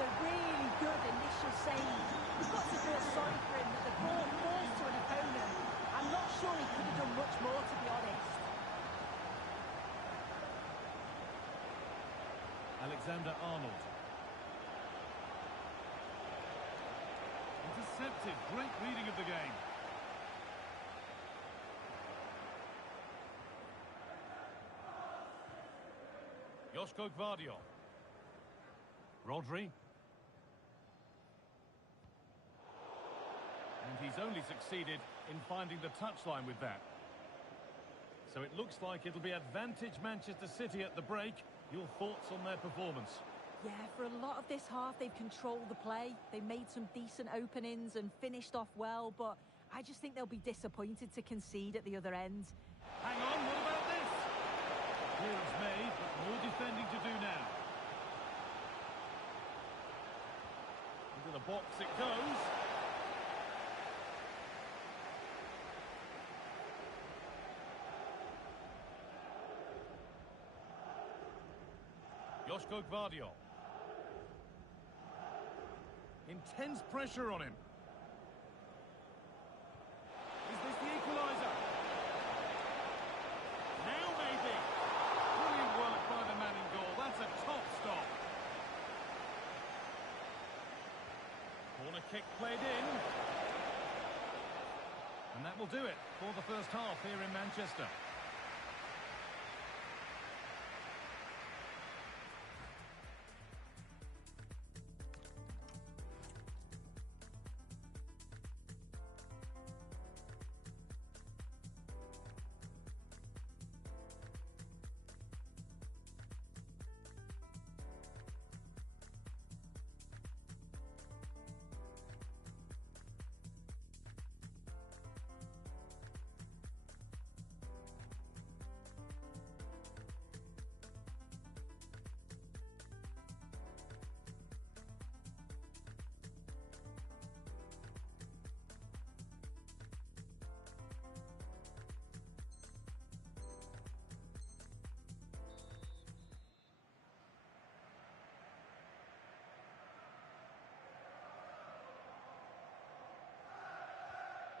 a really good initial save. You've got to feel sorry for him that the ball falls to an opponent. I'm not sure he could have done much more, to be honest. Alexander-Arnold. Intercepted. Great reading of the game. Joško Gvardiol. Rodri. And he's only succeeded in finding the touchline with that. So it looks like it'll be advantage Manchester City at the break. Your thoughts on their performance? Yeah, for a lot of this half, they've controlled the play. They made some decent openings and finished off well, but I just think they'll be disappointed to concede at the other end. Hang on, what about this? Clearance made, but more defending to do now. Into the box it goes. Joško Gvardiol. Intense pressure on him. Is this the equaliser? Now maybe. Brilliant work by the man in goal. That's a top stop. Corner kick played in. And that will do it for the first half here in Manchester.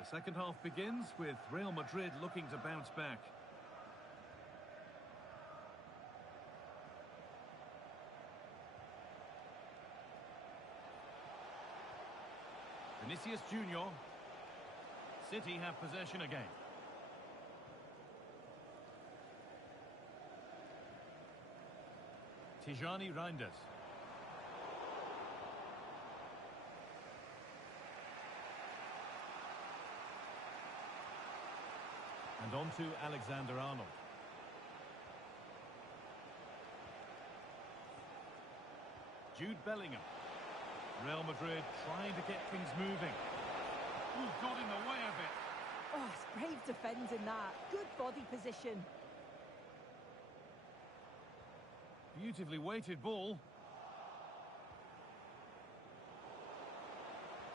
The second half begins with Real Madrid looking to bounce back. Vinicius Junior. City have possession again. Tijani Reinders. And on to Alexander-Arnold. Jude Bellingham. Real Madrid trying to get things moving. Ooh, got in the way of it. Oh, it's brave defending that. Good body position. Beautifully weighted ball.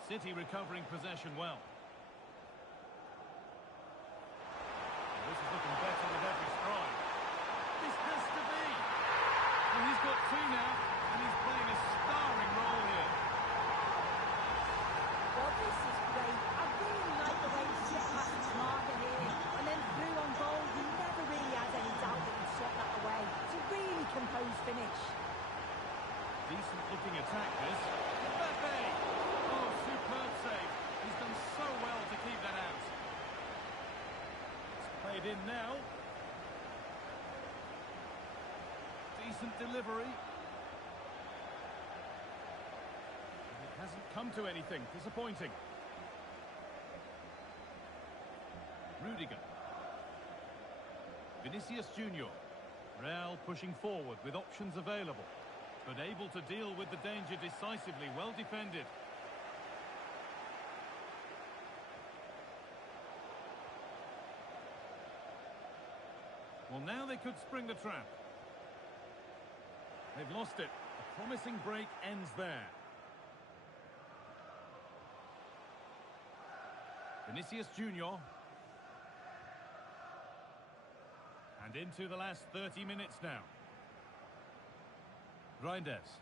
City recovering possession well. This is looking better with every stride. This has to be. Well, he's got two now, and he's playing a starring role here. Well, this is great. I really like the way he's set past his marker here. And then through on goal, he never really has any doubt that he'd swat that away. It's a really composed finish. Decent looking attack, this. Mbappe! Oh, superb save. He's done so well to keep that out. Played in now. Decent delivery. It hasn't come to anything. Disappointing. Rudiger. Vinicius Junior. Real pushing forward with options available, but able to deal with the danger decisively. Well defended. Well, now they could spring the trap. They've lost it. A promising break ends there. Vinicius Junior. And into the last 30 minutes now. Reinders.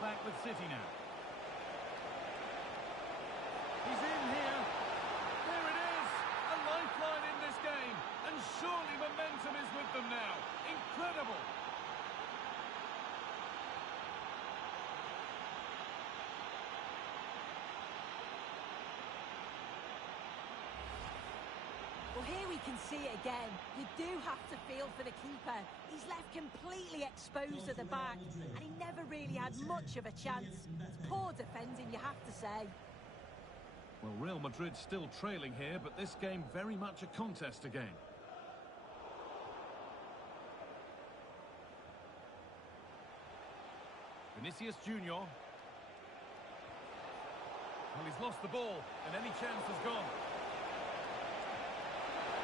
back with City now. He's in here. There it is. A lifeline in this game. And surely momentum is with them now. Incredible. Well, here we can see it again. You do have to feel for the keeper. He's left completely exposed at the back, and he never really had much of a chance. It's poor defending, you have to say. Well, Real Madrid still trailing here, but this game very much a contest again. Vinicius Junior. Well, he's lost the ball, and any chance has gone.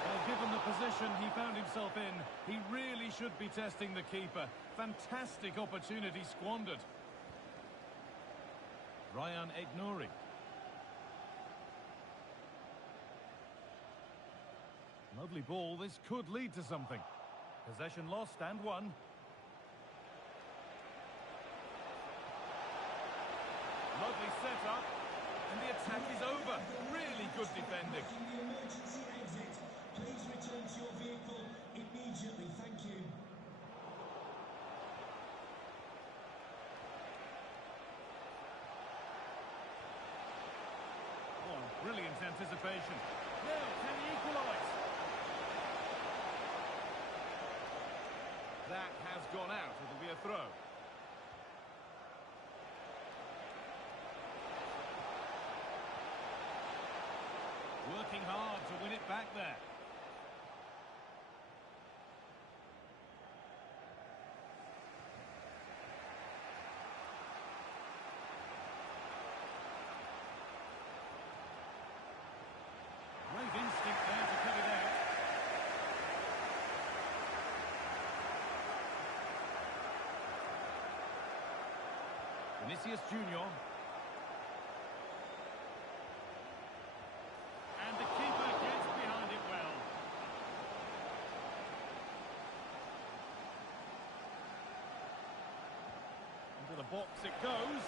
Well, given the position he found himself in, he really should be testing the keeper. Fantastic opportunity squandered. Ryan Aït-Nouri. Lovely ball, this could lead to something. Possession lost and won. Lovely setup, and the attack is over. Really good defending. Please return to your vehicle immediately. Thank you. Oh, brilliant anticipation. Now, can he equalise? That has gone out. It'll be a throw. Working hard to win it back there. Great instinct there to cut it out. Vinicius Junior. And the keeper gets behind it well. Into the box it goes.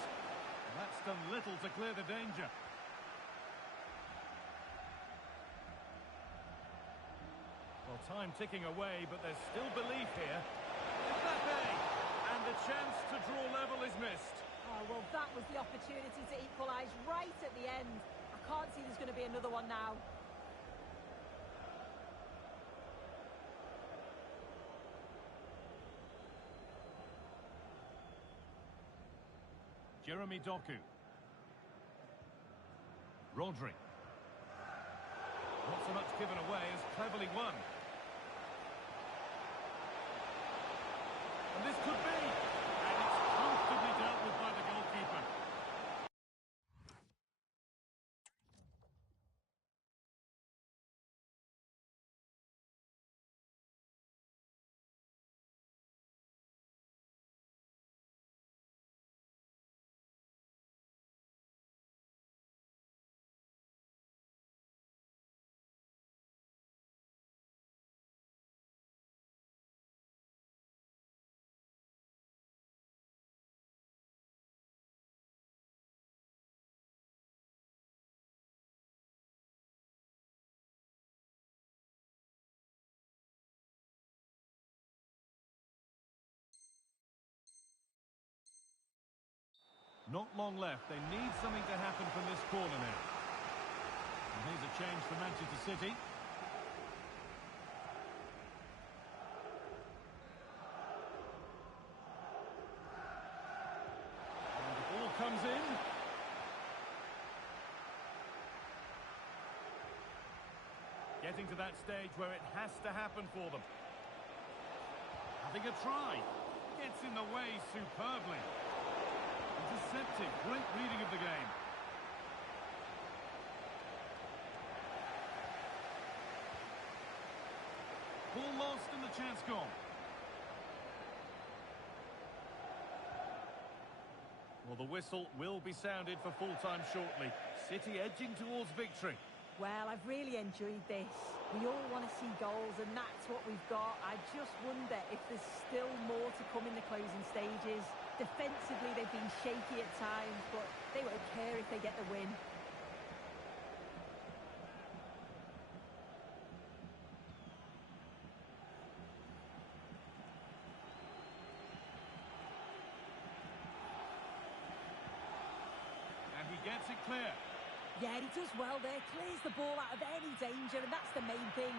That's done little to clear the danger. Well, time ticking away, but there's still belief here. Mbappe! And the chance to draw level is missed. Oh, well, that was the opportunity to equalise right at the end. I can't see there's going to be another one now. Jeremy Doku. Rodri. Not so much given away as cleverly won. And this could be. And it's comfortably dealt with by the goalkeeper. Not long left. They need something to happen from this corner now. And here's a change for Manchester City. And the ball comes in. Getting to that stage where it has to happen for them. Having a try. Gets in the way superbly. Intercepted. Great reading of the game. Ball lost and the chance gone. Well, the whistle will be sounded for full-time shortly. City edging towards victory. Well, I've really enjoyed this. We all want to see goals, and that's what we've got. I just wonder if there's still more to come in the closing stages. Defensively, they've been shaky at times, but they won't care if they get the win. And he gets it clear. Yeah, he does well there. Clears the ball out of any danger, and that's the main thing.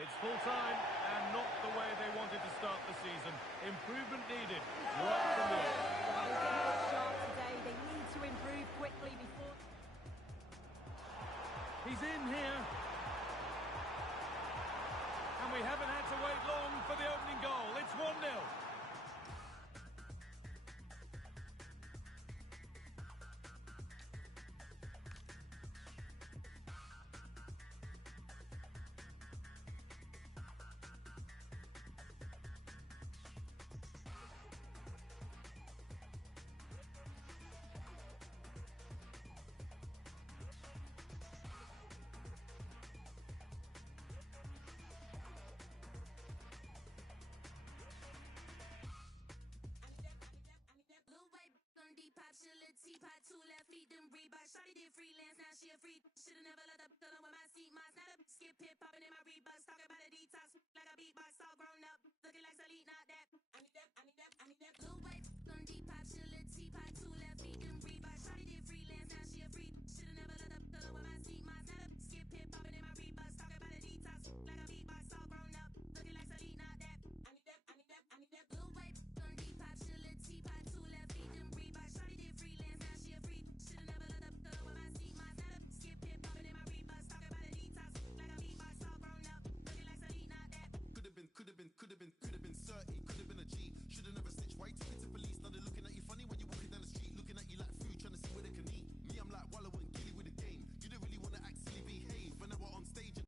It's full time and not the way they wanted to start the season. Improvement needed. Right from there. Well, they're getting it sharp today. They need to improve quickly before... He's in here. And we haven't had to wait long for the opening goal. It's 1-0. Shawty did freelance, now she a free. Shoulda never let up, fill with my seat, my snap up, skip hip popping in my Reeboks, talking about a detox, like a beatbox, all grown up, looking like Salute, not that. I need that, I need that, I need that. Blue white on Depop, she a little teapot, 2 left feet in Reeboks. Shawty did freelance, now she a free. Shoulda never let up, fill with my seat, my snap up, skip hip popping in my Reeboks, talking about a detox, like a beatbox, all grown up, looking like Salute, not that. I need that, I need that, I need that. Blue white on Depop, she a little teapot, 2 left feet in Reeboks. Shawty did freelance, now she a free. Shoulda never let up, fill with my seat, my snap up, skip hip popping in my Reeboks, talking about a detox, like a beatbox, all grown up, looking like Salute, not that. Could have been 30, could have been a G. Should have never snitched. Why you took it to police? Now they're looking at you funny when you're walking down the street, looking at you like food, trying to see where they can eat. Me, I'm like Wallow and Gilly with the game. You don't really want to act silly, behave. When I were on stage.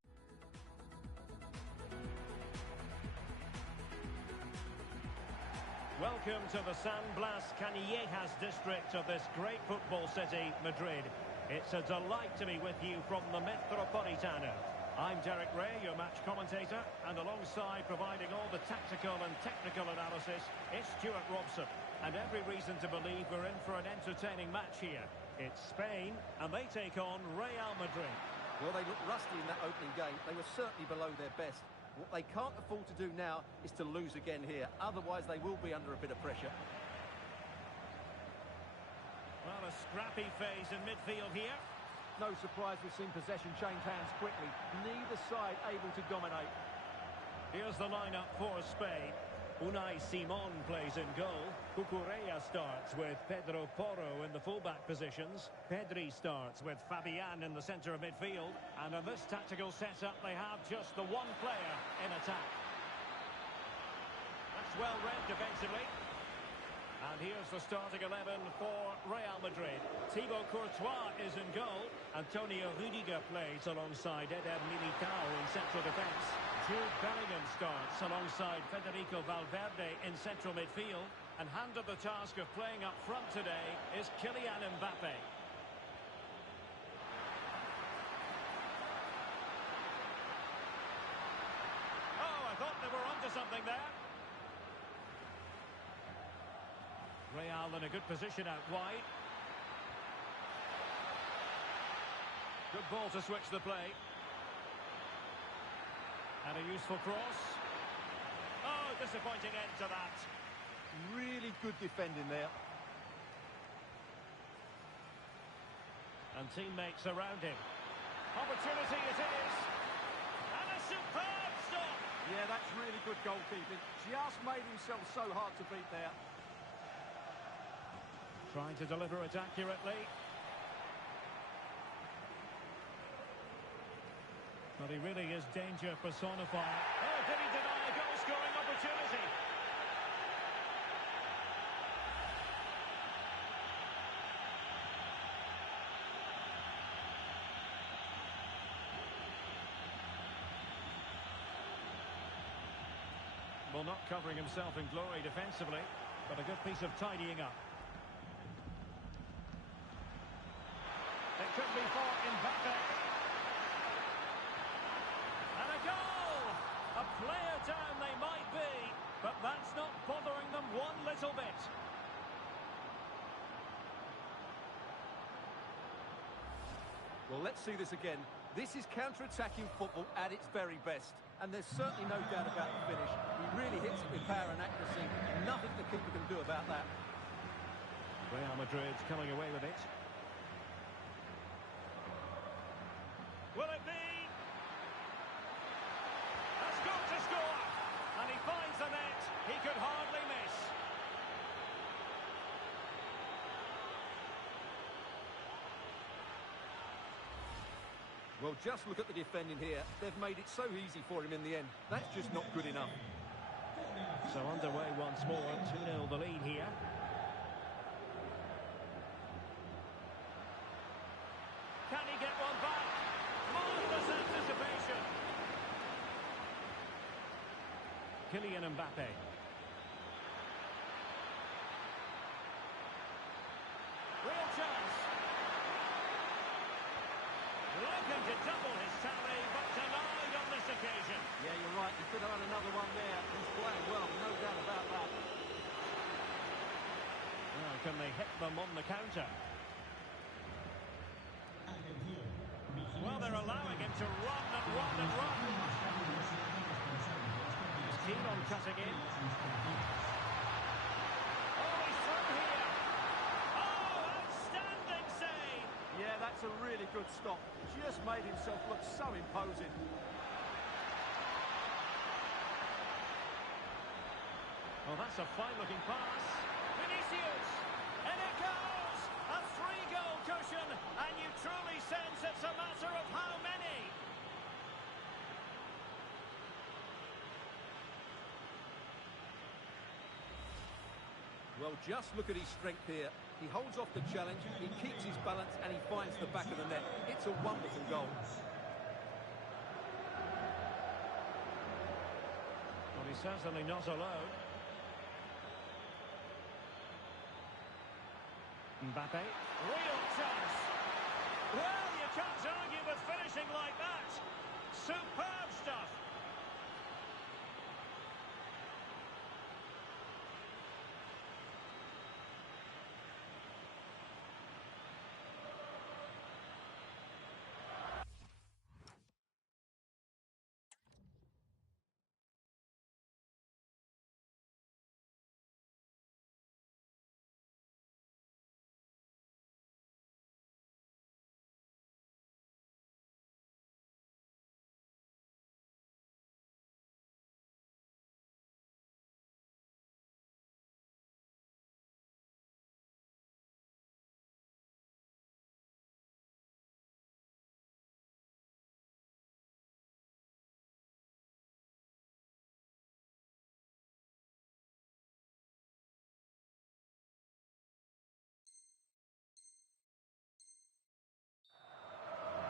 Welcome to the San Blas Canillejas district of this great football city, Madrid. It's a delight to be with you from the Metropolitano. I'm Derek Ray, your match commentator, and alongside providing all the tactical and technical analysis, it's Stuart Robson. And every reason to believe we're in for an entertaining match here. It's Spain, and they take on Real Madrid. Well, they looked rusty in that opening game. They were certainly below their best. What they can't afford to do now is to lose again here. Otherwise, they will be under a bit of pressure. Well, a scrappy phase in midfield here. No surprise we've seen possession change hands quickly. Neither side able to dominate. Here's the lineup for Spain. Unai Simon plays in goal. Cucurella starts with Pedro Porro in the fullback positions. Pedri starts with Fabian in the centre of midfield. And in this tactical setup, they have just the one player in attack. That's well read defensively. And here's the starting 11 for Real Madrid. Thibaut Courtois is in goal. Antonio Rudiger plays alongside Eder Militao in central defence. Jude Bellingham starts alongside Federico Valverde in central midfield. And handed the task of playing up front today is Kylian Mbappe. Oh, I thought they were onto something there. Real in a good position out wide. Good ball to switch the play. And a useful cross. Oh, disappointing end to that. Really good defending there. And teammates around him. Opportunity it is. And a superb stop. Yeah, that's really good goalkeeping. Just made himself so hard to beat there. Trying to deliver it accurately. But he really is danger personified. Oh, did he deny a goal-scoring opportunity? Well, not covering himself in glory defensively, but a good piece of tidying up. It could be for Mbappe. And a goal! A player down Well, let's see this again. This is counter-attacking football at its very best. And there's certainly no doubt about the finish. He really hits it with power and accuracy. Nothing the keeper can do about that. Real Madrid's coming away with it. Will it be? Has got to score! And he finds the net. He could hardly miss. Well, just look at the defending here. They've made it so easy for him in the end. That's just not good enough. So underway once more, 2-0 the lead here. Can he get one back? Marvellous anticipation. Kylian Mbappe. Real chance. Looking to double his tally, but denied on this occasion. Yeah, you're right. He could have had another one there. He's playing well, no doubt about that. Well, can they hit them on the counter? Well, they're allowing him to run and run and run. He's keen on cutting in. Oh, he's through here. Oh, outstanding save. Yeah, that's a really good stop. Just made himself look so imposing. Well, that's a fine-looking pass. Vinicius! And it goes! A 3-goal cushion, and you truly sense it's a matter of how many. Well, just look at his strength here. He holds off the challenge, he keeps his balance, and he finds the back of the net. It's a wonderful goal. Well, he's certainly not alone. Mbappe. Real chance. Well, you can't argue with finishing like that. Superb stuff.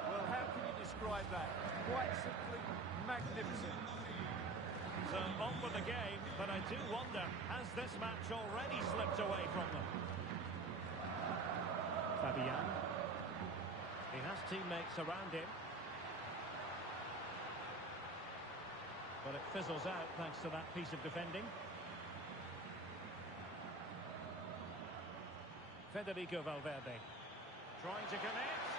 Well, how can you describe that? Quite simply magnificent. So on with the game, but I do wonder, has this match already slipped away from them? Fabian. He has teammates around him. But it fizzles out thanks to that piece of defending. Federico Valverde. Trying to connect.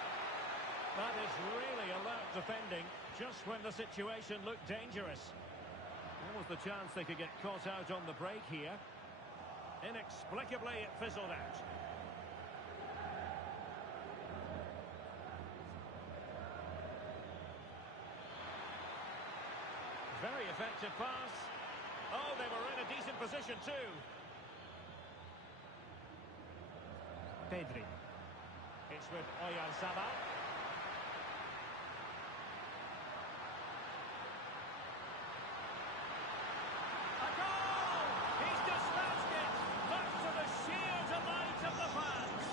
That is really alert defending, just when the situation looked dangerous. What was the chance they could get caught out on the break here? Inexplicably, it fizzled out. Very effective pass. Oh, they were in a decent position too. Pedri. It's with Oyarzabal. A goal! He's dispatched it, much to the sheer delight of the fans.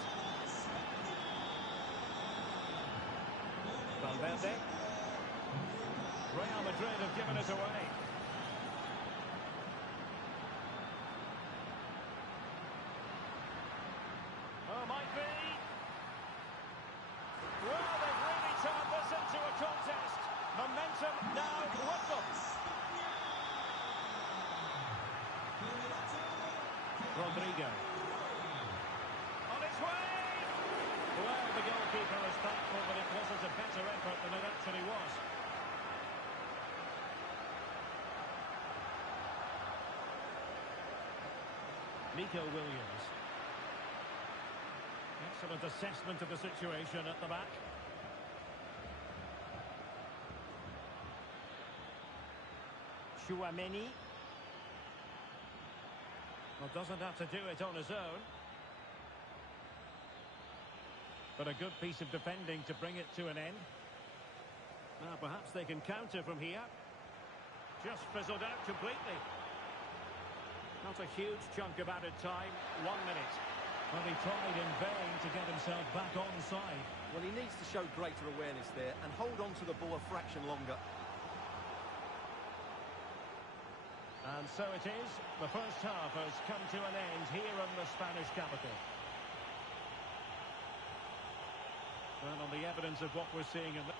Valverde. Real Madrid have given it away. Oh, might be. Well, they've really turned this into a contest. Momentum now with them. Rodrigo. On his way! Well, the goal goalkeeper is thankful that it wasn't a better effort than it actually was. Nico Williams. Excellent assessment of the situation at the back. Chouameni. Well, doesn't have to do it on his own. But a good piece of defending to bring it to an end. Now, perhaps they can counter from here. Just fizzled out completely. Not a huge chunk of added time. 1 minute. Well, he tried in vain to get himself back onside. Well, he needs to show greater awareness there and hold on to the ball a fraction longer. And so it is. The first half has come to an end here in the Spanish capital. Well, on the evidence of what we're seeing in the...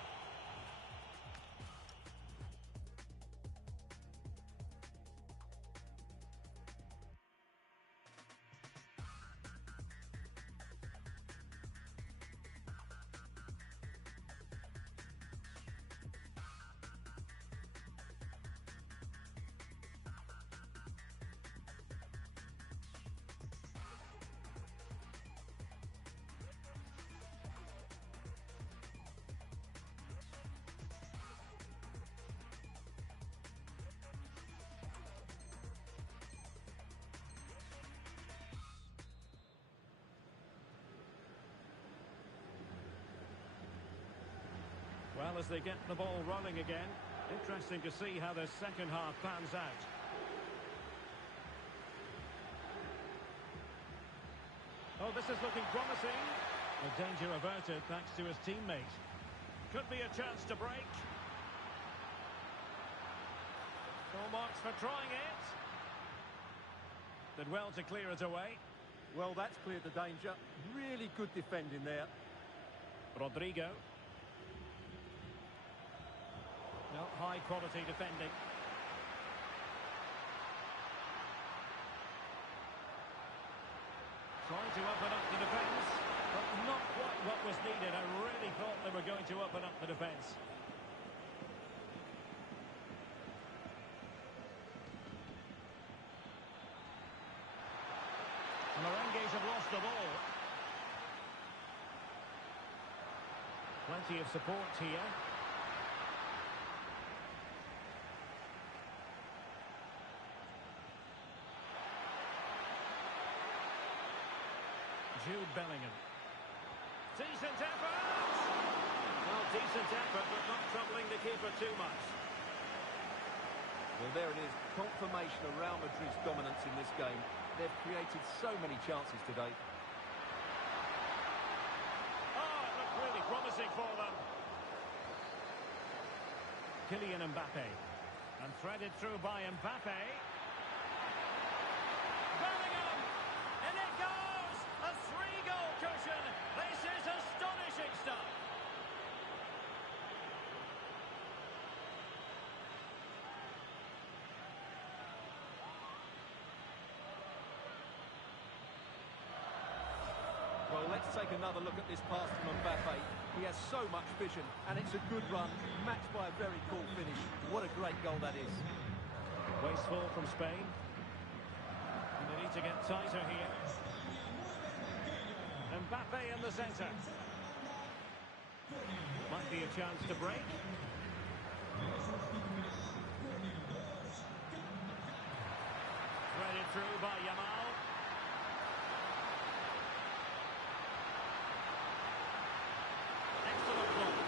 Well, as they get the ball rolling again, interesting to see how the second half pans out. Oh, this is looking promising. The danger averted thanks to his teammate. Could be a chance to break. Full marks for trying it. Did well to clear it away. Well, that's cleared the danger. Really good defending there. Rodrigo. No, high quality defending. Trying to open up the defence, but not quite what was needed. I really thought they were going to open up the defence. Merengues have lost the ball. Plenty of support here. Jude Bellingham. Decent effort! Well, decent effort, but not troubling the keeper too much. Well, there it is. Confirmation of Real Madrid's dominance in this game. They've created so many chances today. Oh, it looked really promising for them. Kylian Mbappe. And threaded through by Mbappe. Bellingham! And it goes! A 3-goal cushion! This is astonishing stuff! Well, let's take another look at this pass from Mbappe. He has so much vision, and it's a good run, matched by a very cool finish. What a great goal that is. Wasteful from Spain. And they need to get tighter here. Mbappe in the centre. Might be a chance to break. Threaded through by Yamal. Excellent block.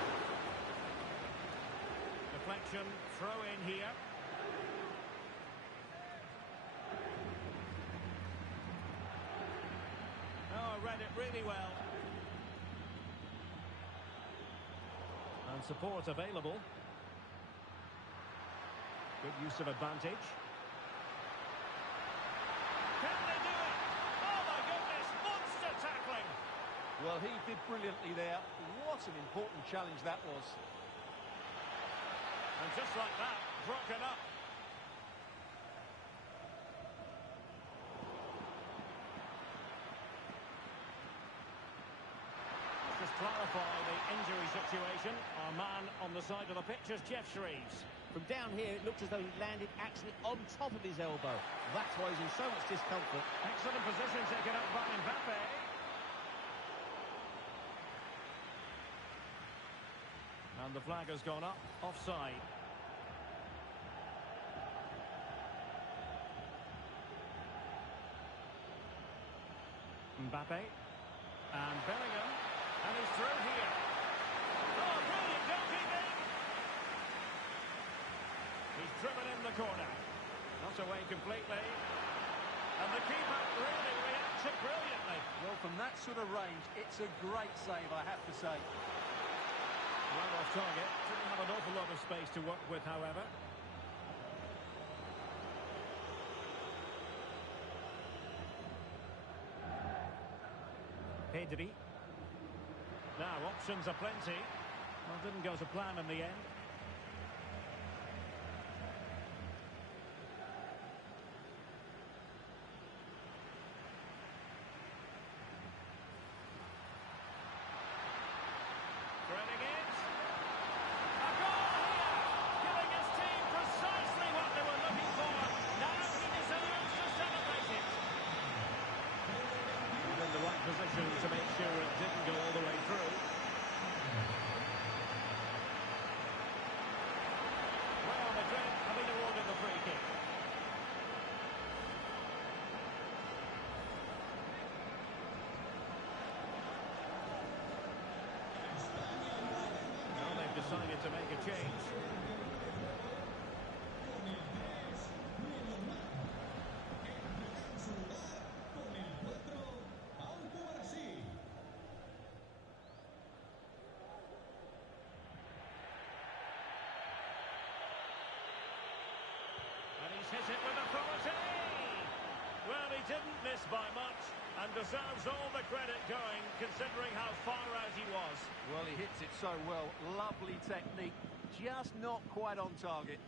Deflection, throw in here. Oh, read it really well. And support available. Good use of advantage. Can they do it? Oh my goodness, monster tackling! Well, he did brilliantly there. What an important challenge that was. And just like that, broken up. clarify the injury situation. Our man on the side of the pitch is Jeff Shreves. From down here, it looked as though he landed actually on top of his elbow. That's why he's in so much discomfort. Excellent position taken up by Mbappe. And the flag has gone up, offside. Mbappe. And Bellingham. And he's through here. Oh, brilliant goalkeeping! He's driven in the corner. Not away completely. And the keeper really reacted brilliantly. Well, from that sort of range, it's a great save, I have to say. Well off target. Didn't have an awful lot of space to work with, however. Pedri. Now, options are plenty. Well, didn't go to plan in the end. Threading it. A goal here! Giving his team precisely what they were looking for. Now he deserves to celebrate it. He's in the right position to make sure it didn't go all the way through. Real Madrid have been awarded the free kick. Now they've decided to make a change. And he's hit it with authority! Well, he didn't miss by much and deserves all the credit going, considering how far out he was. Well, he hits it so well. Lovely technique. Just not quite on target.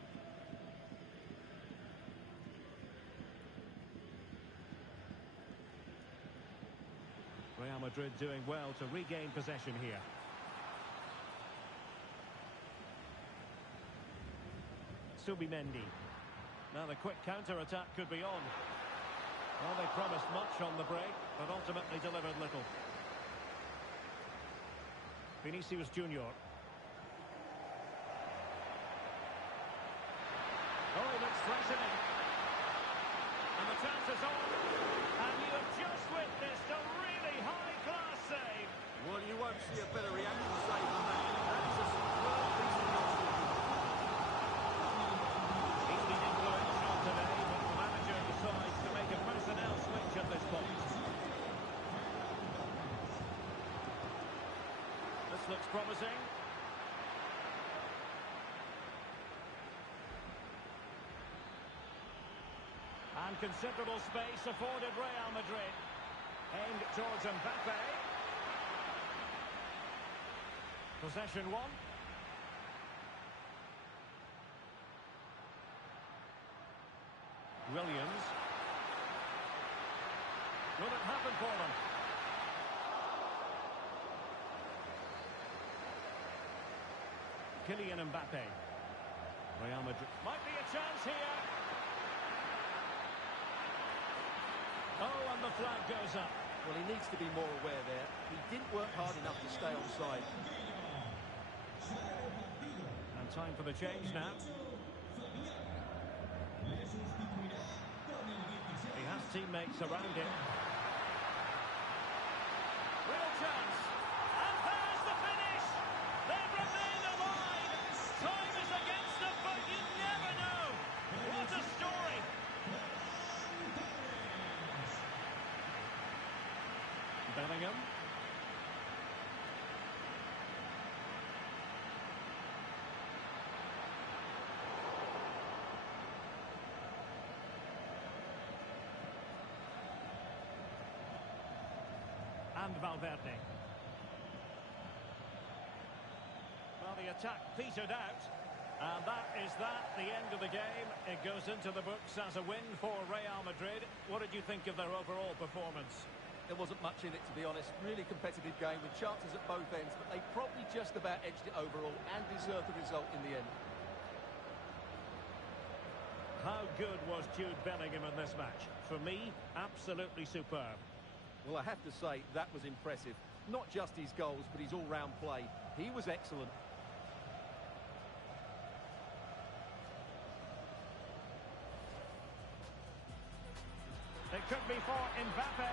Real Madrid doing well to regain possession here. Subimendi. Now the quick counter-attack could be on. Well, they promised much on the break, but ultimately delivered little. Vinicius Junior. Oh, he looks threatening. And the chance is on. And you have just witnessed a really high-class save. Well, you won't see a better reaction save than that. That is a superb piece of goalkeeping. He's been influential today, but the manager decides to make a personnel switch at this point. This looks promising. And considerable space afforded Real Madrid. Aimed towards Mbappe. Possession one. Williams. Will it happen for them? Kylian Mbappe. Real Madrid. Might be a chance here. Oh, and the flag goes up. Well, he needs to be more aware there. He didn't work hard enough to stay onside. And time for the change now. He has teammates around him. Real chance. And there's the finish. They remain alive. Time is against them, but you never know. What a story. Bellingham. And Valverde. Well, the attack petered out. And that is that, the end of the game. It goes into the books as a win for Real Madrid. What did you think of their overall performance? there wasn't much in it, to be honest. Really competitive game with chances at both ends, but they probably just about edged it overall and deserved the result in the end. How good was Jude Bellingham in this match? For me, absolutely superb. Well, I have to say, that was impressive. Not just his goals, but his all-round play. He was excellent. It could be for Mbappe.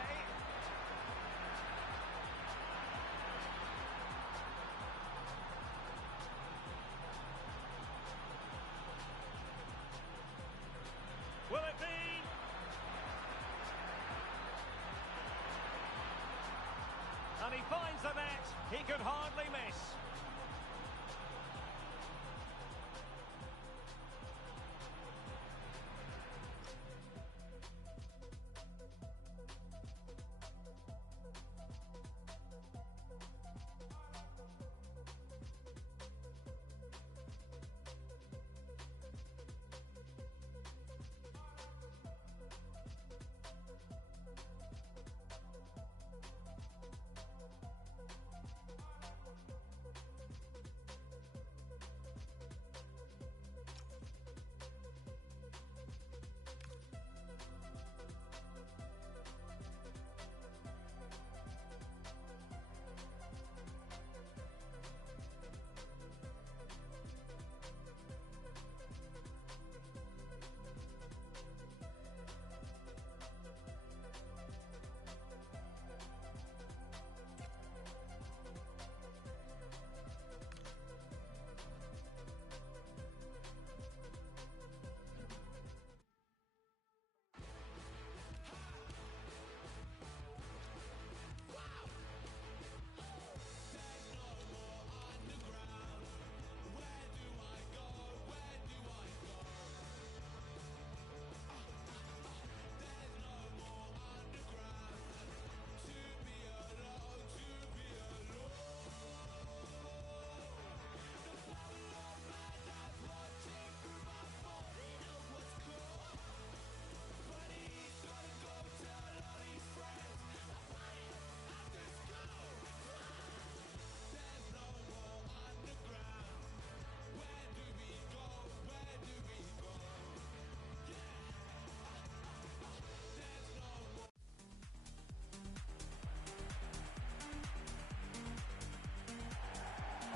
Will it be? And he finds the net. He could hardly miss.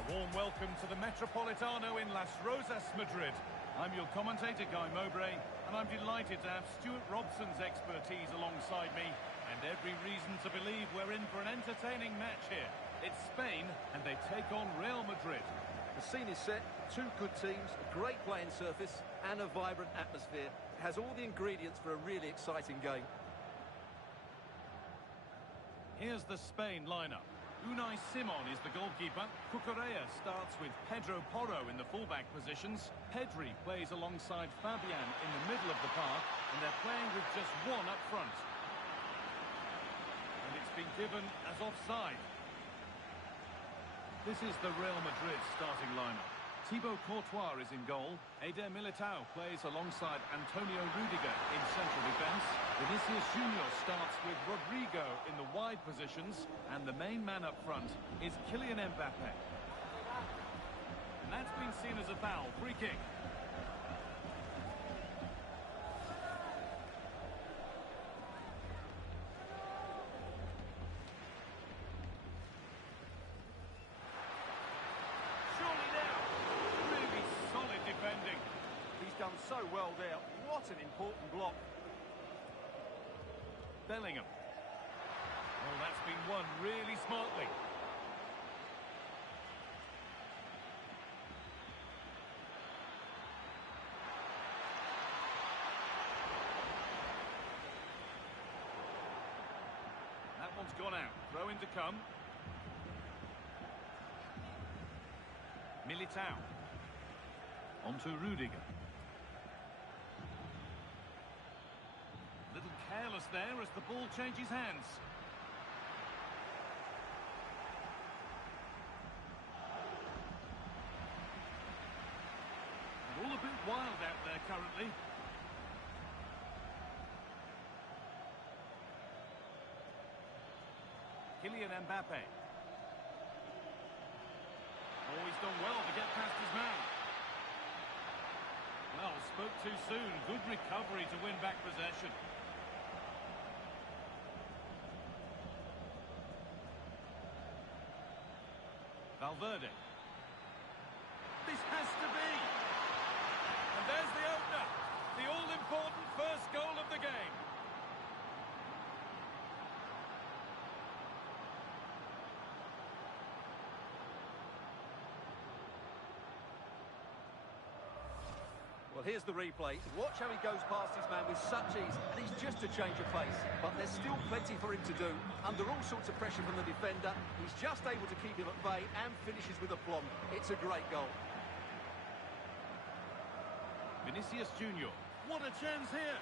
Warm welcome to the Metropolitano in Las Rosas, Madrid. I'm your commentator, Guy Mowbray, and I'm delighted to have Stuart Robson's expertise alongside me, and every reason to believe we're in for an entertaining match here. It's Spain, and they take on Real Madrid. The scene is set, two good teams, a great playing surface, and a vibrant atmosphere. It has all the ingredients for a really exciting game. Here's the Spain lineup. Unai Simon is the goalkeeper. Cucurella starts with Pedro Porro in the fullback positions. Pedri plays alongside Fabian in the middle of the park, and they're playing with just one up front. And it's been given as offside. This is the Real Madrid starting lineup. Thibaut Courtois is in goal. Eder Militao plays alongside Antonio Rudiger in central defence. Vinicius Junior starts with Rodrigo in the wide positions. And the main man up front is Kylian Mbappe. And that's been seen as a foul. Free kick. Done so well there. What an important block. Bellingham. Oh, that's been won really smartly. That one's gone out. Throw in to come. Militao. On to Rudiger. Little careless there as the ball changes hands. And all a bit wild out there currently. Kylian Mbappe. Oh, he's done well to get past his man. Well, spoke too soon. Good recovery to win back possession. Valverde. This has to be. And there's the opener. The all-important first goal of the game. Well, here's the replay. Watch how he goes past his man with such ease, and he's just a change of pace. But there's still plenty for him to do. Under all sorts of pressure from the defender, he's just able to keep him at bay and finishes with aplomb. It's a great goal. Vinicius Junior. What a chance here.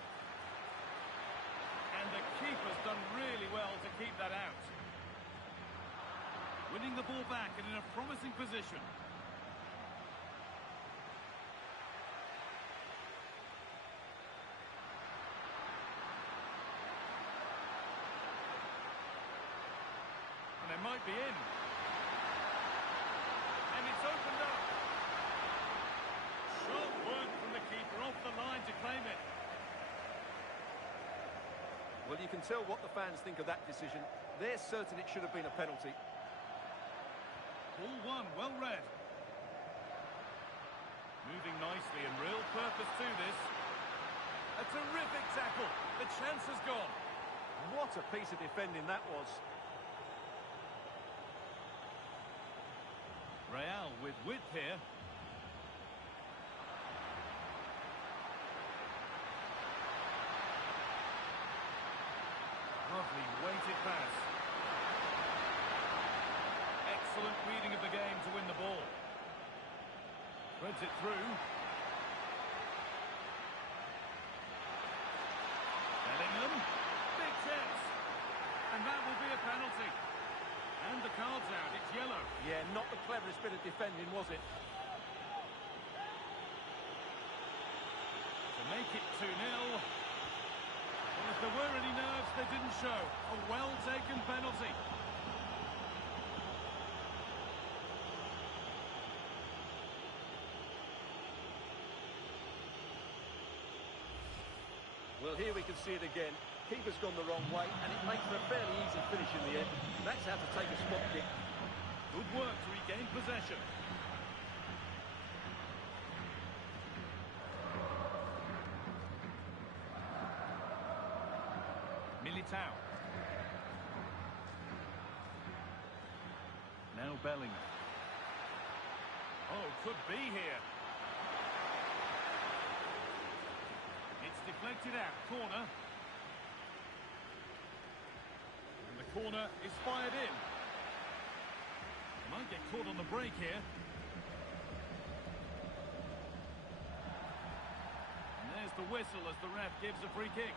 And the keeper's done really well to keep that out. Winning the ball back and in a promising position. And they might be in. And it's opened up. Sharp work from the keeper off the line to claim it. Well, you can tell what the fans think of that decision. They're certain it should have been a penalty. Ball one, well read. Moving nicely and real purpose to this. A terrific tackle. The chance has gone. What a piece of defending that was. Real with width here. Lovely weighted pass. Excellent reading of the game to win the ball. Threads it through. Bellingham. Big chance. And that will be a penalty. And the card's out. It's yellow. Yeah, not the cleverest bit of defending, was it? To make it 2-0. Well, if there were any nerves, they didn't show. A well-taken penalty. Well, here we can see it again. Keeper's gone the wrong way, and it makes for a fairly easy finish in the end. That's how to take a spot kick. Good work to regain possession. Militao. Now Bellingham. Oh, could be here. It's deflected out. Corner. And the corner is fired in. Might get caught on the break here. And there's the whistle as the ref gives a free kick.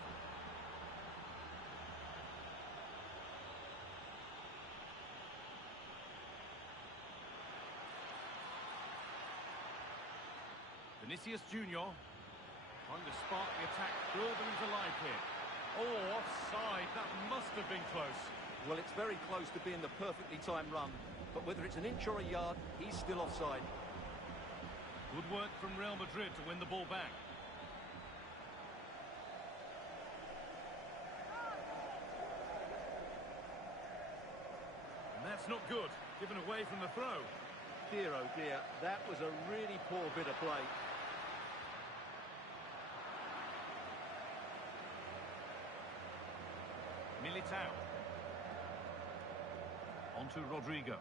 Vinicius Junior trying to spark the attack further into life here. Oh, offside. That must have been close. Well, it's very close to being the perfectly timed run. But whether it's an inch or a yard, he's still offside. Good work from Real Madrid to win the ball back. And that's not good. Given away from the throw. Dear, oh dear, that was a really poor bit of play. Militao. On to Rodrigo.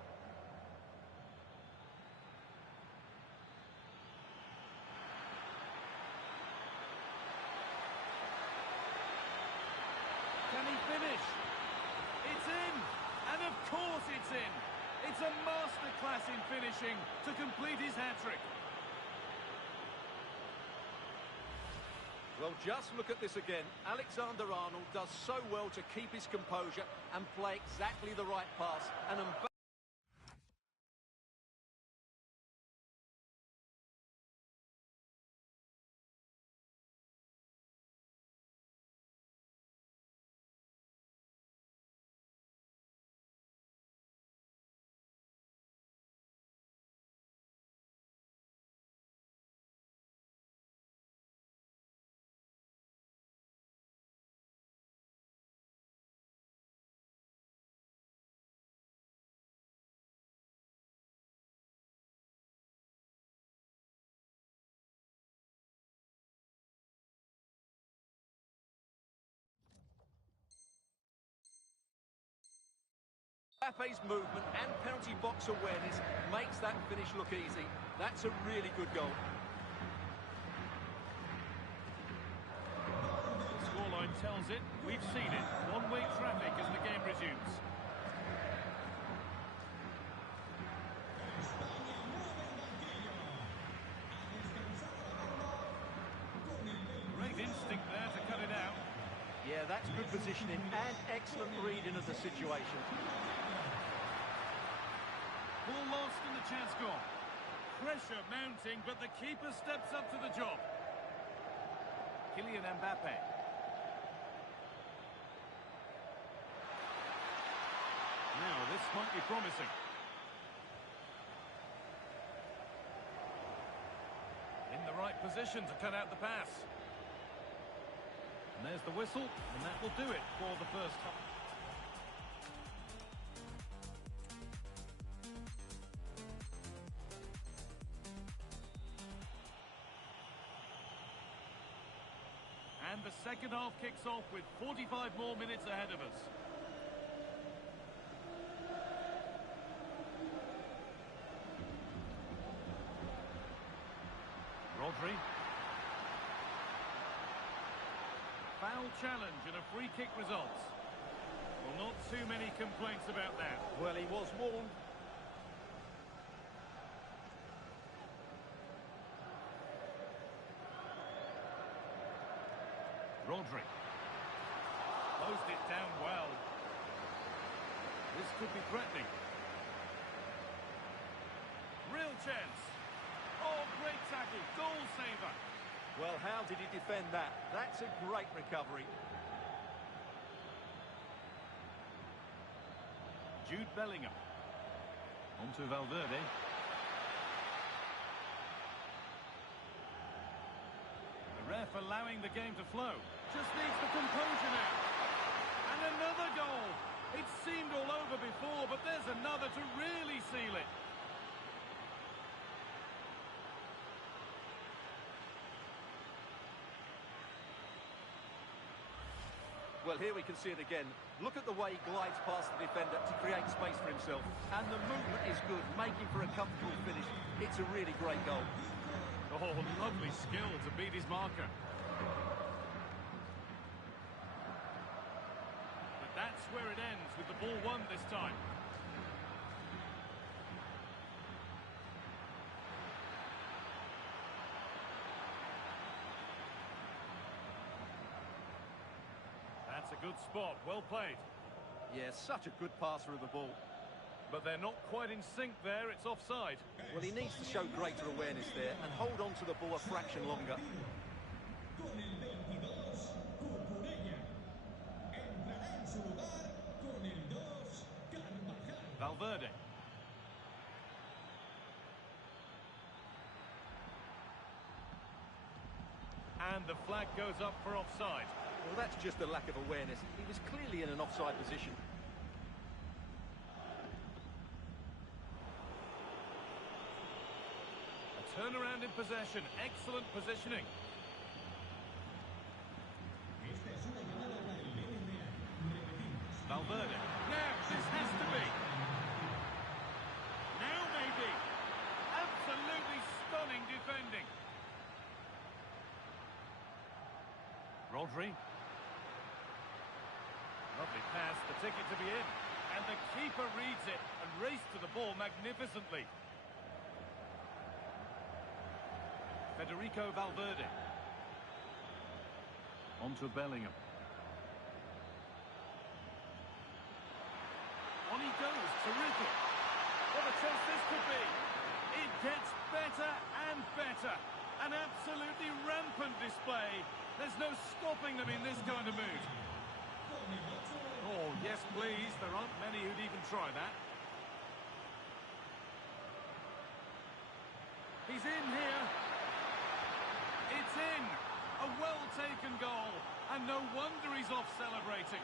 Can he finish? It's in! And of course it's in! It's a masterclass in finishing to complete his hat-trick. Well, just look at this again. Alexander-Arnold does so well to keep his composure and play exactly the right pass. And Mbappe's movement and penalty box awareness makes that finish look easy. That's a really good goal. The scoreline tells it. We've seen it. One-way traffic as the game resumes. Great instinct there to cut it out. Yeah, that's good positioning and excellent reading of the situation. Ball lost and the chance gone. Pressure mounting, but the keeper steps up to the job. Kylian Mbappe. Now, this might be promising. In the right position to cut out the pass. And there's the whistle, and that will do it for the first half. And the second half kicks off with 45 more minutes ahead of us. Rodri. Foul challenge and a free kick results. Well, not too many complaints about that. Well, he was warned. Rodri. Closed it down well. This could be threatening. Real chance. Oh, great tackle. Goal saver. Well, how did he defend that? That's a great recovery. Jude Bellingham. Onto Valverde. The ref allowing the game to flow. Just needs the composure now. And another goal. It seemed all over before, but there's another to really seal it. Well, here we can see it again. Look at the way he glides past the defender to create space for himself. And the movement is good, making for a comfortable finish. It's a really great goal. Oh, lovely skill to beat his marker. But that's where it ends, with the ball won this time. That's a good spot, well played. Yeah, such a good passer of the ball. But they're not quite in sync there, it's offside. Well, he needs to show greater awareness there and hold on to the ball a fraction longer. Con el 22, Cucurella. Entrará en su lugar con el 2, Carvajal. Valverde. And the flag goes up for offside. Well, that's just a lack of awareness. He was clearly in an offside position. A turnaround in possession, excellent positioning. Esta es una llamada para el BBVA. Repetimos. Valverde. Now, this has to be. Now maybe. Absolutely stunning defending. Rodri. Lovely pass, the ticket to be in. And the keeper reads it and raced to the ball magnificently. Federico Valverde. Onto Bellingham. On he goes, terrific. What a chance this could be. It gets better and better. An absolutely rampant display. There's no stopping them in this kind of mood. Oh, yes, please. There aren't many who'd even try that. He's in here. It's in. A well-taken goal. And no wonder he's off celebrating.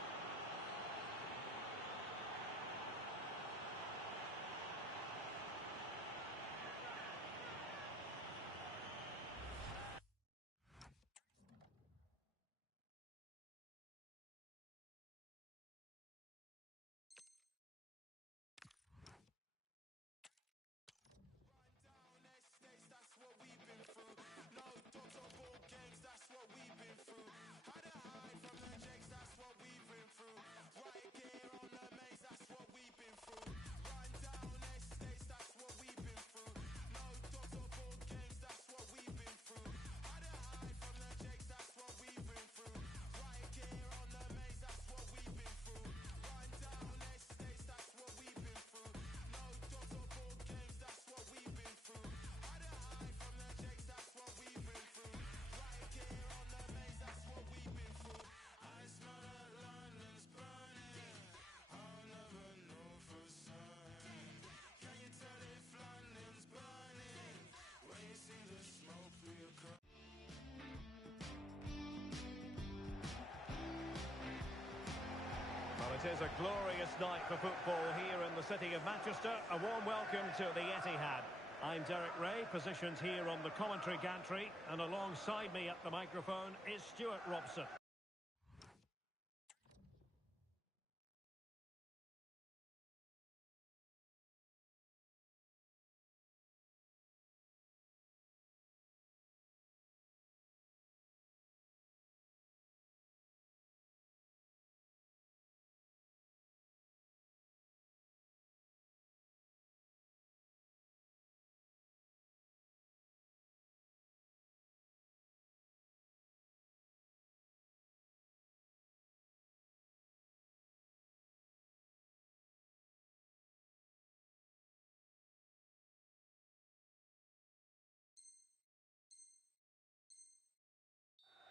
is a glorious night for football here in the city of Manchester. A warm welcome to the Etihad. I'm Derek Ray, positioned here on the commentary gantry, and alongside me at the microphone is Stuart Robson.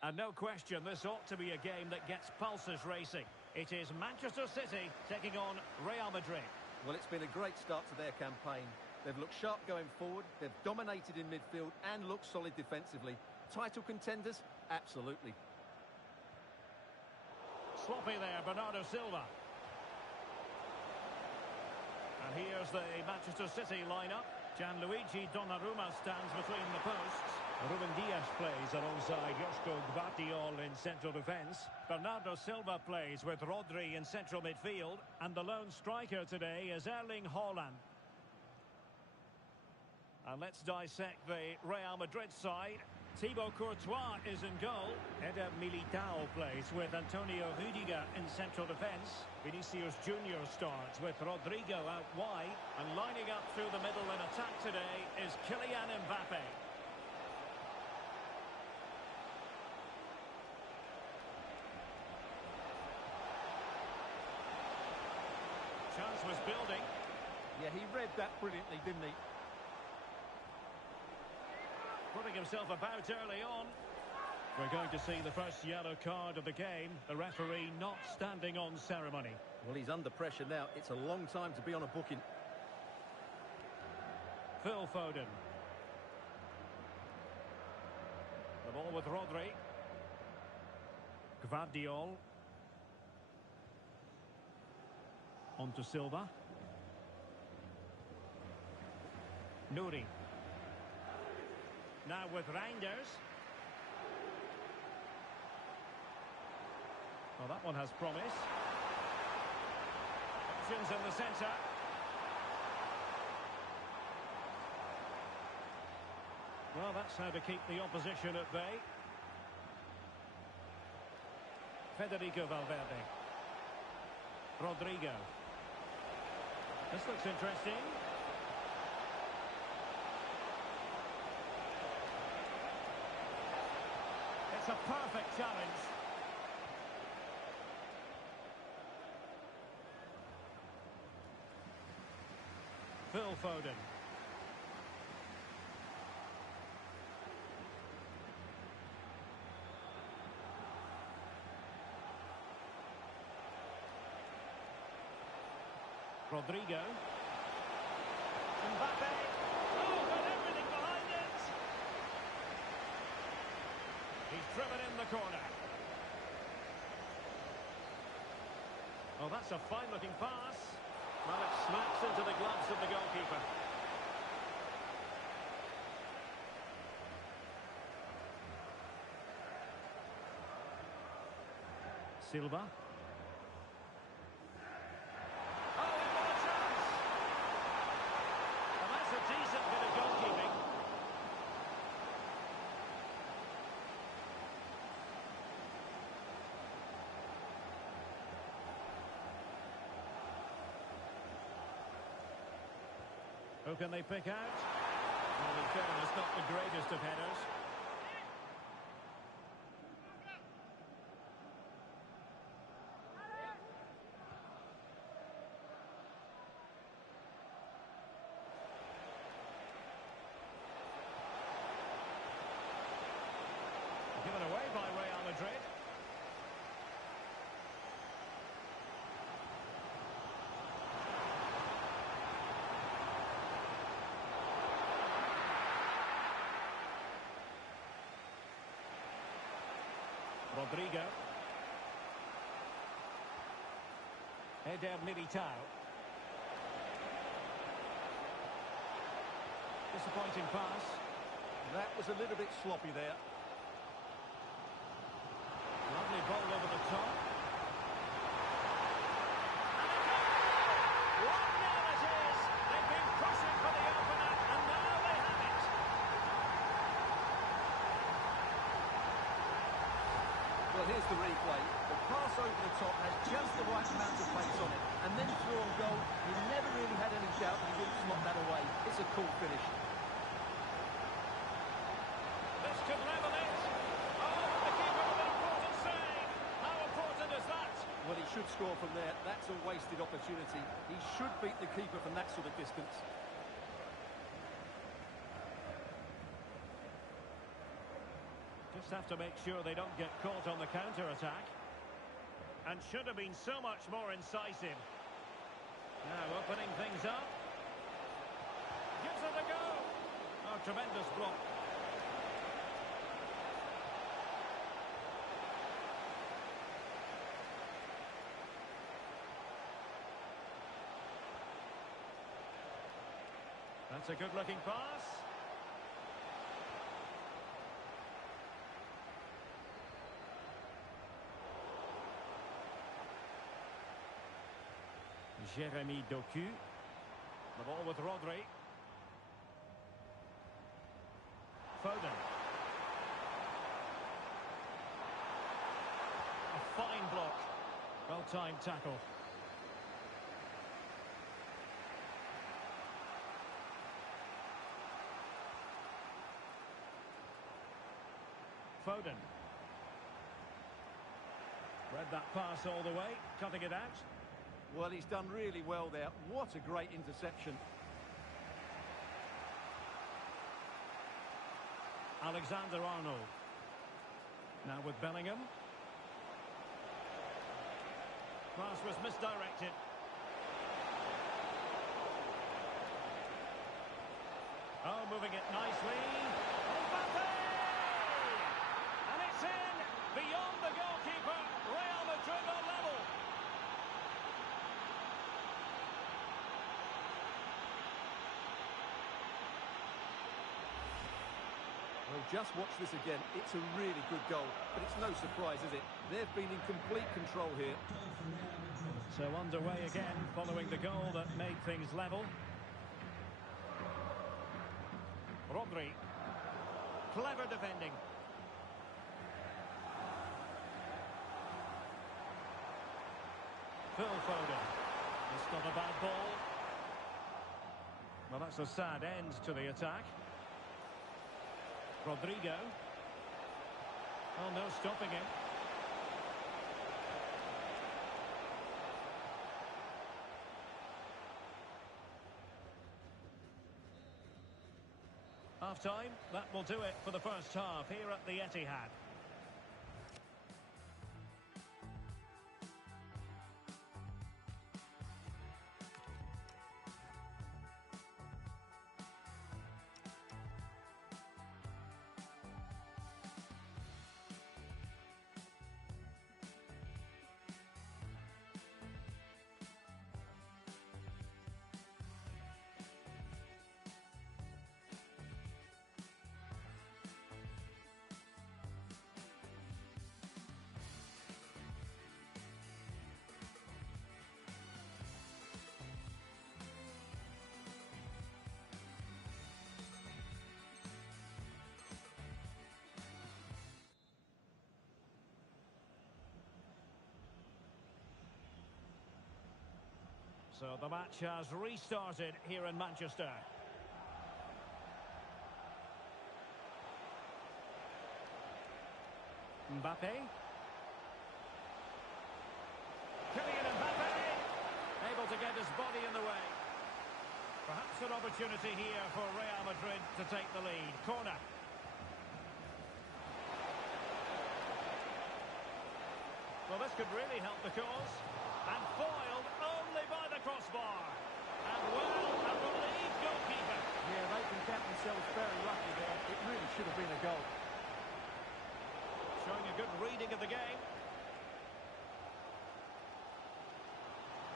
And no question, this ought to be a game that gets pulses racing. It is Manchester City taking on Real Madrid. Well, it's been a great start to their campaign. They've looked sharp going forward, they've dominated in midfield and looked solid defensively. Title contenders? Absolutely. Sloppy there, Bernardo Silva. And here's the Manchester City lineup. Gianluigi Donnarumma stands between the posts. Ruben Dias plays alongside Josko Gvardiol in central defence. Bernardo Silva plays with Rodri in central midfield. And the lone striker today is Erling Haaland. And let's dissect the Real Madrid side. Thibaut Courtois is in goal. Eder Militao plays with Antonio Rudiger in central defence. Vinicius Junior starts with Rodrigo out wide. And lining up through the middle in attack today is Kylian Mbappe. Chance was building. Yeah, he read that brilliantly, didn't he? Putting himself about early on. We're going to see the first yellow card of the game. The referee not standing on ceremony. Well, he's under pressure now. It's a long time to be on a booking. Phil Foden. The ball with Rodri. Gvardiol. On to Silva. Nuri. Now with Reinders. Well, that one has promise. Options in the centre. Well, that's how to keep the opposition at bay. Federico Valverde. Rodrigo. This looks interesting. It's a perfect challenge. Phil Foden. Rodrigo. Mbappe. Oh, got everything behind it. He's driven in the corner. Oh, that's a fine-looking pass. Well, it smacks into the gloves of the goalkeeper. Silva. Decent bit of goalkeeping. Who can they pick out? Well, in fairness, not the greatest of headers. Given away by Real Madrid. Rodrigo. Eder Militao. Disappointing pass. That was a little bit sloppy there. Lovely ball over the top. And a goal! 1-0 it is. They've been pushing for the opener, and now they have it. Well, here's the replay. The pass over the top has just the right amount of pace on it. And then through on goal, you never really had any doubt that he wouldn't slot that away. It's a cool finish. This could level it. Oh, the keeper with an important save. How important is that? Well, he should score from there. That's a wasted opportunity. He should beat the keeper from that sort of distance. Just have to make sure they don't get caught on the counter-attack. And should have been so much more incisive. Now opening things up. Gives it a go. Oh, tremendous block. That's a good-looking pass. Jérémy Doku. The ball with Rodri. Foden. A fine block. Well-timed tackle. Foden. Read that pass all the way, cutting it out. Well, he's done really well there. What a great interception. Alexander-Arnold. Now with Bellingham. Pass was misdirected. Oh, moving it nicely. Mbappe! And it's in! Beyond the goalkeeper. Real Madrid on level. Well, just watch this again. It's a really good goal, but it's no surprise, is it? They've been in complete control here. So underway again, following the goal that made things level. Rodri. Clever defending. Phil Foden. It's not a bad ball. Well, that's a sad end to the attack. Rodrigo. Oh, no stopping him. Half-time, that will do it for the first half here at the Etihad. So the match has restarted here in Manchester. Mbappe. Kylian Mbappe. Able to get his body in the way. Perhaps an opportunity here for Real Madrid to take the lead. Corner. Well, this could really help the cause. And foiled only by the crossbar. And well, a relieved goalkeeper. Yeah, they can count themselves very lucky there. It really should have been a goal. Showing a good reading of the game.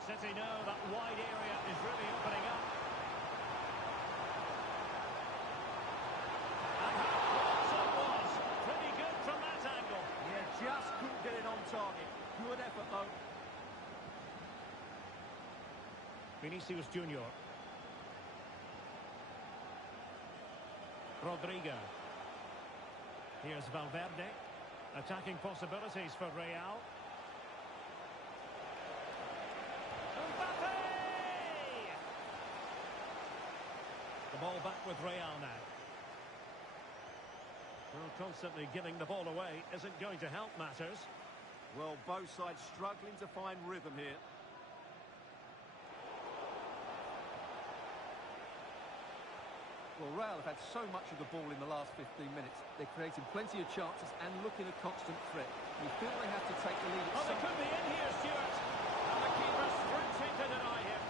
City know that wide area is really opening up. And how close it was. Pretty good from that angle. Yeah, just couldn't get it on target. Good effort, though. Vinicius Junior. Rodrigo. Here's Valverde. Attacking possibilities for Real. Mbappe! The ball back with Real now. Well, constantly giving the ball away isn't going to help matters. Well, both sides struggling to find rhythm here. Well, Real have had so much of the ball in the last 15 minutes. They're creating plenty of chances and looking a constant threat. You feel they have to take the lead. Oh, they could be in here, Stuart. And the keeper stretching to deny him.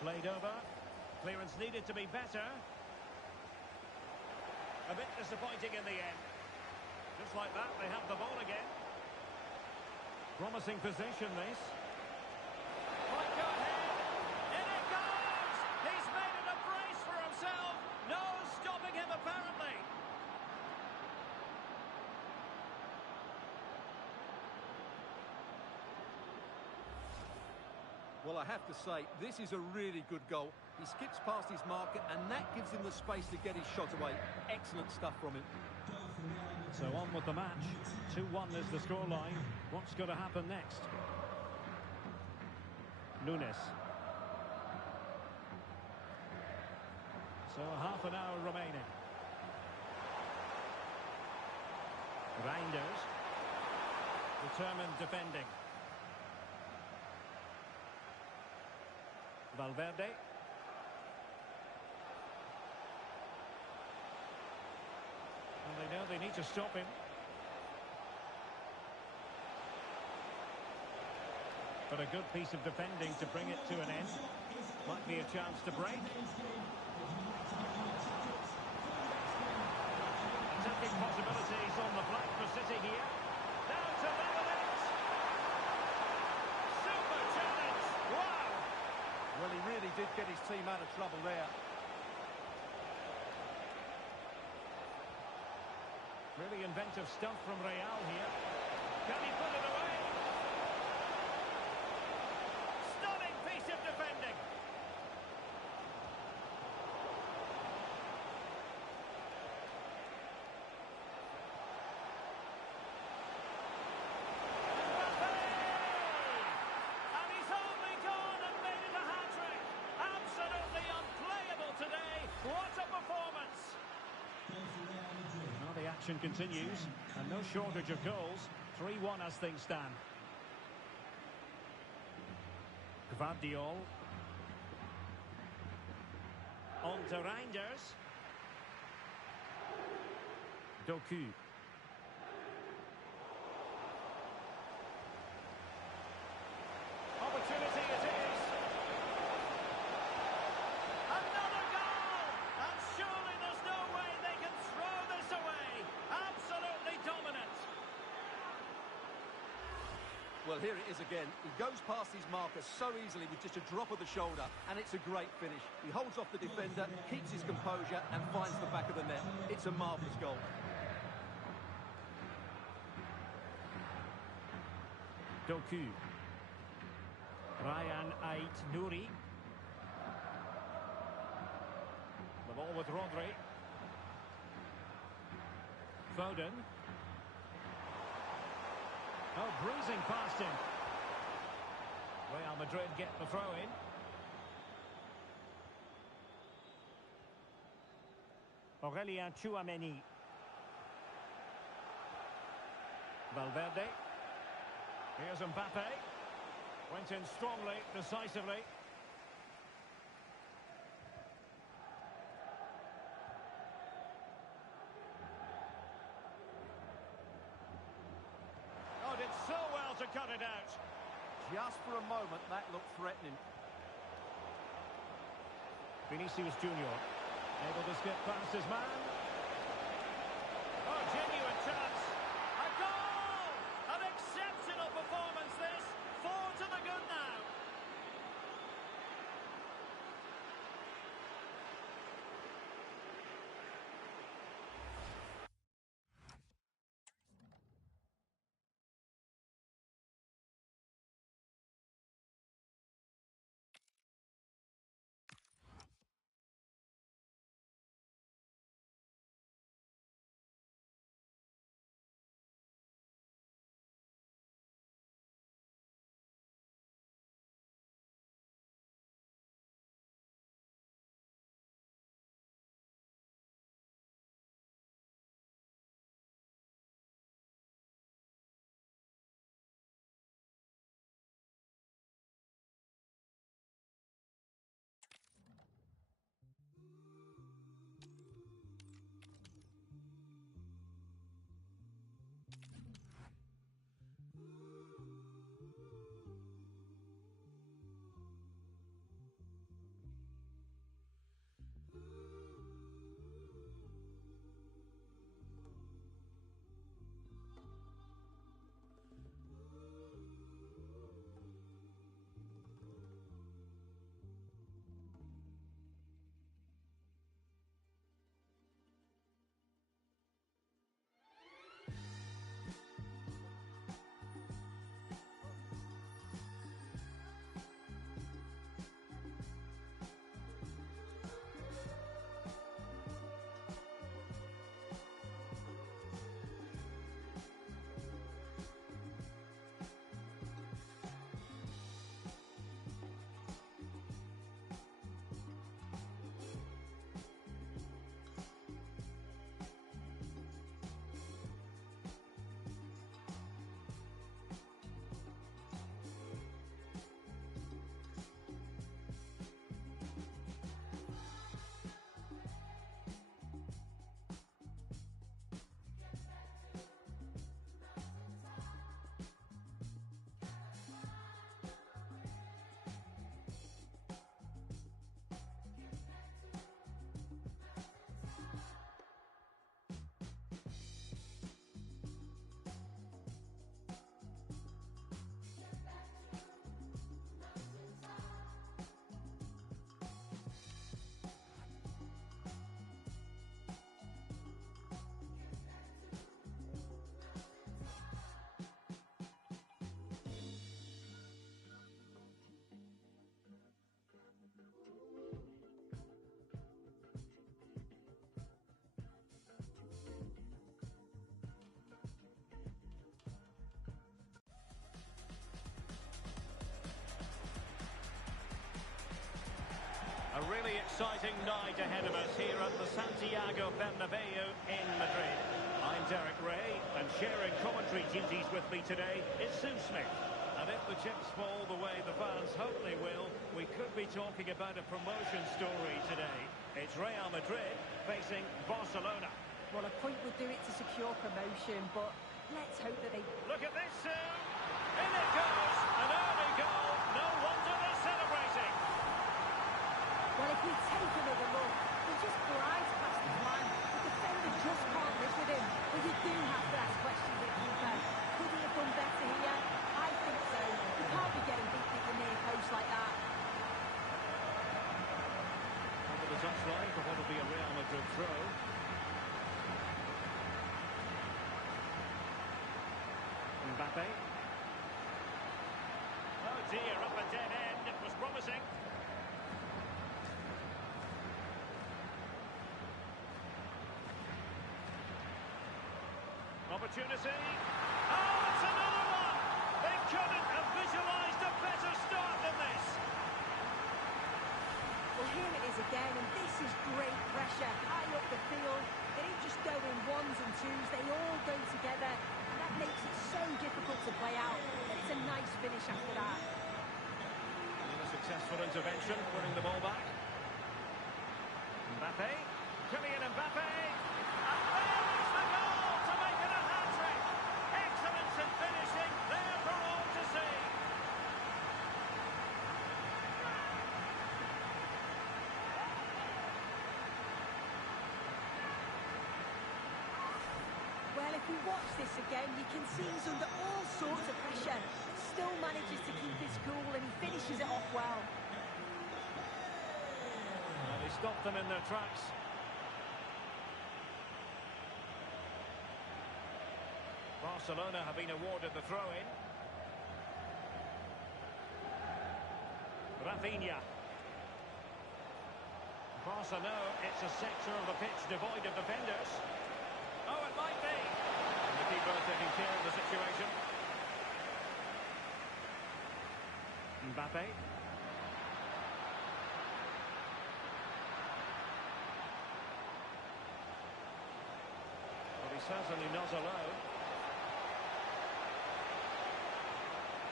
Played over. Clearance needed to be better. A bit disappointing in the end. Just like that, they have the ball again. Promising position, this. Might go ahead. In it goes! He's made it a brace for himself. No stopping him, apparently. Well, I have to say, this is a really good goal. He skips past his marker, and that gives him the space to get his shot away. Excellent stuff from him. So on with the match. 2-1 is the scoreline. What's going to happen next? Nunes. So half an hour remaining. Reinders. Determined defending. Valverde. And they know they need to stop him. But a good piece of defending to bring it to an end. Might be a chance to break. Attacking possibilities on the flank for City here. Down to level it. Super challenge. Wow. Well, he really did get his team out of trouble there. Really inventive stuff from Real here. Can he put it away? Stunning piece of defending. Mbappe! And he's only gone and made it a hat-trick. Absolutely unplayable today. What a performance. Now the action continues, and no shortage of goals. 3-1 as things stand. Gvardiol. On to Reinders. Doku. Opportunity it is. Another goal! And surely there's no way they can throw this away. Absolutely dominant. Well, here it is again. He goes past his marker so easily with just a drop of the shoulder, and it's a great finish. He holds off the defender, keeps his composure, and finds the back of the net. It's a marvellous goal. Doku. Ryan Ait-Nouri. The ball with Rodri. Foden. Oh, bruising past him. Real Madrid get the throw in. Aurelien Tchouameni. Valverde. Here's Mbappe. Went in strongly, decisively. Oh, did so well to cut it out. Just for a moment, that looked threatening. Vinicius Junior. Able to skip past his man. Oh, genuine chance. A goal! An exceptional performance this. 4 to the good now. A really exciting night ahead of us here at the Santiago Bernabeu in Madrid. I'm Derek Ray, and sharing commentary duties with me today is Sue Smith. And if the chips fall the way the fans hope they will, we could be talking about a promotion story today. It's Real Madrid facing Barcelona. Well, a point would do it to secure promotion, but let's hope that they... Look at this, Sue! In it goes! An early goal! No wonder they're celebrating! Well, if we take another look, he just glides past his man. The defender just can't live with him. But you do have to ask questions at keeper. Could he have done better here? I think so. He can't be getting beat at the near post like that. Over the touchline for what will be a Real Madrid throw. Mbappe. Oh dear, up a dead end. It was promising. Opportunity. Oh, it's another one! couldn't have visualised a better start than this. Well, here it is again, and this is great pressure. High up the field. They don't just go in ones and twos, they all go together. And that makes it so difficult to play out. But it's a nice finish after that. And a successful intervention, winning the ball back. Mbappe. Kylian Mbappe. And there is the goal to make it a hat-trick. Excellence in finishing, there for all to see. Well, if we watch this again, you can see he's under all sorts of pressure. Still manages to keep his cool, and he finishes it off well. Well, he stopped them in their tracks. Barcelona have been awarded the throw-in. Rafinha. Barca know it's a sector of the pitch devoid of defenders. Oh, it might be. And the keeper taking care of the situation. Mbappe. Well, he's certainly not alone.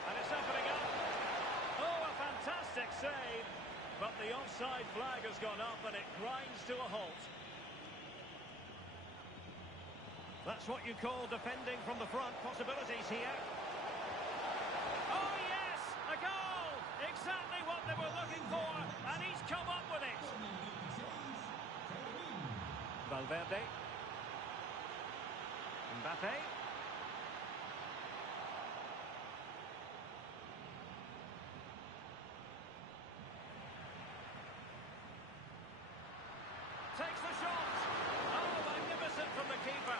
And it's opening up. Oh, a fantastic save. But the offside flag has gone up and it grinds to a halt. That's what you call defending from the front. Possibilities here. Oh, yes! A goal! Exactly what they were looking for. And he's come up with it. Valverde. Mbappe. Takes the shot. Oh, magnificent from the keeper.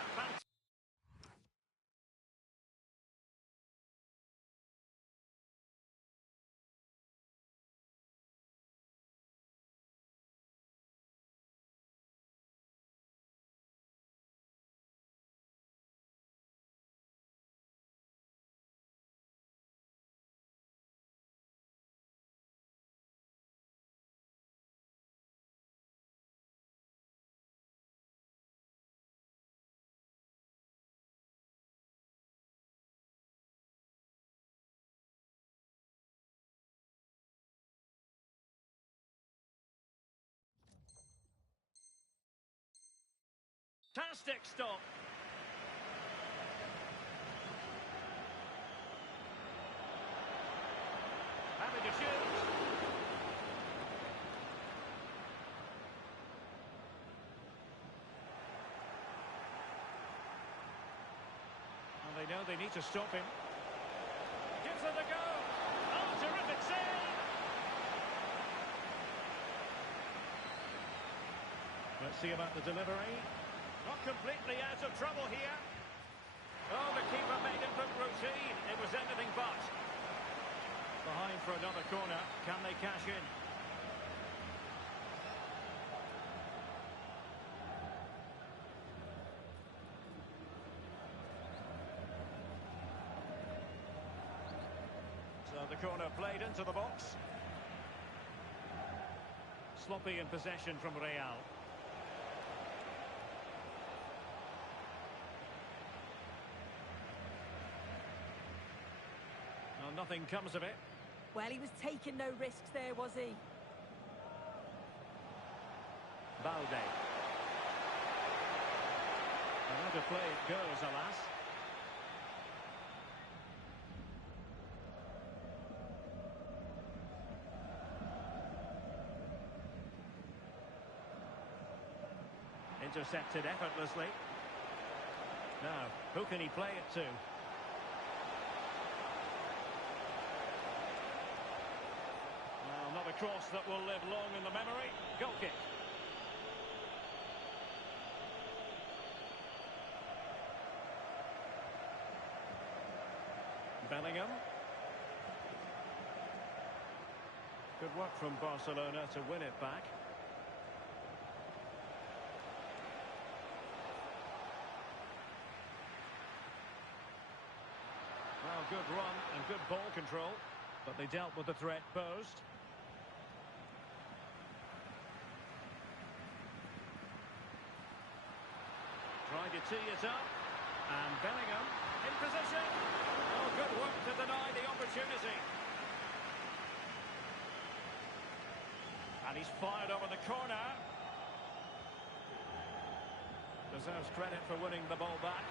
Fantastic stop. Having to shoot. And they know they need to stop him. Gives it a go. Oh, terrific save. Let's see about the delivery. Not completely out of trouble here. Oh, the keeper made him look routine. It was anything but. Behind for another corner. Can they cash in? So the corner played into the box. Sloppy in possession from Real. Well, nothing comes of it. Well, he was taking no risks there, was he? Balde. And out of play it goes, alas. Intercepted effortlessly. Now, who can he play it to? Well, not a cross that will live long in the memory. Goal kick. Bellingham. Good work from Barcelona to win it back. Well, good good run and good ball control, but they dealt with the threat posed. Trying to tee it up, and Bellingham in position. Oh, good work to deny the opportunity. And he's fired over the corner. Deserves credit for winning the ball back.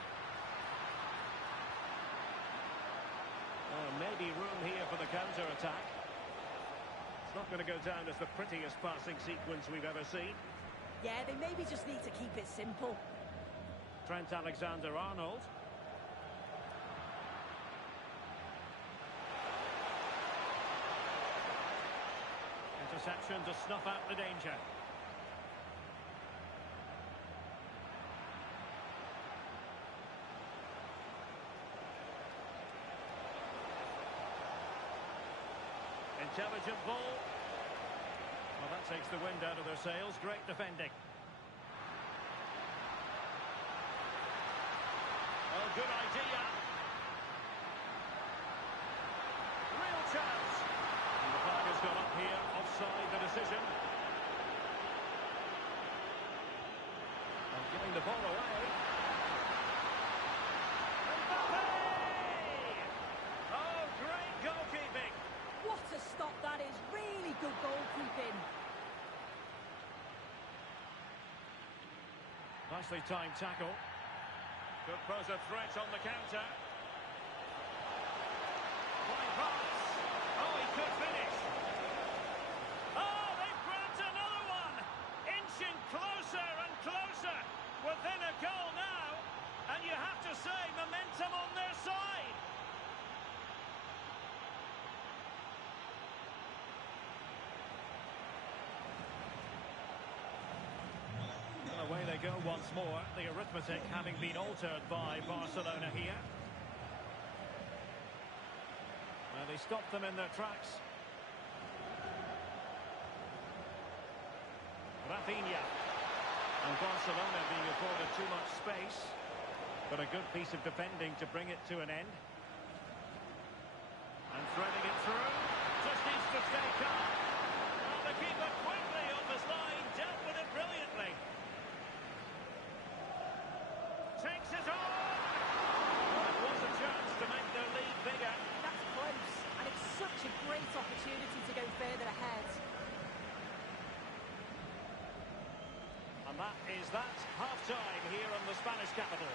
Maybe room here for the counter-attack. It's not going to go down as the prettiest passing sequence we've ever seen. Yeah, they maybe just need to keep it simple. Trent Alexander-Arnold. Interception to snuff out the danger. Intelligent ball. Well, that takes the wind out of their sails. Great defending. Oh, good idea. Real chance. And the flag has gone up here. Offside the decision. And giving the ball away. Mbappe! Oh, great goalkeeping. What a stop that is. Really good goalkeeping. Nicely timed tackle. Could pose a threat on the counter. Flying pass. Oh, he could finish. Oh, they've grabbed another one. Inching closer and closer. Within a goal now. And you have to say, momentum on their side. Away they go once more, the arithmetic having been altered by Barcelona here. Well, they stopped them in their tracks. Rafinha. And Barcelona being afforded too much space, but a good piece of defending to bring it to an end. And threading it through, just needs to stay calm. Well, the keeper quickly off his line, dealt with it brilliantly. Takes it on! That was a chance to make their lead bigger. That's close, and it's such a great opportunity to go further ahead. And that is that half-time here in the Spanish capital.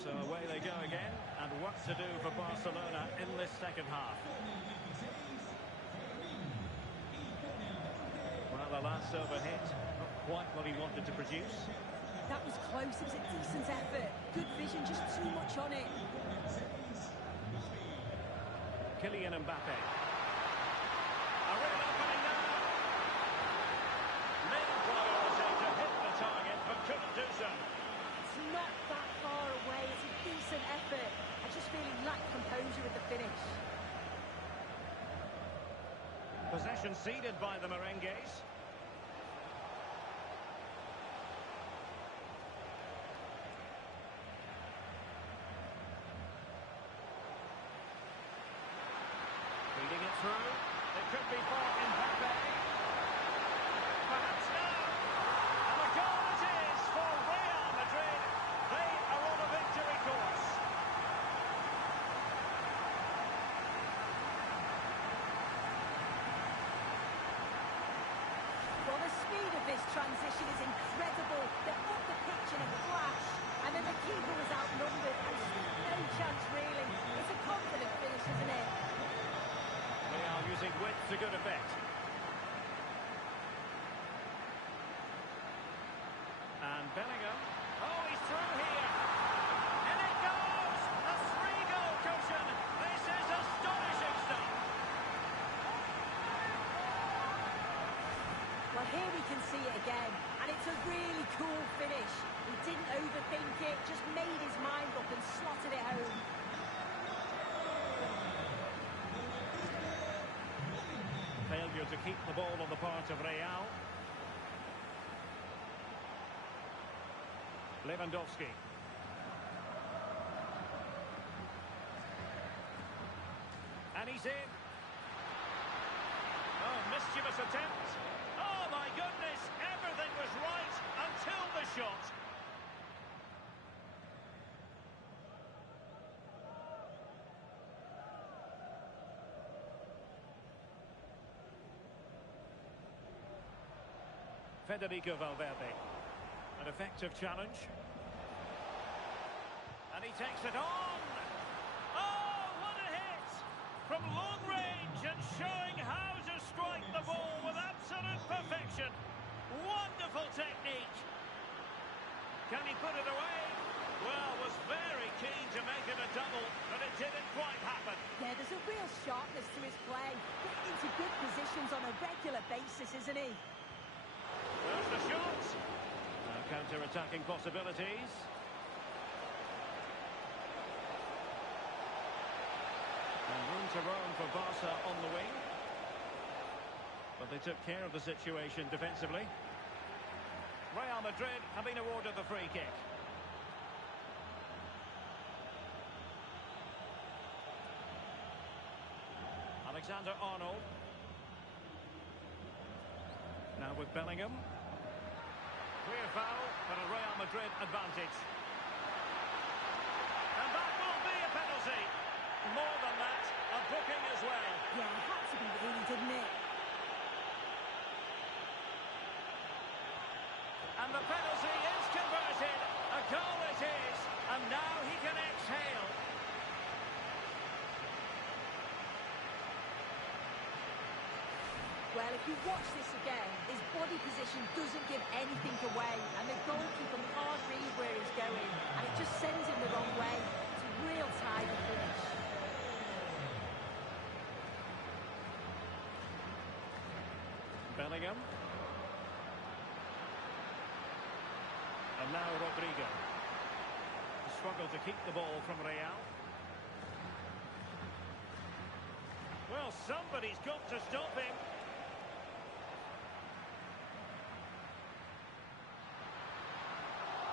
So away they go again, and work to do for Barcelona in this second half. Well, the last over hit, not quite what he wanted to produce. That was close, it was a decent effort. Good vision, just too much on it. Kylian Mbappe. A real opening now. Nailed priority to hit the target, but couldn't do so. It's not that far away, it's a decent effort. I just feel he lacked composure with the finish. Possession ceded by the Merengues. Feeding it through. It could be for Mbappe. Perhaps now. And a goal it is for Real Madrid. They are on a victory course. speed of this transition is incredible. They've up the pitch in a flash, and then the keeper was outnumbered, and no chance really. It's a confident finish, isn't it? They are using width to good effect. And Bellingham. Oh, he's through here. And it goes! A 3-goal cushion. This is astonishing stuff. Well, here we can see it again, and it's a really cool finish. He didn't overthink it, just made his mind up and slotted it home. Failure to keep the ball on the part of Real. Lewandowski. And he's in. Oh, mischievous attempt. Oh, my goodness. Everything was right until the shot. Federico Valverde. An effective challenge. And he takes it on. Oh, what a hit! From long range and showing how to strike the ball with absolute perfection. Wonderful technique. Can he put it away? Well, was very keen to make it a double, but it didn't quite happen. Yeah, there's a real sharpness to his play. Getting into good positions on a regular basis, isn't he? There's the shot. Counter-attacking possibilities. And room to roam for Barca on the wing. But they took care of the situation defensively. Real Madrid have been awarded the free kick. Alexander-Arnold. Now with Bellingham. Clear foul, but a Real Madrid advantage. And that will be a penalty. More than that, a booking as well. Yeah, it had to be really, didn't it? And the penalty is converted. A goal it is. And now he can exhale. Well, if you watch this again, his body position doesn't give anything away, and the goalkeeper can't read where he's going, and it just sends him the wrong way. It's a real tidy finish. Bellingham. And now Rodrigo. Struggle to keep the ball from Real. Well, somebody's got to stop him.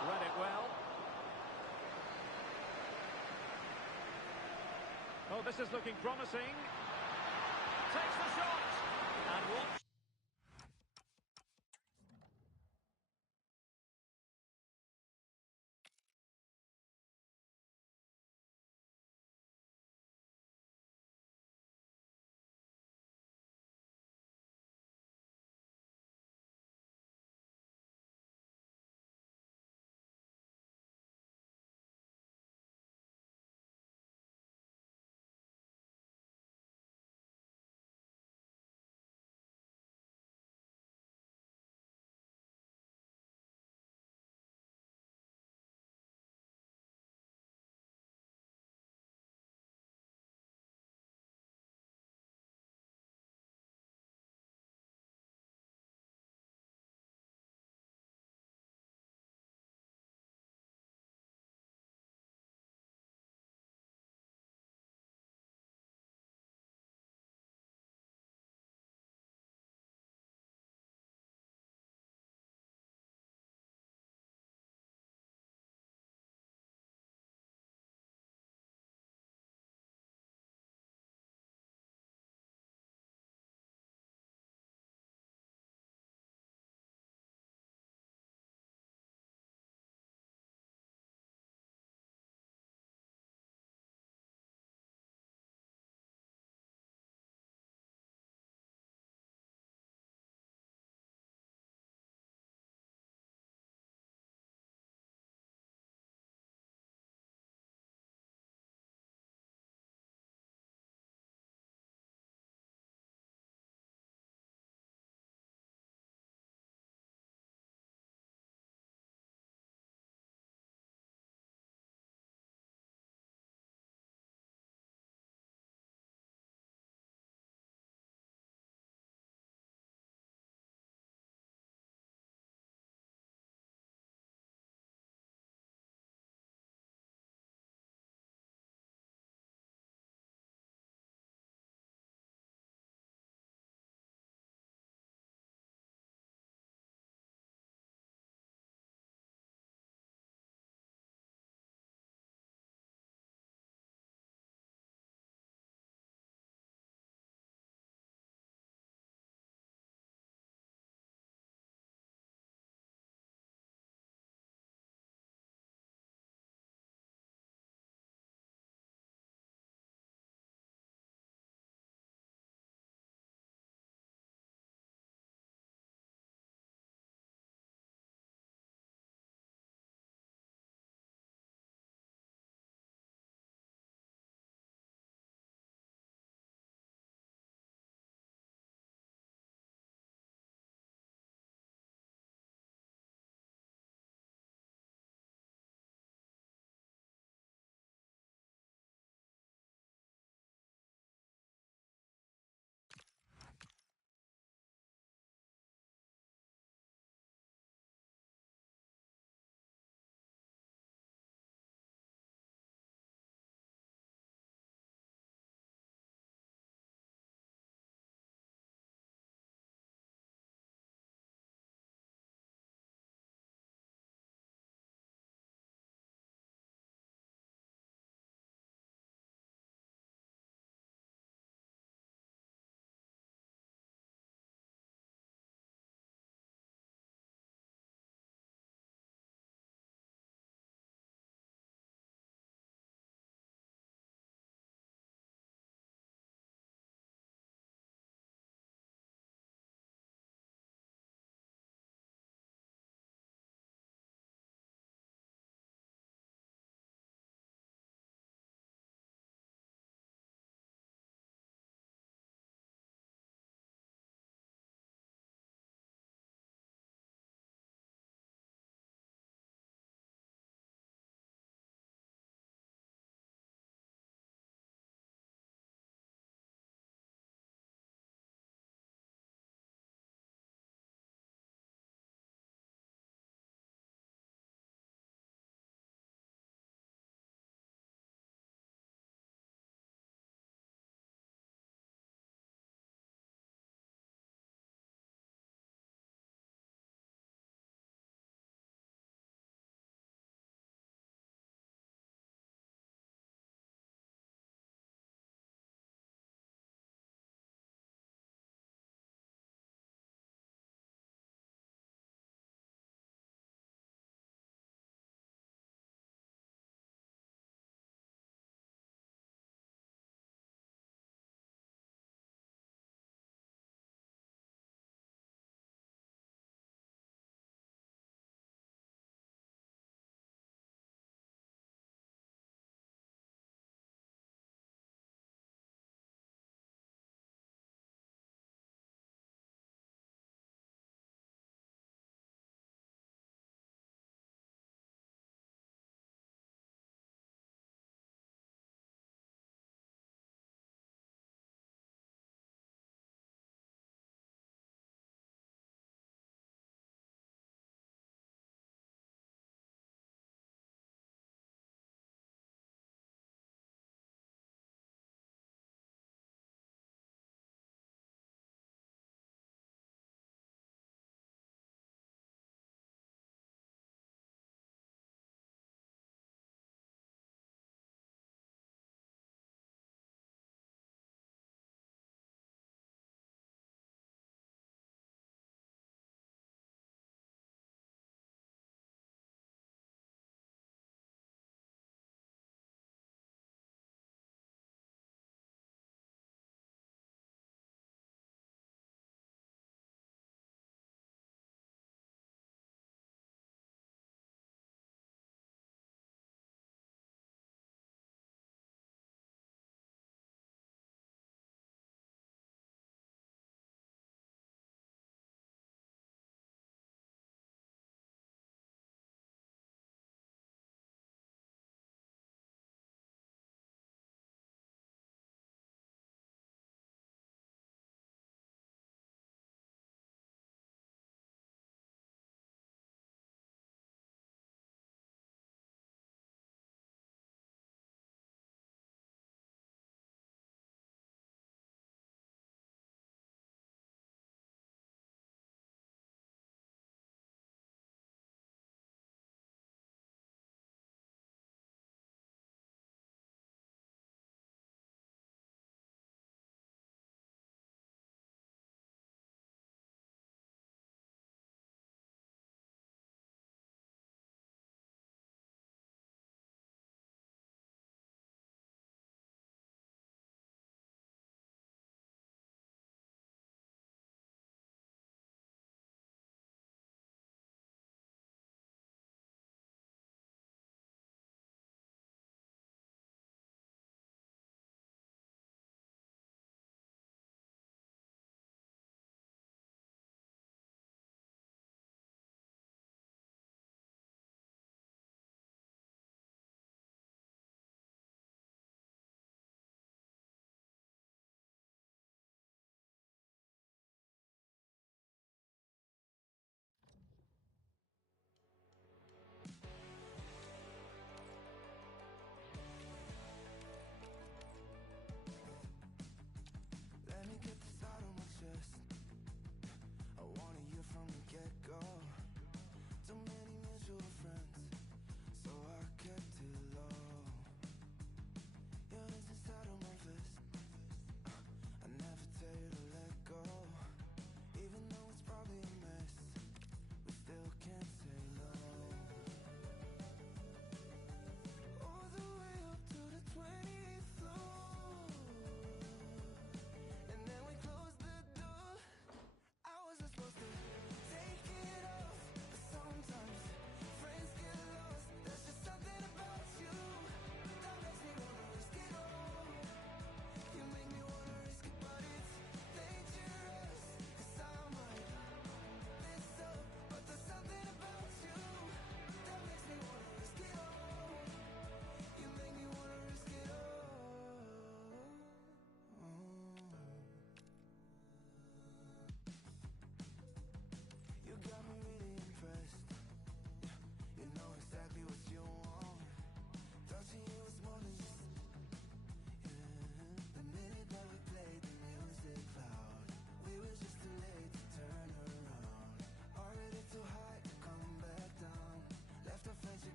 Read it well. Oh, this is looking promising. Takes the shot. And what?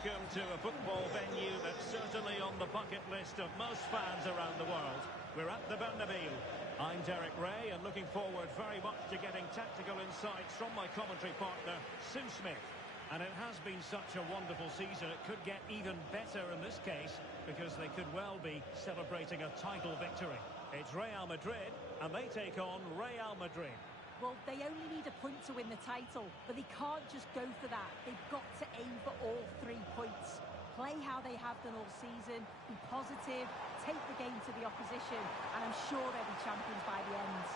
welcome to a football venue that's certainly on the bucket list of most fans around the world. We're at the Bernabeu. I'm Derek Ray and looking forward very much to getting tactical insights from my commentary partner, Sue Smith. And it has been such a wonderful season, it could get even better in this case, because they could well be celebrating a title victory. It's Real Madrid, and they take on Real Madrid. Well, they only need a point to win the title, but they can't just go for that. They've got to aim for all 3 points. Play how they have done all season, be positive, take the game to the opposition, and I'm sure they'll be champions by the end.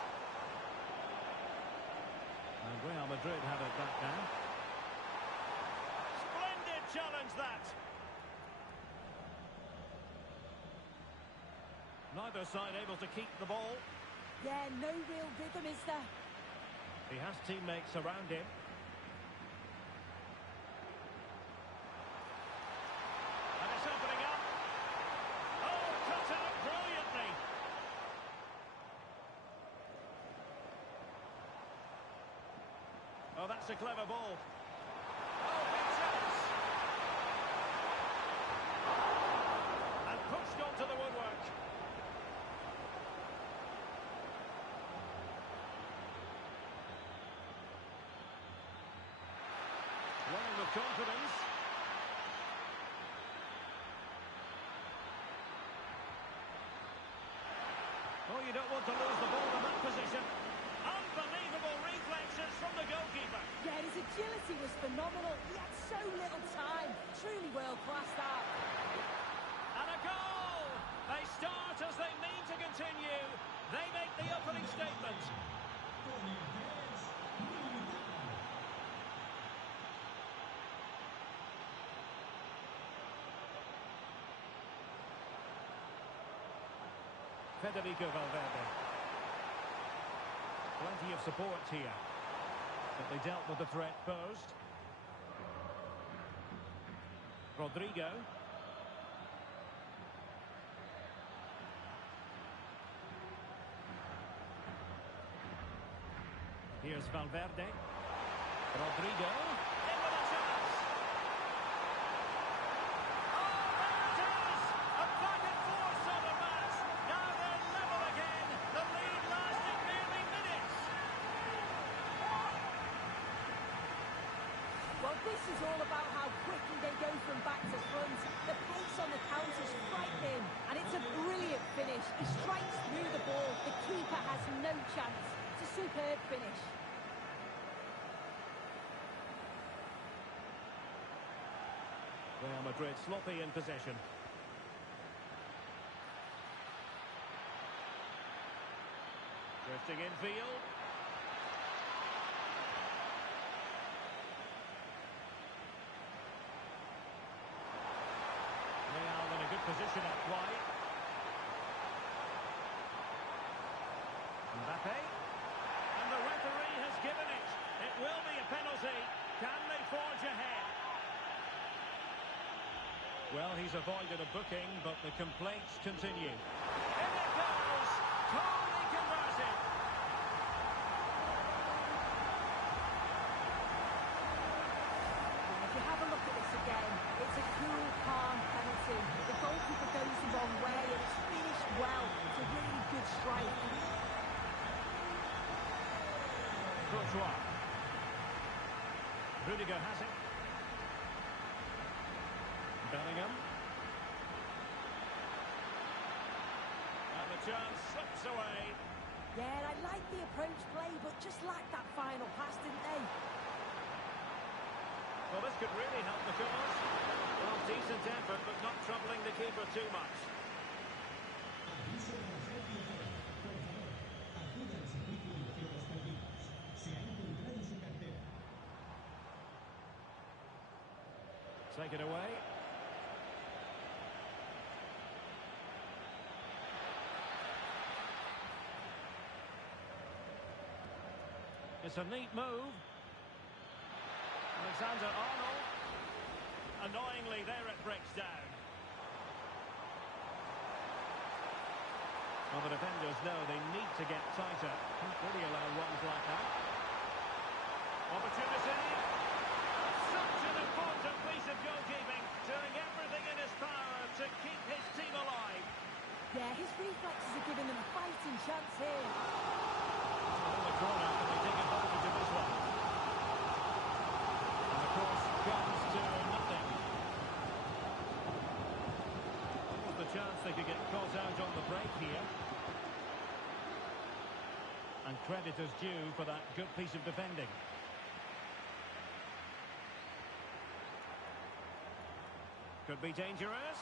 And Real Madrid have it back now. Splendid challenge, that! Neither side able to keep the ball. Yeah, no real rhythm, is there? He has teammates around him. And it's opening up. Oh, cut out brilliantly. Oh, that's a clever ball. Oh, big chance. And pushed onto the woodwork. Running with confidence. Oh, you don't want to lose the ball in that position. Unbelievable reflexes from the goalkeeper. Yeah, his agility was phenomenal. He had so little time. Truly world-class, that. And a goal! They start as they mean to continue. They make the opening statement. Federico Valverde. Plenty of support here. But they dealt with the threat posed. Rodrigo. Here's Valverde. Rodrigo. In with a chance. Oh, there it is! A back and forth sort of match. Now they're level again. The lead lasted merely minutes. Well, this is all about how quickly they go from back to front. The pace on the counter's frightening, and it's a brilliant finish. He strikes through the ball. The keeper has no chance. It's a superb finish. Real Madrid sloppy in possession. Drifting infield. Real in a good position up wide. Mbappe. And the referee has given it. It will be a penalty. Can they forge ahead? Well, he's avoided a booking, but the complaints continue. In it goes! Totally converted! If you have a look at this again, it's a cool, calm penalty. The goalkeeper goes the wrong way, and it's finished well. It's a really good strike. Courtois. Rudiger has it. Bellingham. And the chance slips away. Yeah, I like the approach play, but just lacked that final pass, didn't they? Well, this could really help the cause. Well, decent effort, but not troubling the keeper too much. Aviso de emergencia general. Por favor, acuda al servicio de cierres perdidos. Se ha encontrado su cartera. Take it away. It's a neat move. Alexander-Arnold. Annoyingly, there it breaks down. Well, the defenders know they need to get tighter. Can't really allow runs like that. Opportunity. Such an important Magnificent piece of goalkeeping, doing everything in his power to keep his team alive. Yeah, his reflexes are giving them a fighting chance here. In the corner, can they take advantage of this one? And the cross comes to nothing. Almost the chance they could get caught out on the break here. And credit is due for that good piece of defending. Could be dangerous.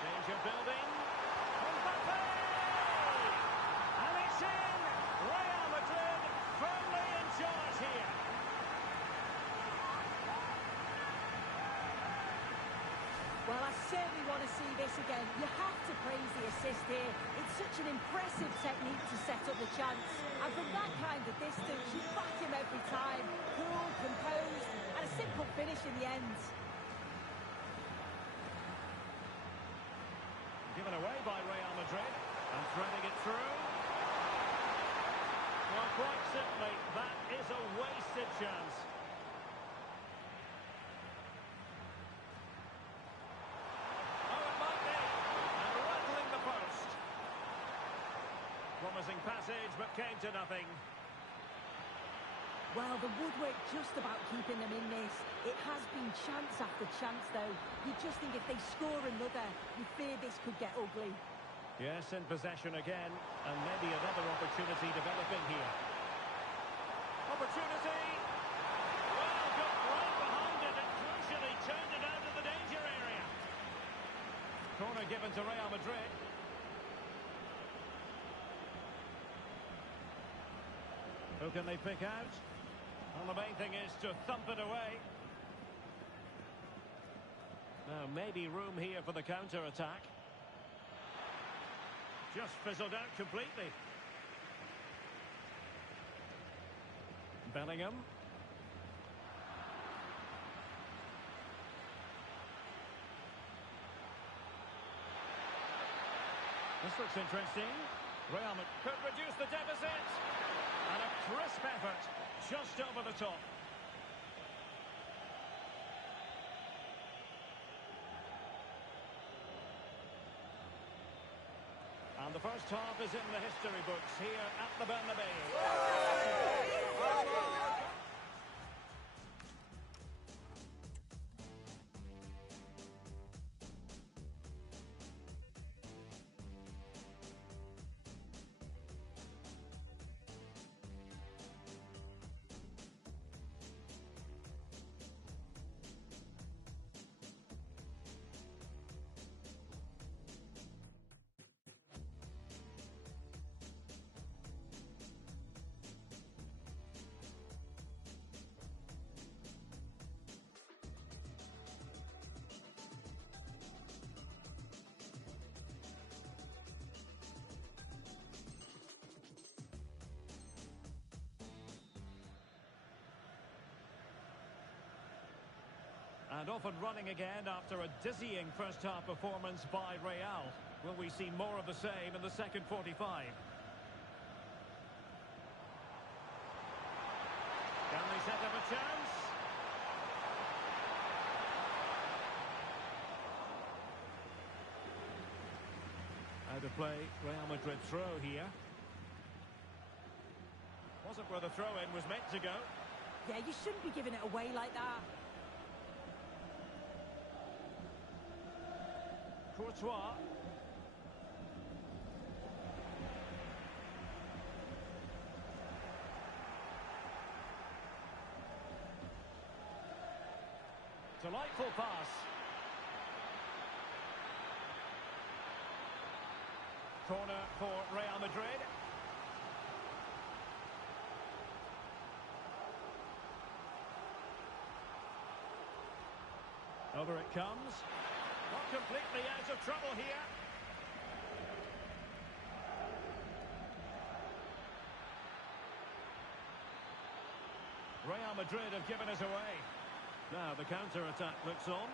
Danger building. Mbappe! And it's in! Real Madrid firmly in charge here. Well, I certainly want to see this again. You have to praise the assist here. It's such an impressive technique to set up the chance. And from that kind of distance, you back him every time. Cool, composed, and a simple finish in the end. Given away by Real Madrid. And threading it through. Well, quite simply, that is a wasted chance. Promising passage, but came to nothing. Well, the woodwork just about keeping them in this. It has been chance after chance, though. You just think if they score another, you fear this could get ugly. Yes, in possession again, and maybe another opportunity developing here. Opportunity! Well, got right behind it and crucially turned it out of the danger area. Corner given to Real Madrid. Who can they pick out? Well, the main thing is to thump it away. Now, maybe room here for the counter-attack. Just fizzled out completely. Bellingham. This looks interesting. Real Madrid could reduce the deficit. And a crisp effort, just over the top. And the first half is in the history books here at the Bernabeu. And off and running again after a dizzying first-half performance by Real. Will we see more of the same in the second 45? Can they set up a chance? Out of play, Real Madrid throw here. Wasn't where the throw-in was meant to go. Yeah, you shouldn't be giving it away like that. Courtois. Delightful pass. Corner for Real Madrid. Over it comes. Not completely out of trouble here. Real Madrid have given us away. Now the counter-attack looks on.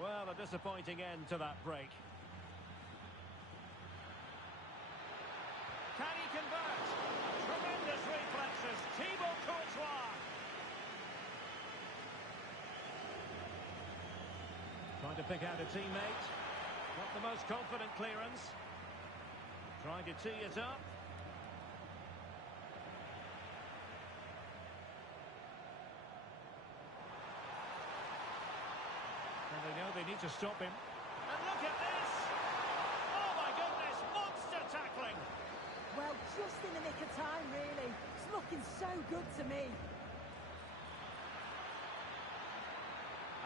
Well, a disappointing end to that break. Can he convert? Tremendous reflexes. Thibaut Courtois. Trying to pick out a teammate. Not the most confident clearance. Trying to tee it up. And they know they need to stop him. And look at this! Oh my goodness, monster tackling! Well, just in the nick of time, really. It's looking so good to me.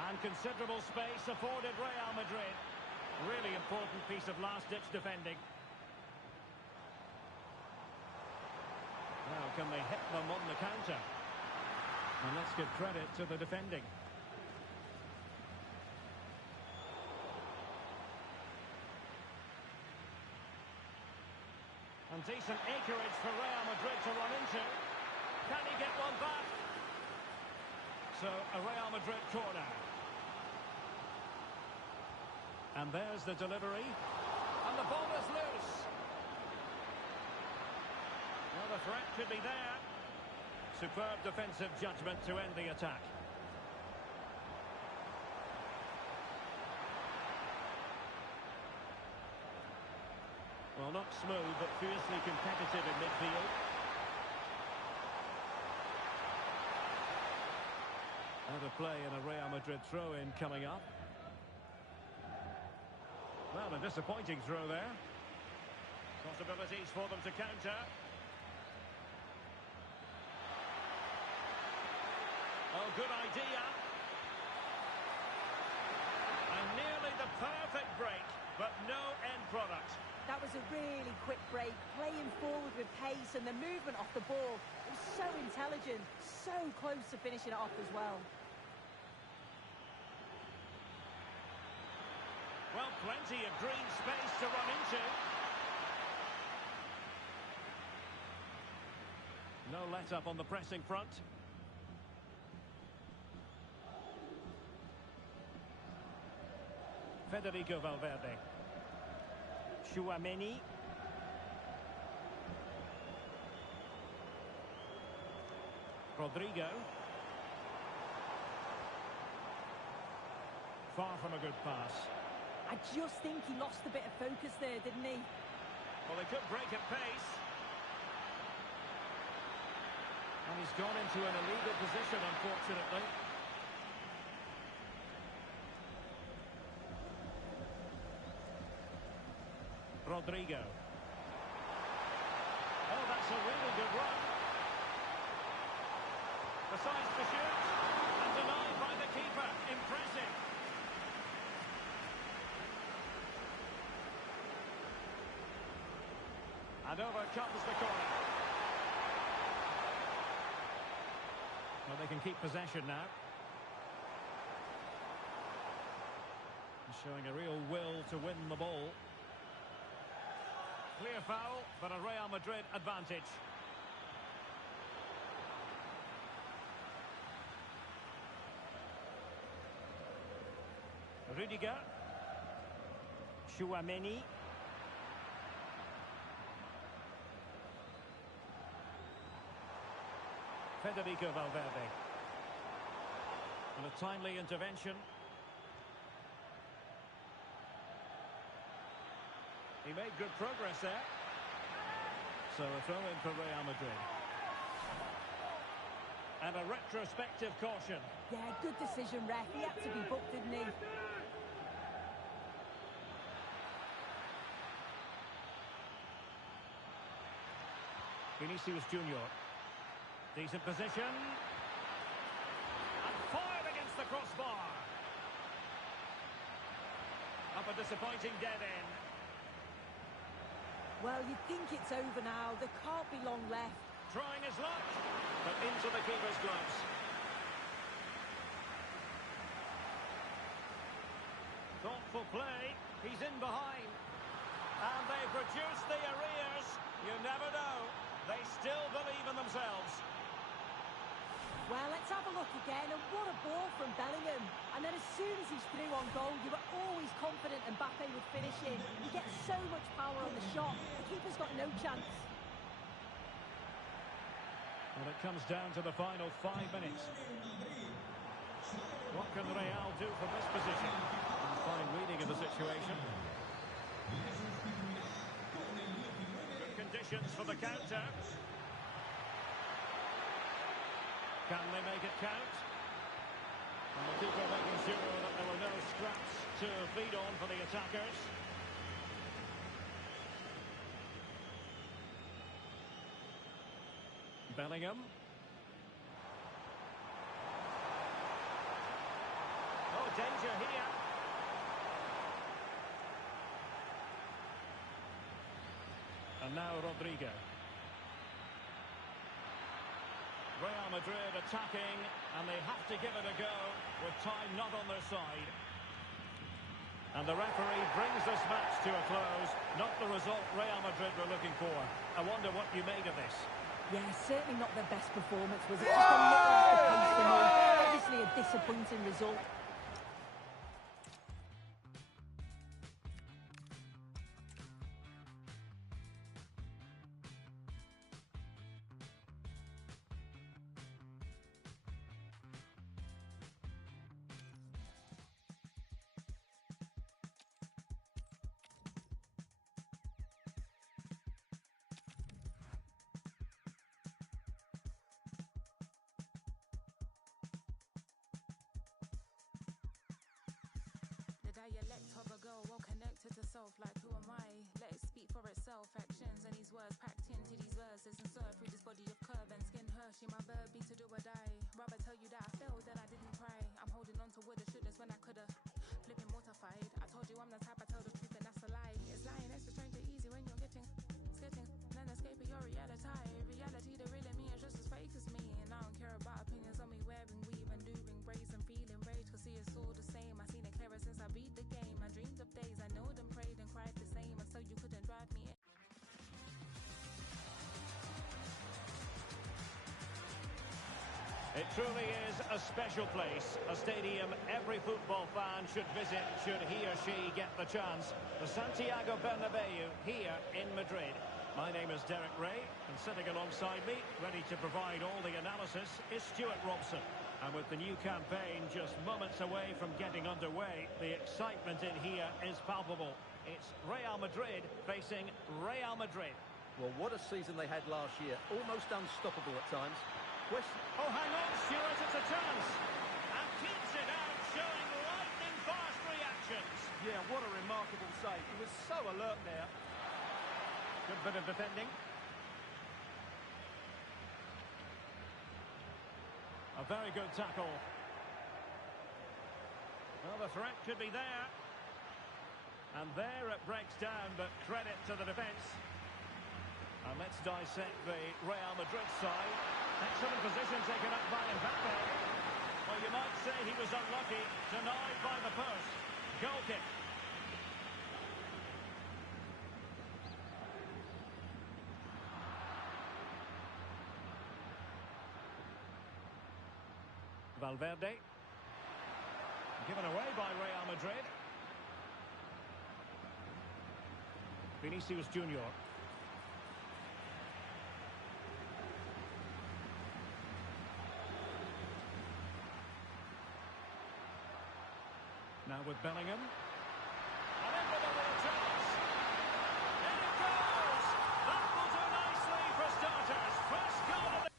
And considerable space afforded Real Madrid. Really important piece of last-ditch defending. Now, can they hit them on the counter? And let's give credit to the defending. And decent acreage for Real Madrid to run into. Can he get one back? So, a Real Madrid corner. And there's the delivery. And the ball is loose. Well, the threat could be there. Superb defensive judgment to end the attack. Well, not smooth, but fiercely competitive in midfield. Out of play and a Real Madrid throw-in coming up. Well, a disappointing throw there. Possibilities for them to counter. Oh, good idea. And nearly the perfect break, but no end product. That was a really quick break, playing forward with pace and the movement off the ball. It was so intelligent, so close to finishing it off as well. Well, plenty of green space to run into. No let-up on the pressing front. Federico Valverde. Tchouaméni. Rodrigo. Far from a good pass. I just think he lost a bit of focus there, didn't he? Well, they could break at pace. And he's gone into an illegal position, unfortunately. Rodrigo. Oh, that's a really good run. Decides to shoot. And denied by the keeper. Impressive. And over comes the corner. Well, they can keep possession now. Showing a real will to win the ball. Clear foul, but a Real Madrid advantage. Rudiger. Tchouaméni. Federico Valverde. And a timely intervention. He made good progress there. So a throw in for Real Madrid. And a retrospective caution. Yeah, good decision, ref. He had to be booked, didn't he? Vinicius Junior. Decent position. And fired against the crossbar. Up a disappointing dead end. Well, you think it's over now. There can't be long left. Trying his luck, but into the keeper's gloves. Thoughtful play. He's in behind. And they've reduced the arrears. You never know. They still believe in themselves. Well, let's have a look again, and what a ball from Bellingham. And then as soon as he's through on goal, you were always confident Mbappe would finish it. He gets so much power on the shot, the keeper's got no chance. Well, it comes down to the final 5 minutes. What can Real do from this position? Fine reading of the situation. Good conditions for the counter. Can they make it count? And the keeper making sure that there were no scraps to feed on for the attackers. Bellingham. Oh, danger here. And now Rodrigo. Real Madrid attacking, and they have to give it a go with time not on their side. And the referee brings this match to a close. Not the result Real Madrid were looking for. I wonder what you made of this. Yeah, certainly not their best performance, was it? Just a little off the pace for me. Obviously a disappointing result. Dialect of a girl well connected to self, like who am I? Let it speak for itself. Actions and these words packed into these verses and served through this body of curve and skin Hershey. My verb be to do or die. Rather tell you that I failed than I didn't try. I'm holding on to woulda shouldas when I coulda. Flipping mortified. I told you I'm the type I tell the truth and that's a lie. It's lying extra strange and easy when you're getting then escaping your reality. Reality the real in me is just as fake as me. And I don't care about opinions on me wearing weave and doing braids and feeling rage. Cause see it's all the same. I seen it clearer since I beat the game. I dreamed of days I know them prayed and cried the same. And so you couldn't drive me in. It truly is a special place, a stadium every football fan should visit should he or she get the chance. The Santiago Bernabeu here in Madrid. My name is Derek Ray, and sitting alongside me, ready to provide all the analysis, is Stuart Robson. And with the new campaign just moments away from getting underway, the excitement in here is palpable. It's Real Madrid facing Real Madrid. Well, what a season they had last year. Almost unstoppable at times. Oh, hang on, Stuart, it's a chance. And keeps it out, showing lightning-fast reactions. Yeah, what a remarkable save. He was so alert there. Good bit of defending. A very good tackle. Well, the threat could be there. And there it breaks down, but credit to the defence. And let's dissect the Real Madrid side. Excellent position taken up by Mbappe. Well, you might say he was unlucky. Denied by the post. Goal kick. Valverde. Given away by Real Madrid. Vinicius Junior. Now with Bellingham. And in with a little chance. In it goes! That will do nicely for starters. First goal of the...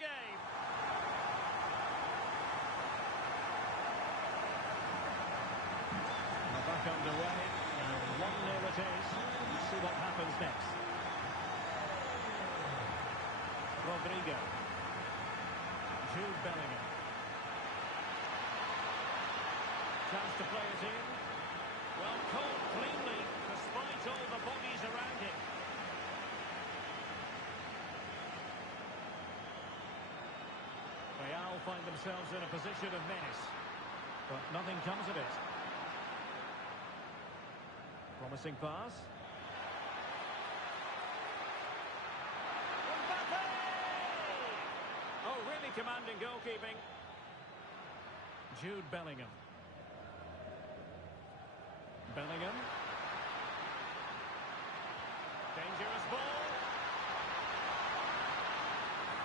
game. We're back underway, and 1-0 it is. Let's see what happens next. Rodrigo. Jude Bellingham. Chance to play it in. Well, caught cleanly, despite all the bodies around him. Real find themselves in a position of menace, but nothing comes of it. Promising pass. Mbappe! Oh, really commanding goalkeeping. Jude Bellingham. Bellingham. Dangerous ball.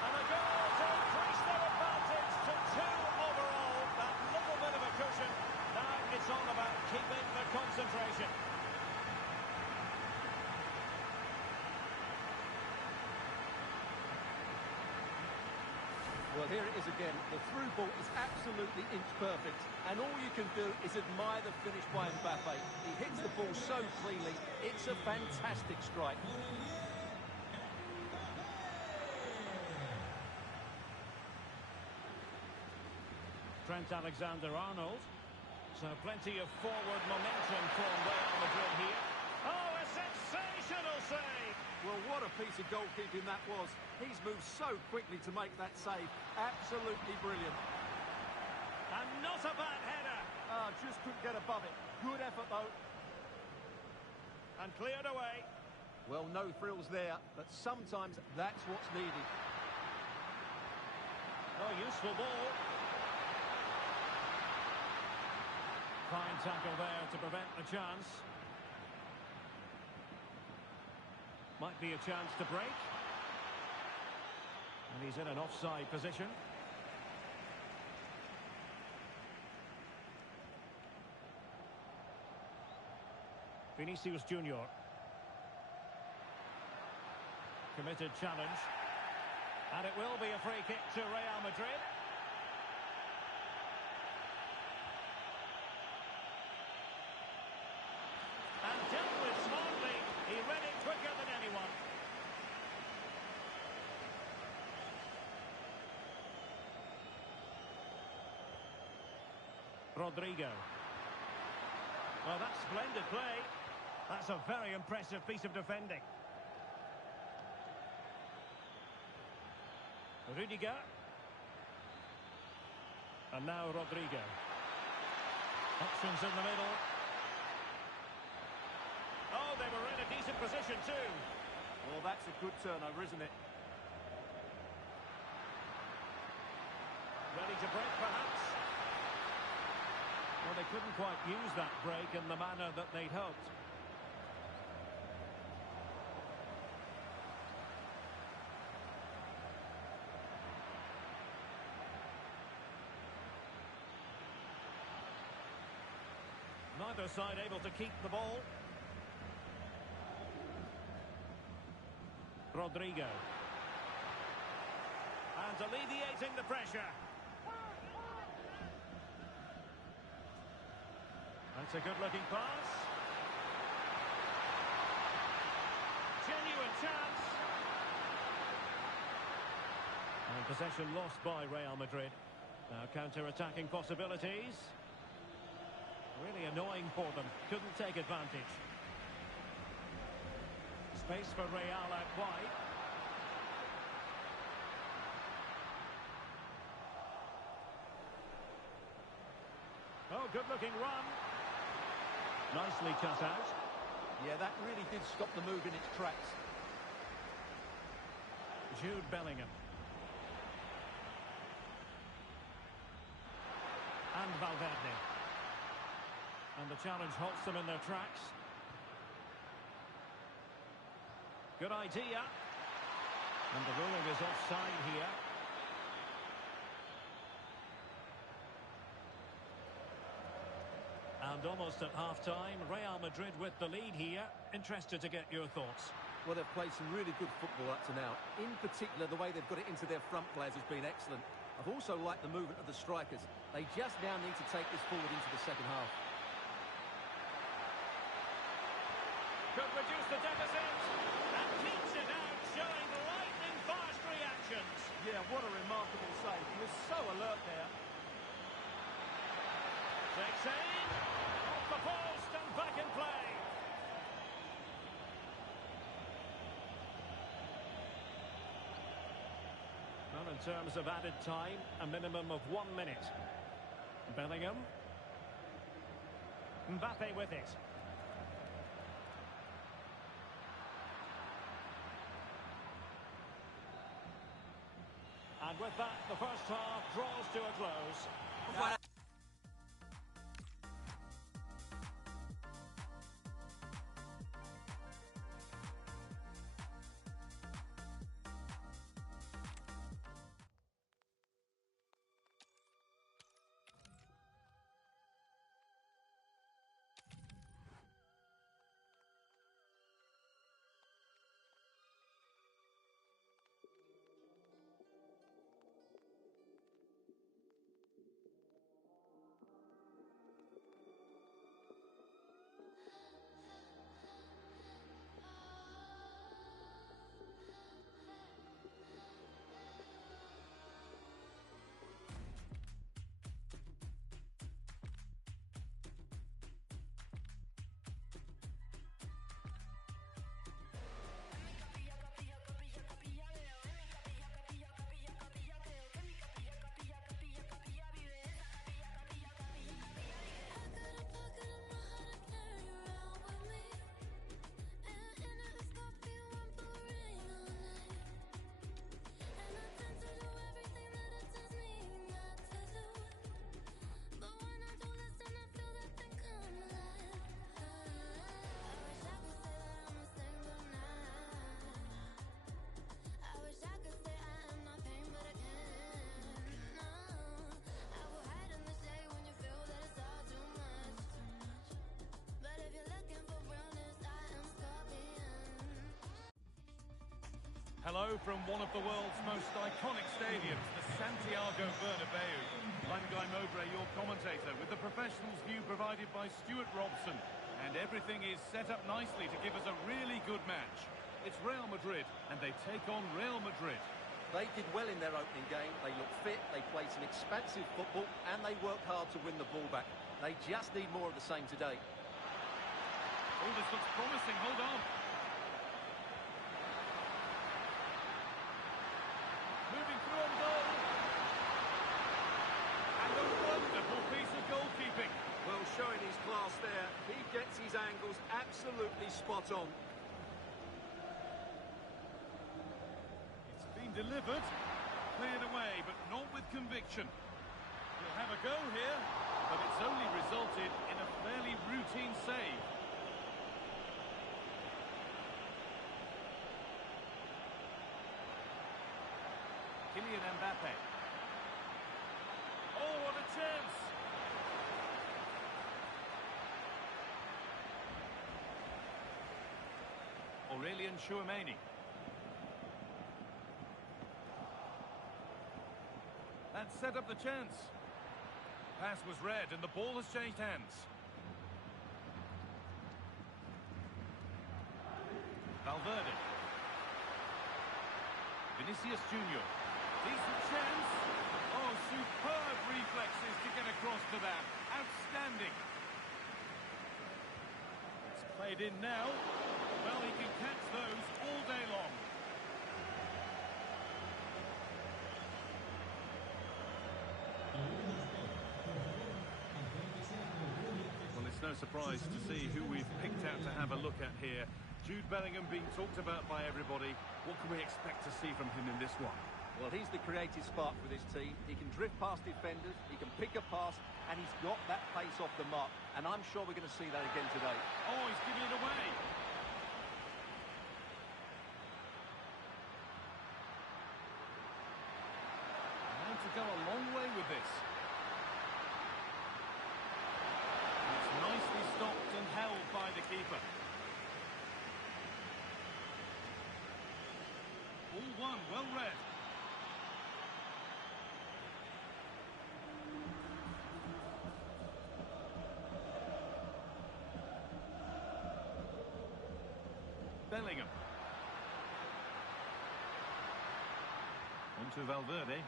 And a goal to increase their advantage to 2 overall. That little bit of a cushion. Now it's all about keeping the concentration. Well, here it is again. The through ball is absolutely inch perfect. And all you can do is admire the finish by Mbappe. He hits the ball so cleanly. It's a fantastic strike. Trent Alexander-Arnold. So plenty of forward momentum from Real Madrid here. Oh, a sensational save! Well, what a piece of goalkeeping that was. He's moved so quickly to make that save. Absolutely brilliant. And not a bad header. Just couldn't get above it. Good effort, though. And cleared away. Well, no thrills there, but sometimes that's what's needed. Oh, useful ball. Fine tackle there to prevent the chance. Might be a chance to break. And he's in an offside position. Vinicius Junior. Committed challenge. And it will be a free kick to Real Madrid. And dealt with smartly. He read it quicker than anyone. Rodrigo. Well, that's splendid play. That's a very impressive piece of defending. Rudiger. And now Rodrigo. Options in the middle. Oh, they were in a decent position too. Well, that's a good turnover, isn't it? Ready to break, perhaps? Well, they couldn't quite use that break in the manner that they'd hoped. Neither side able to keep the ball. Rodrigo. And alleviating the pressure. That's a good-looking pass. Genuine chance. And possession lost by Real Madrid. Now counter-attacking possibilities. Really annoying for them. Couldn't take advantage. Space for Real out wide. Oh, good-looking run. Nicely cut out. Yeah, that really did stop the move in its tracks. Jude Bellingham. And Valverde. And the challenge halts them in their tracks. Good idea. And the ruling is offside here. And almost at half-time, Real Madrid with the lead here. Interested to get your thoughts. Well, they've played some really good football up to now. In particular, the way they've got it into their front players has been excellent. I've also liked the movement of the strikers. They just now need to take this forward into the second half. Could reduce the deficit. And keeps it out, showing lightning-fast reactions. Yeah, what a remarkable save. He was so alert there. Takes aim, off the post and back in play. Well, in terms of added time, a minimum of 1 minute. Bellingham. Mbappe with it. And with that, the first half draws to a close. Hello from one of the world's most iconic stadiums, the Santiago Bernabeu. I'm Guy Mowbray, your commentator, with the professionals' view provided by Stuart Robson. And everything is set up nicely to give us a really good match. It's Real Madrid, and they take on Real Madrid. They did well in their opening game. They look fit, they play some expansive football, and they work hard to win the ball back. They just need more of the same today. Oh, this looks promising. Hold on. Moving through on goal. And a wonderful piece of goalkeeping. Well, showing his class there. He gets his angles absolutely spot on. It's been delivered. Cleared away, but not with conviction. He'll have a go here, but it's only resulted in a fairly routine save. Kylian Mbappe. Oh, what a chance! Aurelian Chouameni. That set up the chance. Pass was read and the ball has changed hands. Valverde. Vinicius Junior. Decent chance. Oh, superb reflexes to get across to that. Outstanding. It's played in now. Well, he can catch those all day long. Well, it's no surprise to see who we've picked out to have a look at here. Jude Bellingham being talked about by everybody. What can we expect to see from him in this one? Well, he's the creative spark for this team. He can drift past defenders, he can pick a pass, and he's got that pace off the mark. And I'm sure we're going to see that again today. Oh, he's giving it away. And to go a long way with this. It's nicely stopped and held by the keeper. All one, well read. Bellingham. On to Valverde.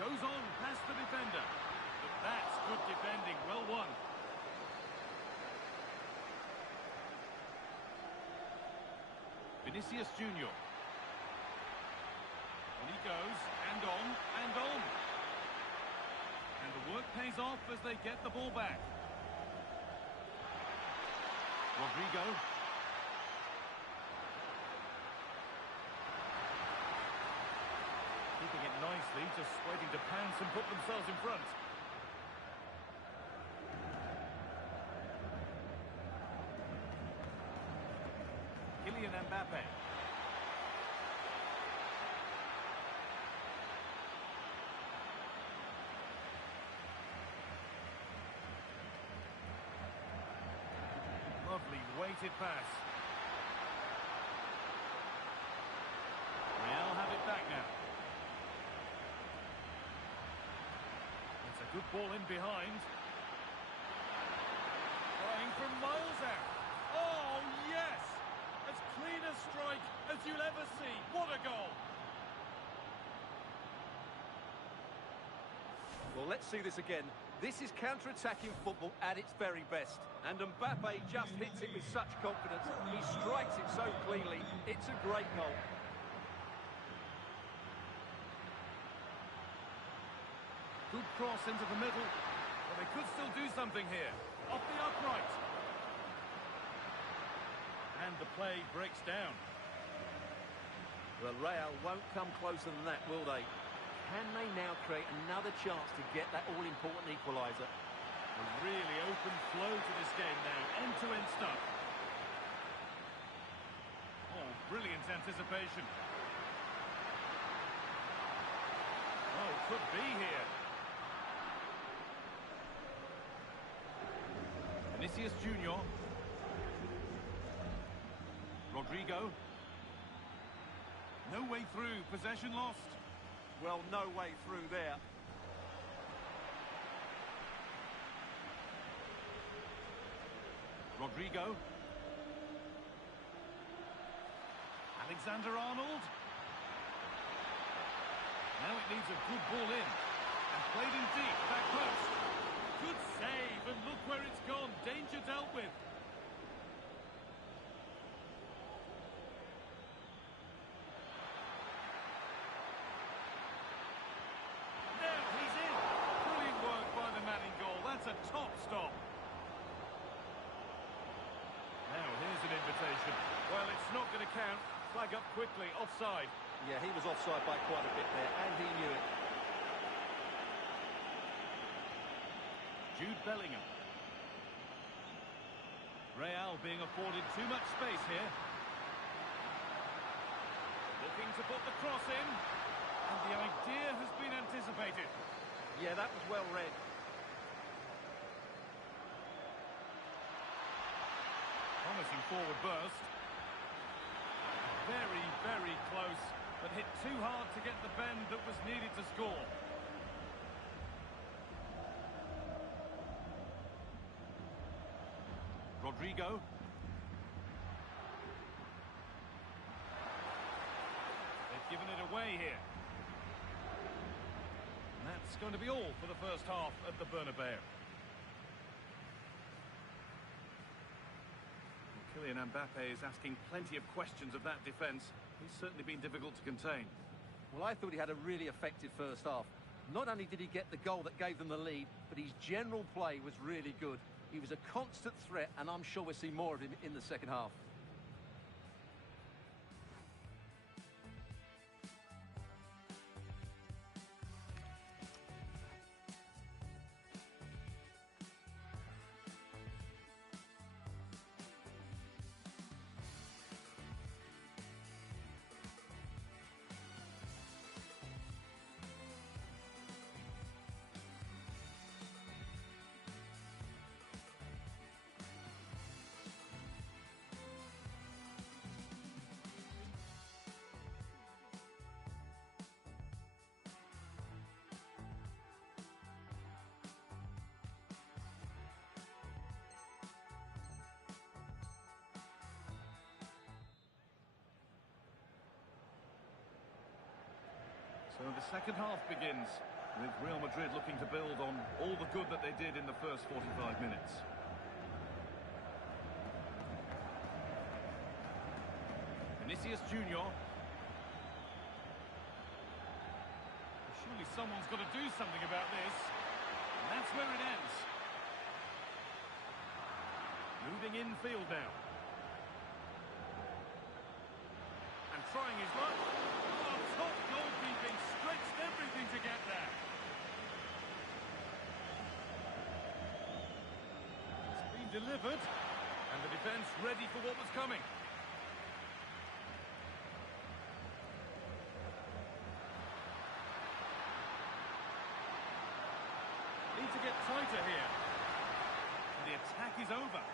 Goes on past the defender. But That's good defending, well won. Vinicius Junior. On he goes, and on, and on. And the work pays off as they get the ball back. Rodrigo. Keeping it nicely, just waiting to pounce and put themselves in front. Kylian Mbappe. Lovely weighted pass. Real have it back now. It's a good ball in behind. Trying from miles out. Oh, yes! As clean a strike as you'll ever see. What a goal! Well, let's see this again. This is counter-attacking football at its very best. And Mbappe just hits it with such confidence. He strikes it so cleanly. It's a great goal. Good cross into the middle. Well, they could still do something here. Off the upright. And the play breaks down. Well, Real won't come closer than that, will they? Can they now create another chance to get that all-important equaliser? A really open flow to this game now. End-to-end stuff. Oh, brilliant anticipation. Oh, could be here. Vinicius Junior. Rodrigo. No way through. Possession lost. Well, no way through there. Rodrigo. Alexander-Arnold. Now it needs a good ball in. And played in deep, back post. Good save, and look where it's gone. Danger dealt with. Now he's in. Brilliant work by the man in goal. That's a top stop. Now here's an invitation. Well, it's not going to count. Flag up quickly, offside. Yeah, he was offside by quite a bit there, and he knew it. Jude Bellingham. Real being afforded too much space here. Looking to put the cross in. And the idea has been anticipated. Yeah, that was well read. Promising forward burst. Very, very close, but hit too hard to get the bend that was needed to score. Rodrigo. They've given it away here. And that's going to be all for the first half at the Bernabeu. Kylian Mbappe is asking plenty of questions of that defence. He's certainly been difficult to contain. Well, I thought he had a really effective first half. Not only did he get the goal that gave them the lead, but his general play was really good. He was a constant threat, and I'm sure we'll see more of him in the second half. So the second half begins. With Real Madrid looking to build on all the good that they did in the first 45 minutes. Vinicius Junior. Surely someone's got to do something about this. And that's where it ends. Moving infield now. And trying his luck. Oh, top goalkeeping, stretched everything to get there. It's been delivered. And the defence ready for what was coming. Need to get tighter here. And the attack is over.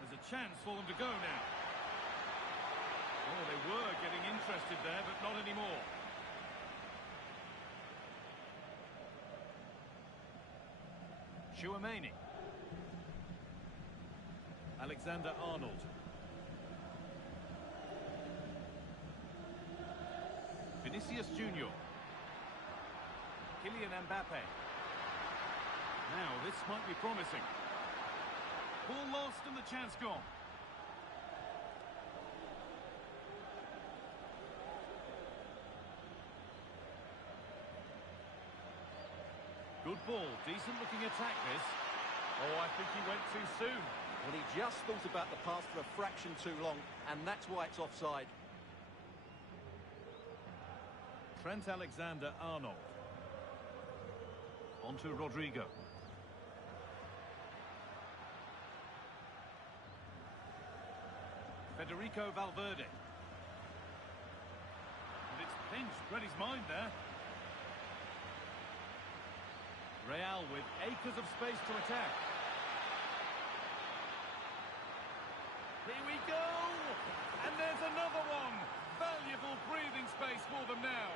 There's a chance for them to go now. Oh, they were getting interested there, but not anymore. Chouameni. Alexander-Arnold. Vinicius Junior. Kylian Mbappe. Now, this might be promising. Ball lost and the chance gone. Good ball, decent looking attack this. Oh, I think he went too soon. Well, he just thought about the pass for a fraction too long, and that's why it's offside. Trent Alexander-Arnold. On to Rodrigo. Federico Valverde. And it's pinched, read his mind there. Real with acres of space to attack. Here we go! And there's another one! Valuable breathing space for them now.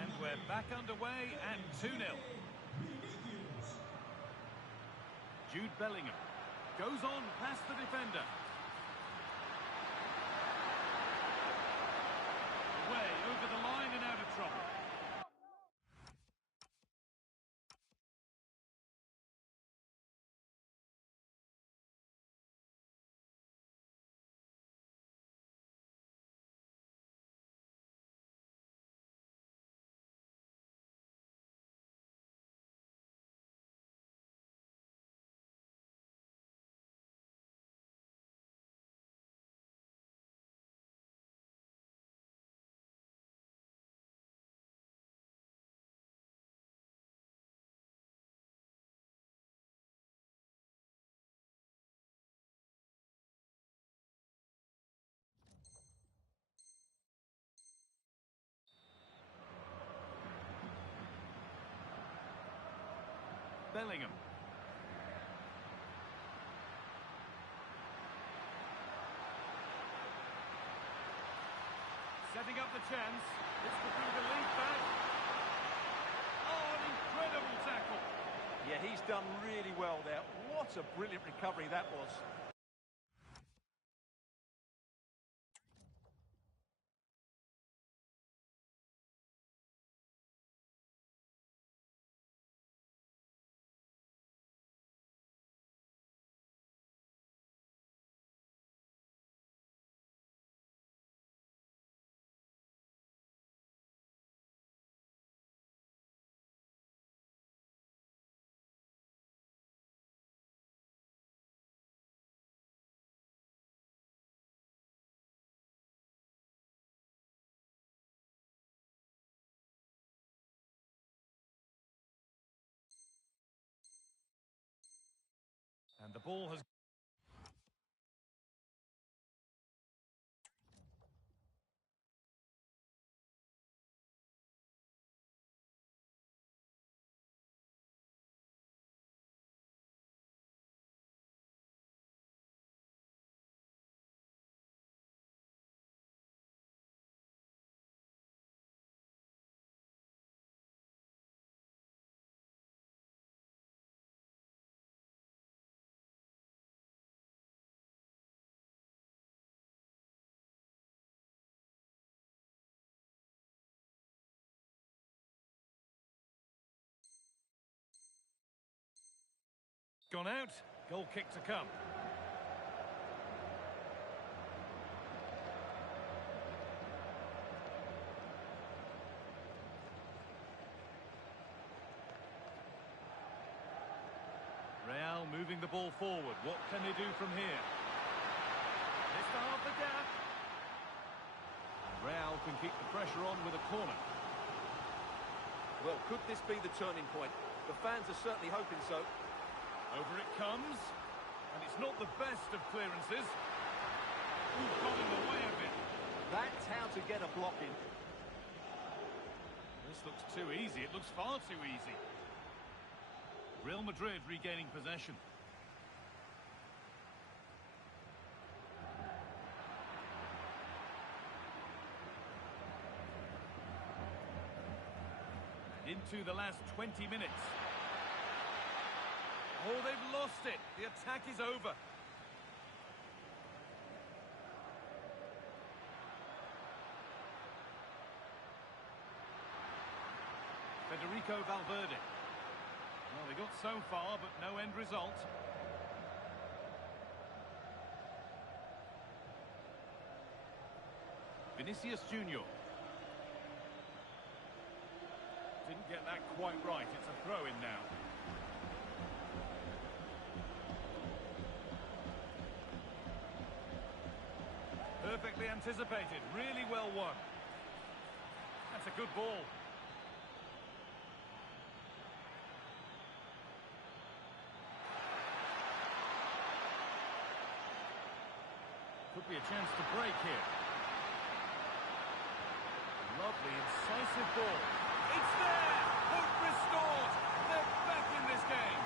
And we're back underway at 2-0. Jude Bellingham goes on past the defender. Away over the line and out of trouble. Bellingham. Setting up the chance. This could be the lead back. Oh, an incredible tackle. Yeah, he's done really well there. What a brilliant recovery that was. And the ball has Gone out. Goal kick to come. Real moving the ball forward. What can they do from here? This to half the gap. Real can keep the pressure on with a corner. Well, could this be the turning point? The fans are certainly hoping so. Over it comes. And it's not the best of clearances. Ooh, got in the way a bit. That's how to get a block in. This looks too easy. It looks far too easy. Real Madrid regaining possession. And into the last 20 minutes. Oh, they've lost it. The attack is over. Federico Valverde. Well, they got so far, but no end result. Vinicius Junior. Didn't get that quite right. It's a throw-in now. Perfectly anticipated. Really well won. That's a good ball. Could be a chance to break here. Lovely, incisive ball. It's there! Hope restored! They're back in this game!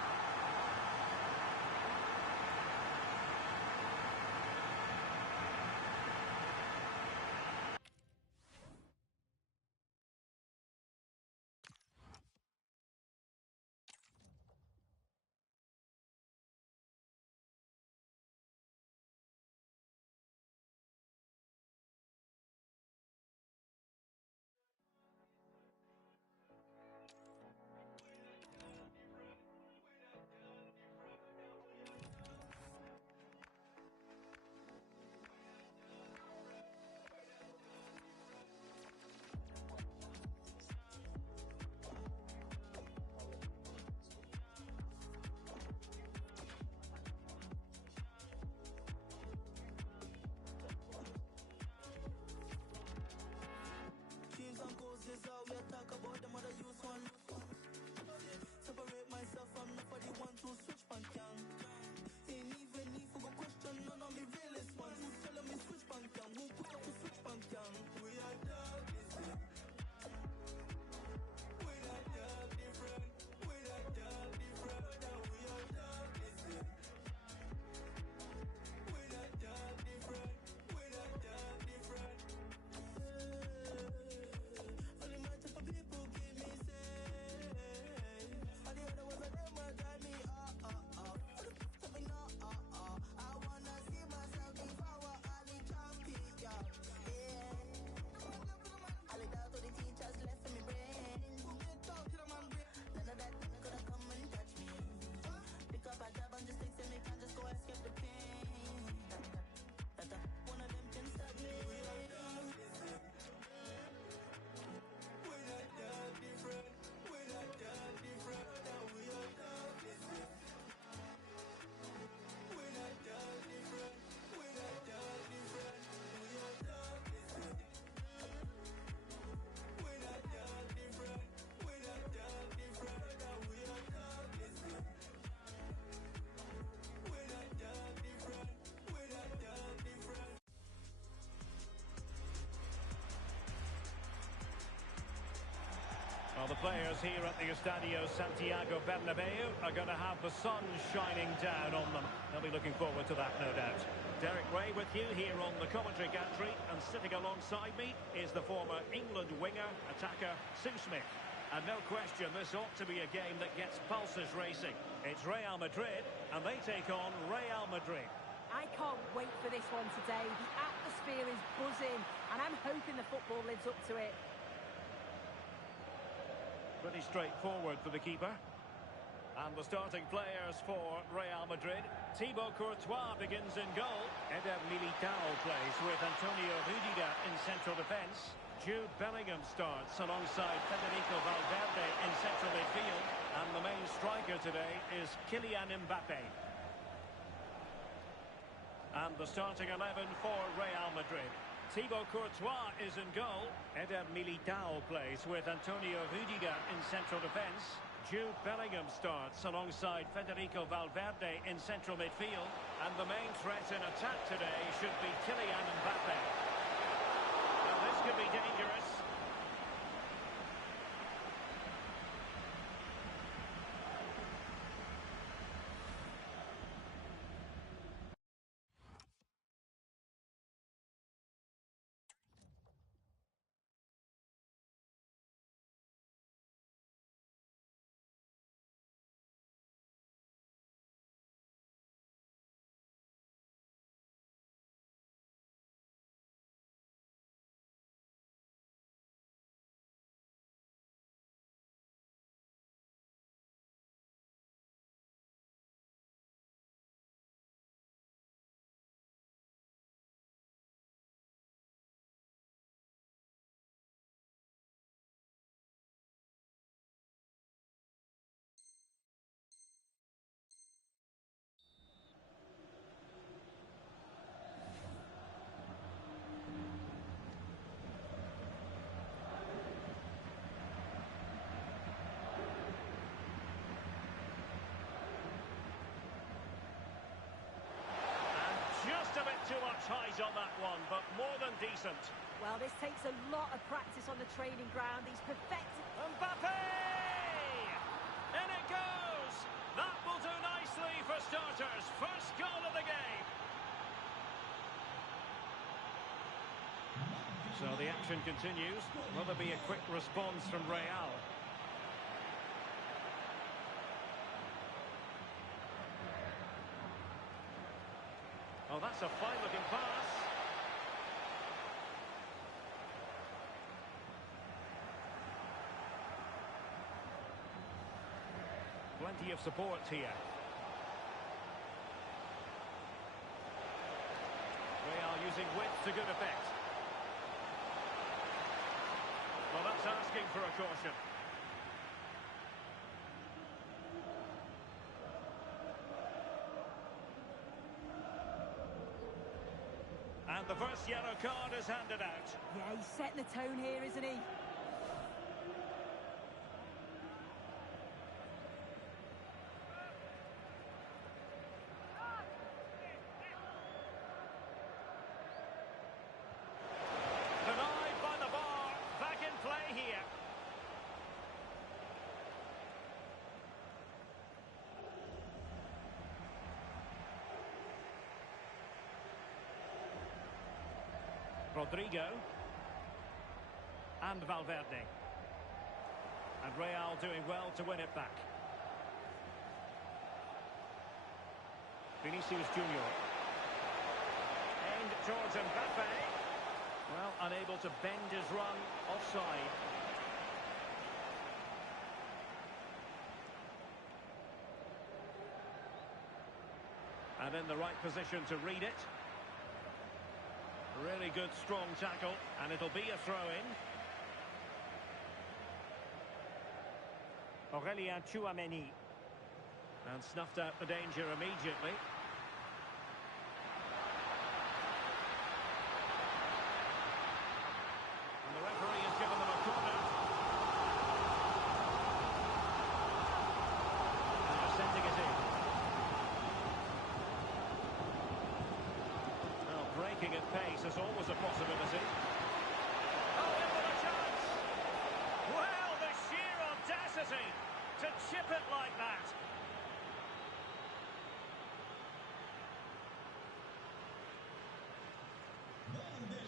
Well, the players here at the Estadio Santiago Bernabeu are going to have the sun shining down on them. They'll be looking forward to that, no doubt. Derek Ray with you here on the commentary gantry, and sitting alongside me is the former England winger, attacker, Sue Smith. And no question, this ought to be a game that gets pulses racing. It's Real Madrid, and they take on Real Madrid. I can't wait for this one today. The atmosphere is buzzing, and I'm hoping the football lives up to it. Pretty straightforward for the keeper. And the starting players for Real Madrid. Thibaut Courtois begins in goal. Eder Militao plays with Antonio Rudiger in central defence. Jude Bellingham starts alongside Federico Valverde in central midfield. And the main striker today is Kylian Mbappe. And the starting 11 for Real Madrid. Thibaut Courtois is in goal. Eder Militao plays with Antonio Rudiger in central defence. Jude Bellingham starts alongside Federico Valverde in central midfield. And the main threat in attack today should be Kylian Mbappe. Now this could be dangerous. Just a bit too much height on that one, but more than decent. Well, this takes a lot of practice on the training ground. He's perfected... Mbappe! In it goes! That will do nicely for starters. First goal of the game. So the action continues. Will there be a quick response from Real? Oh, that's a fine-looking pass. Plenty of support here. Real using width to good effect. Well, that's asking for a caution. And the first yellow card is handed out. Yeah, he's setting the tone here, isn't he? Denied by the bar. Back in play here. Rodrigo and Valverde, and Real doing well to win it back. Vinicius Junior aimed towards Mbappe. Well, unable to bend his run, offside. And in the right position to read it. Really good, strong tackle, and it'll be a throw-in. Aurelien Tchouameni. And snuffed out the danger immediately. And the referee has given them a corner. And they're sending it in. Breaking at pace is always a possibility. Oh, in with a chance! Well, the sheer audacity to chip it like that.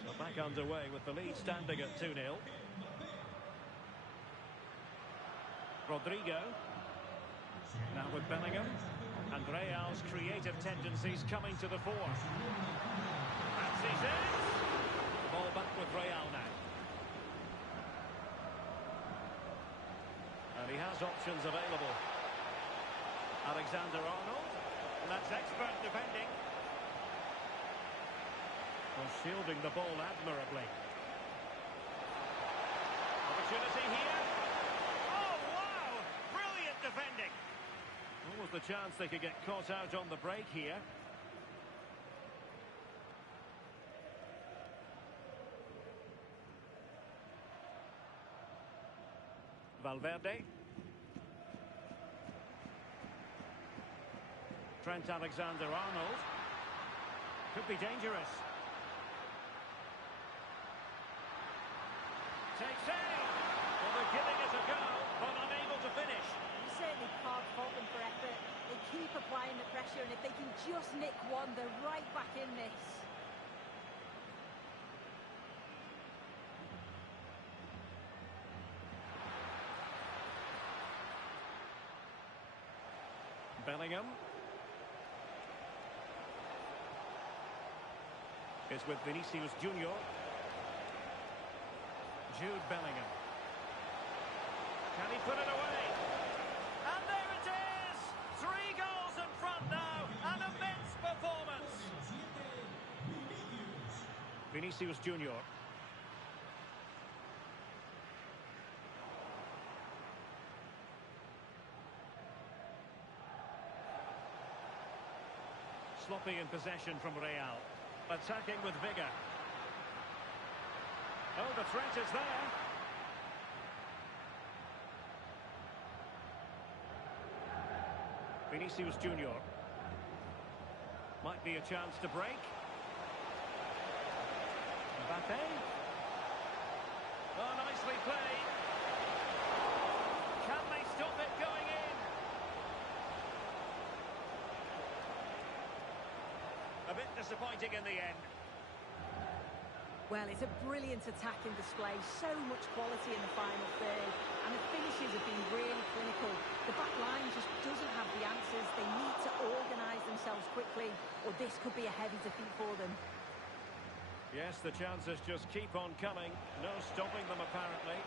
So back underway with the lead standing at 2-0. Rodrigo. Now with Bellingham. And Real's creative tendencies coming to the fore. He's in. Ball back with Real now. And he has options available. Alexander-Arnold. And that's expert defending. Well, shielding the ball admirably. Opportunity here. Oh, wow! Brilliant defending. What was the chance they could get caught out on the break here? Valverde. Trent Alexander-Arnold. Could be dangerous. Takes aim. Well, they're giving it a go, but unable to finish. You certainly can't fault them for effort. They keep applying the pressure, and if they can just nick one, they're right back in this. Bellingham. Is with Vinicius Junior. Jude Bellingham. Can he put it away? And there it is! 3 goals in front now. An immense performance. Vinicius Junior. Sloppy in possession from Real. Attacking with vigour. Oh, the threat is there. Vinicius Junior. Might be a chance to break. Mbappe. Oh, nicely played. Can they stop it going in? A bit disappointing in the end. Well, it's a brilliant attacking display, so much quality in the final third, and the finishes have been really clinical. The back line just doesn't have the answers. They need to organise themselves quickly, or this could be a heavy defeat for them. Yes, the chances just keep on coming. No stopping them, apparently.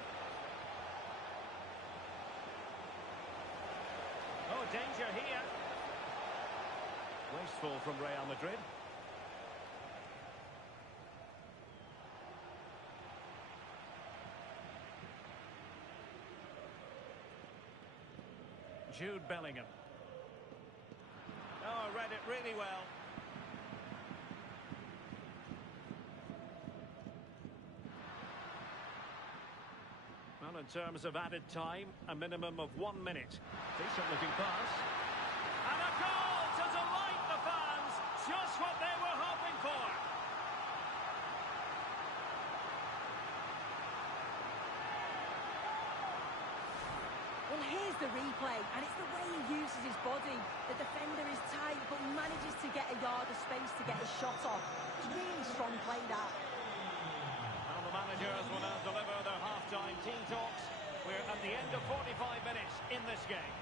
Oh, danger here. Wasteful from Real Madrid. Jude Bellingham. Oh, read it really well. Well, in terms of added time, a minimum of 1 minute. Decent looking pass. And a goal to delight the fans. Just what they were hoping for. Well, here's the replay, and it's the way he uses his body. The defender is tight, but he manages to get a yard of space to get his shot off. It's really strong play, that. Well, the managers will now deliver their half-time team talks. We're at the end of 45 minutes in this game.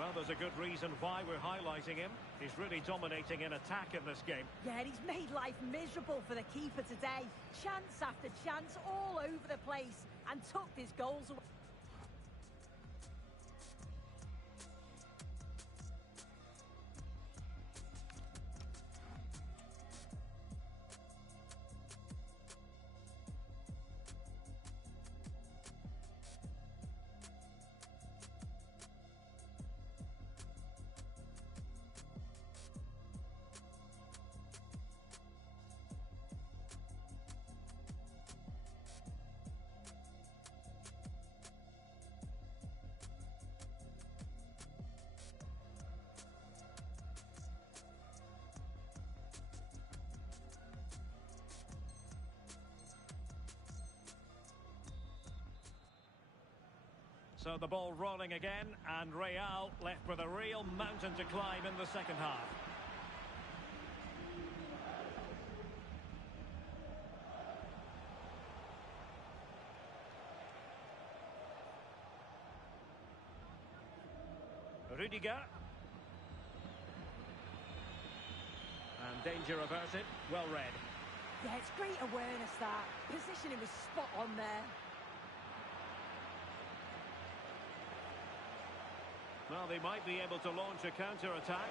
Well, there's a good reason why we're highlighting him. He's really dominating in attack in this game. Yeah, and he's made life miserable for the keeper today. Chance after chance all over the place, and took his goals away. So the ball rolling again, and Real left with a real mountain to climb in the second half. Rudiger. And danger averted, well read. Yeah, it's great awareness, that. Positioning was spot on there. Well, they might be able to launch a counter-attack.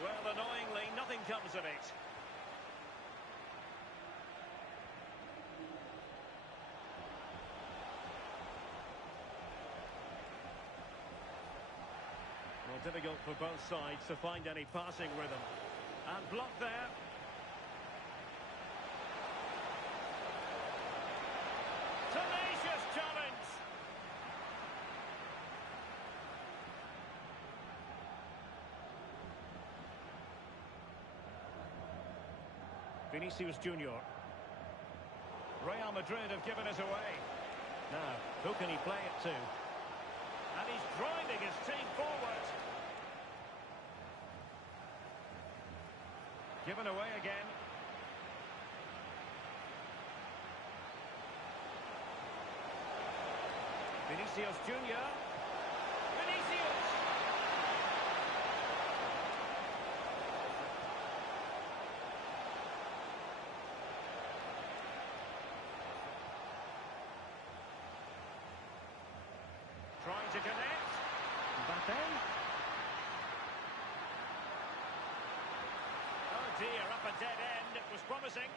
Well, annoyingly, nothing comes of it. Well, difficult for both sides to find any passing rhythm. And blocked there. Tenacious challenge. Vinicius Junior. Real Madrid have given us away. Now, who can he play it to? And he's driving his team forward. Given away again. Vinicius Junior. Vinicius! Trying to connect. Mbappe. Oh dear, up a dead end. It was promising.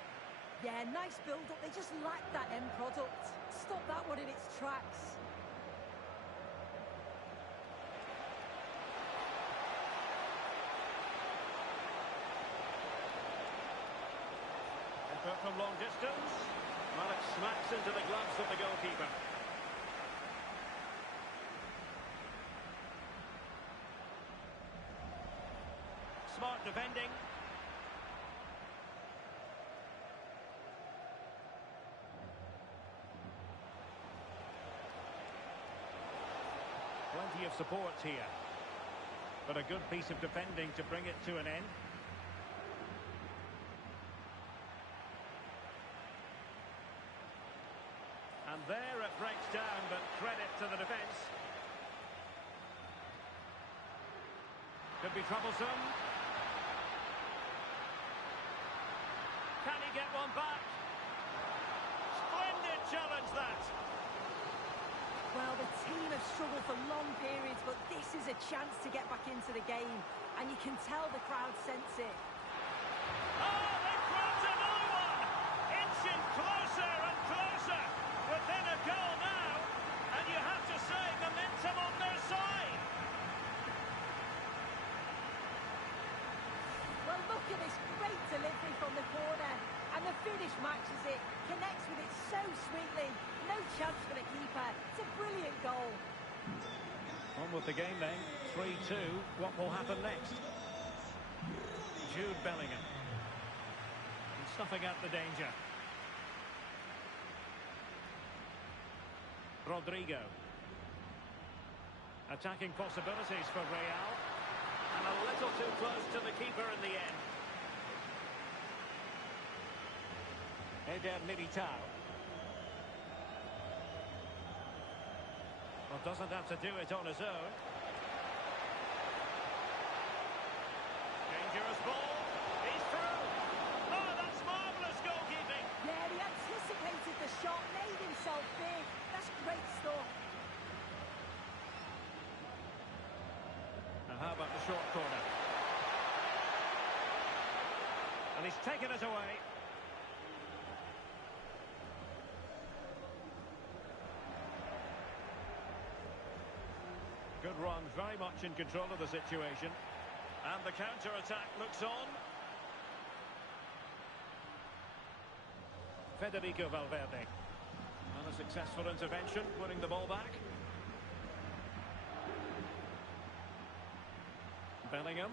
Yeah, nice build-up. They just lacked that end product. Stop that one in its tracks. Effort from long distance. Well, it smacks into the gloves of the goalkeeper. Smart defending. Plenty of support here. But a good piece of defending to bring it to an end. And there it breaks down, but credit to the defence. Could be troublesome. Can he get one back? Splendid challenge, that. Well, the team have struggled for long periods, but this is a chance to get back into the game. And you can tell the crowd sense it. Oh, they grabbed another one! Inching closer and closer. Within a goal now. And you have to say, momentum on their side. Well, look at this great delivery from the corner. And the finish matches it. Connects with it so sweetly. No chance for the keeper. It's a brilliant goal. On with the game then. 3-2. What will happen next? Jude Bellingham. And snuffing out the danger. Rodrigo. Attacking possibilities for Real. And a little too close to the keeper in the end. Eder Militao. Well, doesn't have to do it on his own. Dangerous ball. He's through. Oh, that's marvellous goalkeeping. Yeah, he anticipated the shot, made himself big. That's great stuff. Now, how about the short corner? And he's taken it away. Good run, very much in control of the situation. And the counter-attack looks on. Federico Valverde. And a successful intervention, winning the ball back. Bellingham.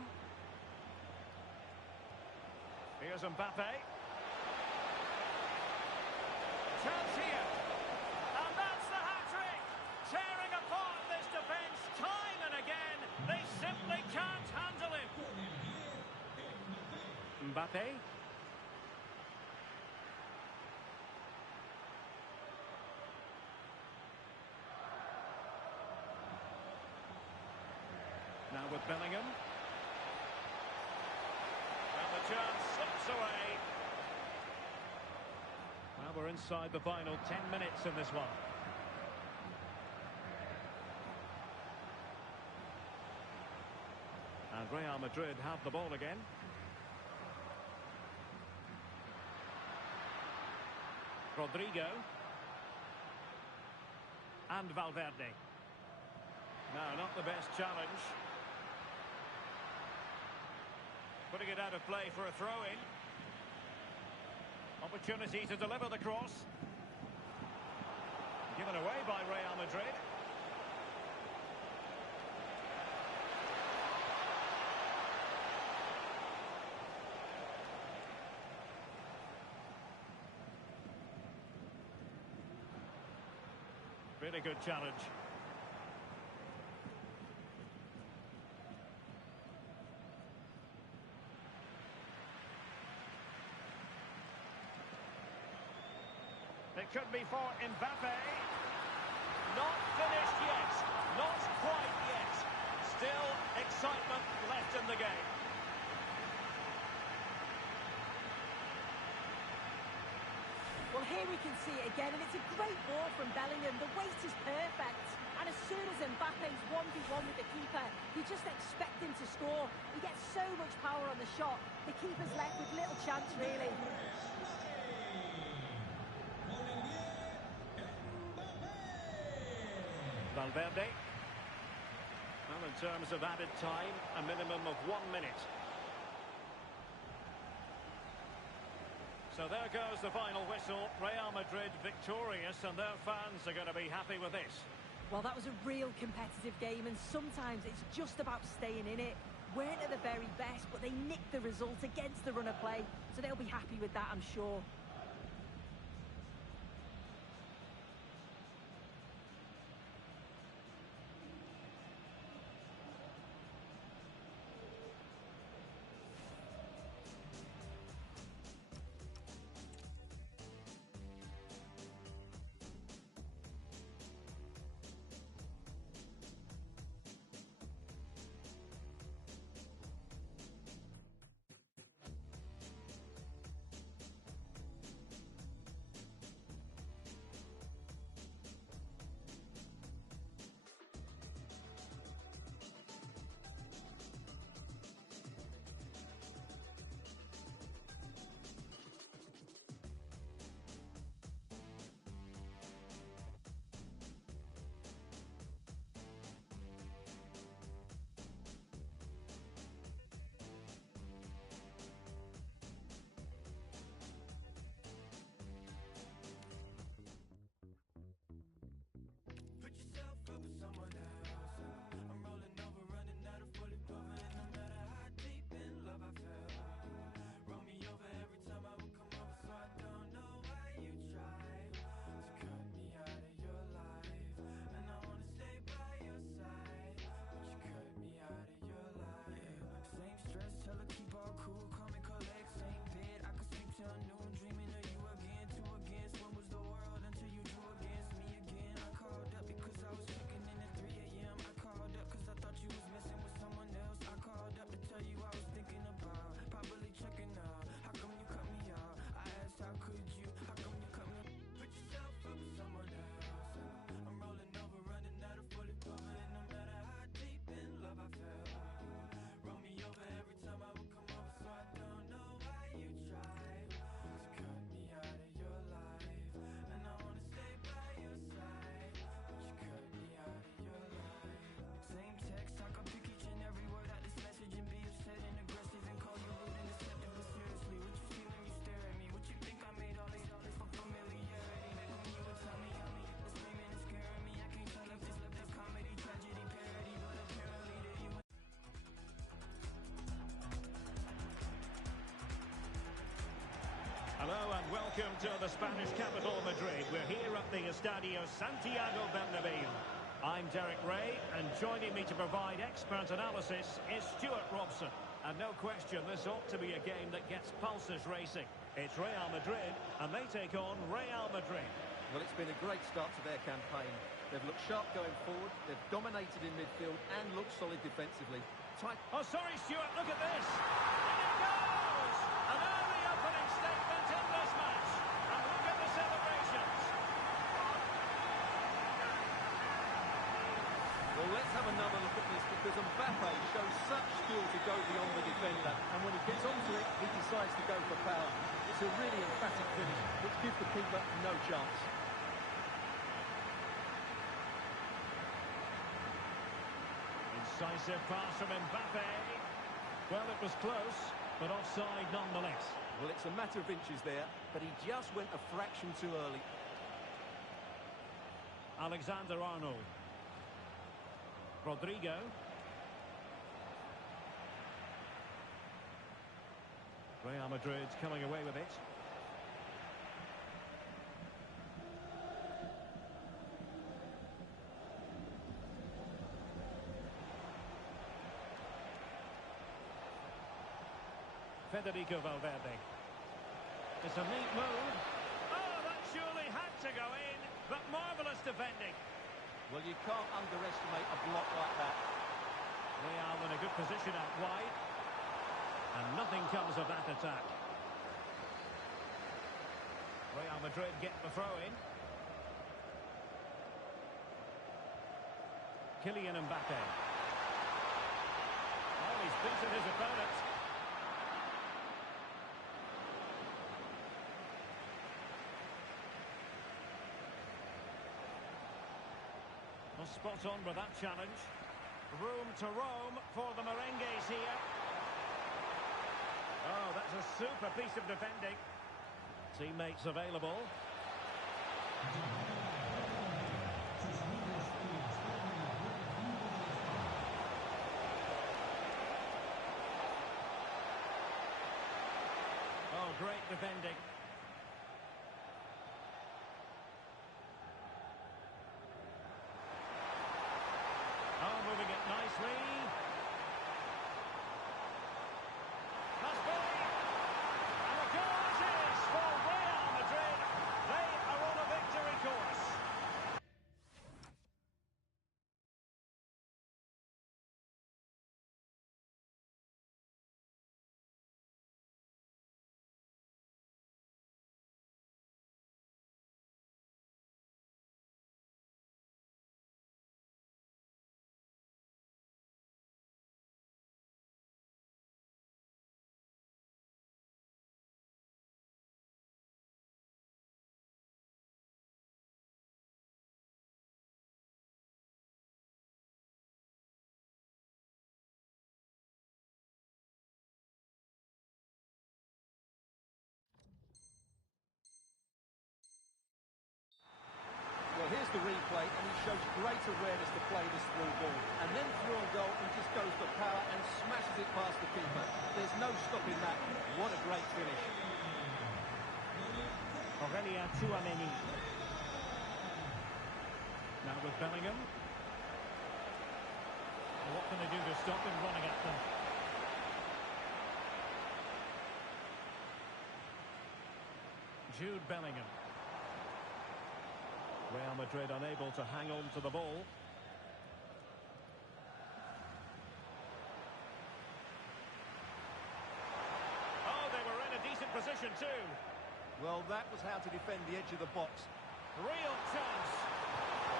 Here's Mbappe. Chance here. And that's the hat-trick. Tearing apart this defence time and again. They simply can't handle him. Mbappe. Now with Bellingham. And the chance slips away. Well, we're inside the final 10 minutes in this one. Real Madrid have the ball again. Rodrigo. And Valverde. No, not the best challenge. Putting it out of play for a throw-in. Opportunity to deliver the cross. Given away by Real Madrid. Really good challenge. It could be for Mbappe. Not finished yet. Not quite yet. Still excitement left in the game. Well, here we can see it again, and it's a great ball from Bellingham. The weight is perfect. And as soon as Mbappe's 1v1 with the keeper, you just expect him to score. He gets so much power on the shot. The keeper's left with little chance, really. Valverde. Well, in terms of added time, a minimum of 1 minute. So there goes the final whistle. Real Madrid victorious, and their fans are going to be happy with this. Well, that was a real competitive game, and sometimes it's just about staying in it. Weren't at the very best, but they nicked the result against the run of play, so they'll be happy with that, I'm sure. Hello and welcome to the Spanish capital, Madrid. We're here at the Estadio Santiago Bernabeu. I'm Derek Ray, and joining me to provide expert analysis is Stuart Robson. And no question, this ought to be a game that gets pulses racing. It's Real Madrid, and they take on Real Madrid. Well, it's been a great start to their campaign. They've looked sharp going forward, they've dominated in midfield and looked solid defensively. Oh, sorry, Stuart, look at this! And it goes! An early opening statement in this match. And look at the celebrations. Well, let's have another look at this because Mbappe shows such skill to go beyond the defender, and when he gets onto it, he decides to go for power. It's a really emphatic finish, which gives the keeper no chance. Incisive pass from Mbappe. Well, it was close, but offside nonetheless. Well, it's a matter of inches there, but he just went a fraction too early. Alexander-Arnold. Rodrigo. Real Madrid's coming away with it. Federico Valverde. It's a neat move. Oh, that surely had to go in, but marvellous defending. Well, you can't underestimate a block like that. Real in a good position out wide. And nothing comes of that attack. Real Madrid get the throw in. Kylian Mbappe. Oh, he's beaten his opponent. Well, spot on with that challenge. Room to roam for the merengues here. Oh, that's a super piece of defending. Teammates available. Oh, great defending. Oh, moving it nicely. Must be. And a goal it is for Real Madrid. They are on a victory course. Well, here's the replay, and he shows great awareness to play this through ball. And then through on goal, he just goes for power and smashes it past the keeper. There's no stopping that. What a great finish. Aurelien Tchouameni. Now with Bellingham. What can they do to stop him running at them? Jude Bellingham. Real Madrid unable to hang on to the ball. Oh, they were in a decent position too. Well, that was how to defend the edge of the box. Real chance.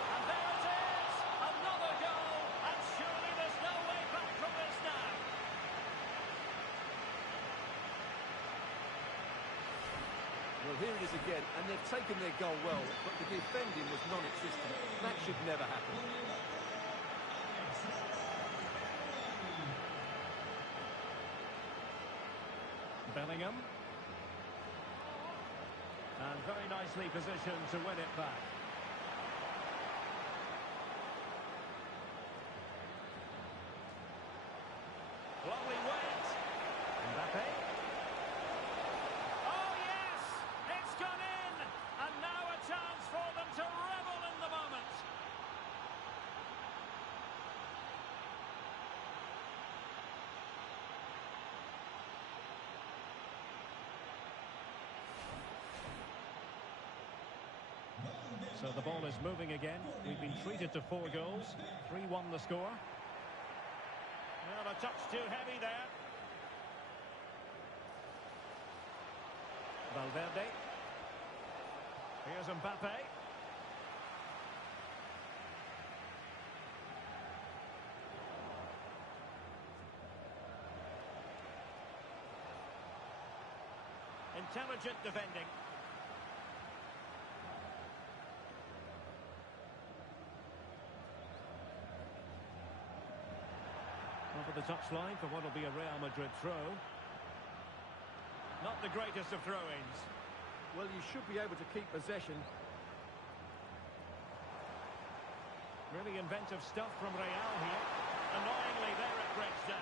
And there it is! Another goal! And surely there's no way back from this now. Well, here it is again, and they've taken their goal well, but the defending was non-existent. That should never happen. Bellingham. And very nicely positioned to win it back. Lovely weight. Mbappe. Oh, yes! It's gone in! And now a chance for them to revel in the moment. So the ball is moving again. We've been treated to 4 goals. 3-1 the score. Well, a touch too heavy there. Valverde. Here's Mbappe. Intelligent defending. Over the touchline for what will be a Real Madrid throw. Not the greatest of throw-ins. Well, you should be able to keep possession. Really inventive stuff from Real here. Annoyingly, there it breaks down.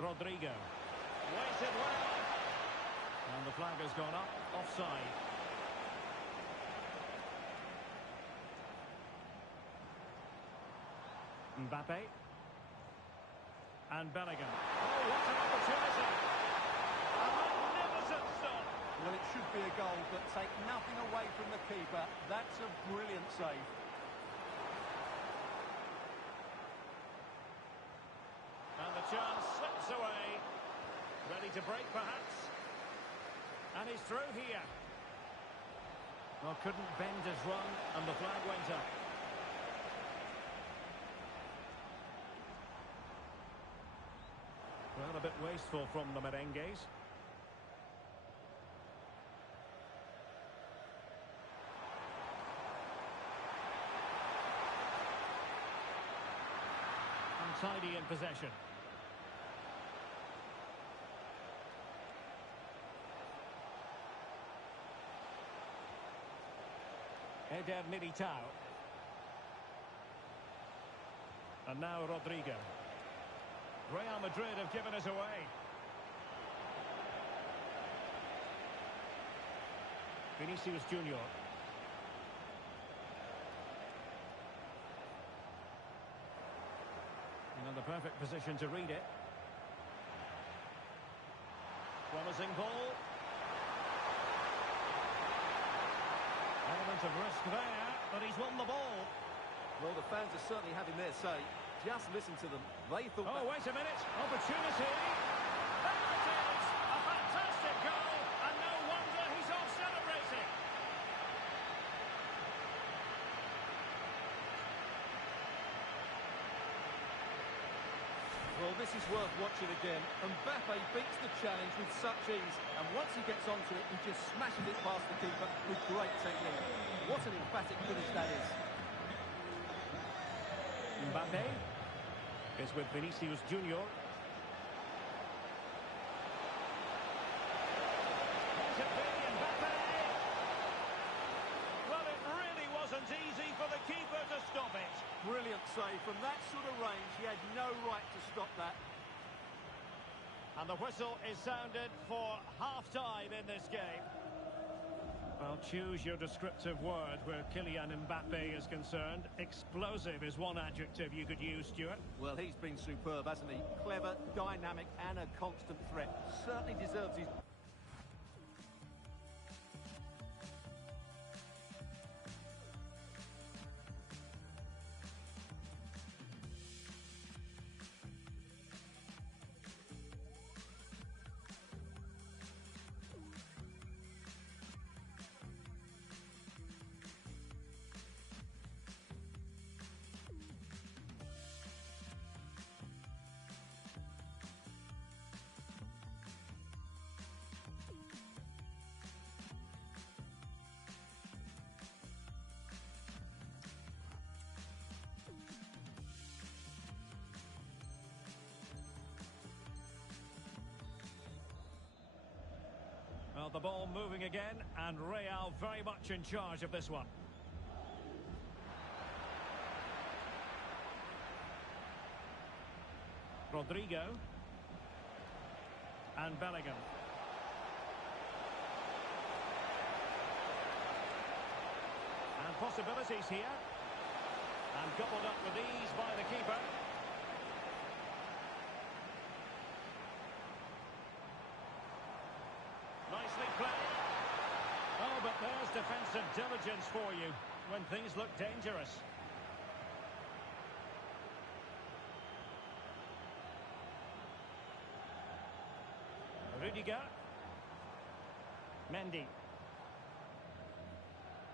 Rodrigo. Waited well. And the flag has gone up. Offside. Mbappe. And Bellingham. Oh, what an opportunity. A magnificent stop. Well, it should be a goal, but take nothing away from the keeper. That's a brilliant save. And the chance slips away. Ready to break, perhaps. And he's through here. Well, couldn't bend his run, and the flag went up. Well, a bit wasteful from the merengues. Untidy in possession. Eder Militao. And now Rodrigo. Real Madrid have given us away. Vinicius Junior. And the perfect position to read it. Promising ball. Element of risk there, but he's won the ball. Well, the fans are certainly having their say. Just listen to them. They thought... Oh, wait a minute. Opportunity. There it is. A fantastic goal. And no wonder he's off celebrating. Well, this is worth watching again. Mbappe beats the challenge with such ease. And once he gets onto it, he just smashes it past the keeper with great technique. What an emphatic finish that is. Mbappe is with Vinicius Junior. Let it be Mbappe. Well, it really wasn't easy for the keeper to stop it. Brilliant save. From that sort of range, he had no right to stop that. And the whistle is sounded for half-time in this game. Well, choose your descriptive word where Kylian Mbappe is concerned. Explosive is one adjective you could use, Stuart. Well, he's been superb, hasn't he? Clever, dynamic, and a constant threat. Certainly deserves his... Well, the ball moving again, and Real very much in charge of this one. Rodrigo. And Bellingham. And possibilities here. And gobbled up with ease by the keeper. Nicely played. Oh, but there's defensive diligence for you when things look dangerous. Rudiger. Mendy.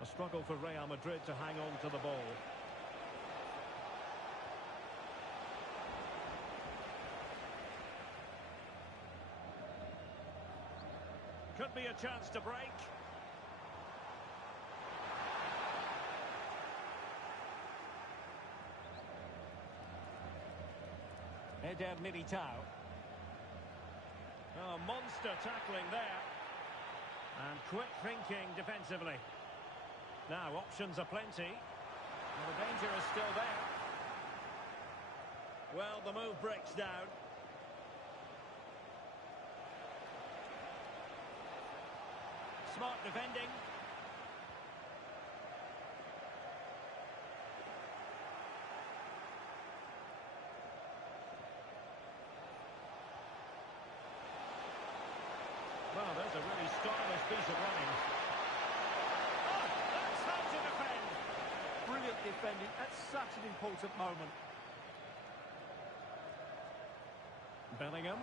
A struggle for Real Madrid to hang on to the ball. Could be a chance to break. Eder Militao. Oh, monster tackling there. And quick thinking defensively. Now, options are plenty. And the danger is still there. Well, the move breaks down. Smart defending. Well, there's a really stylish piece of running. Oh, that's how to defend. Brilliant defending at such an important moment. Bellingham.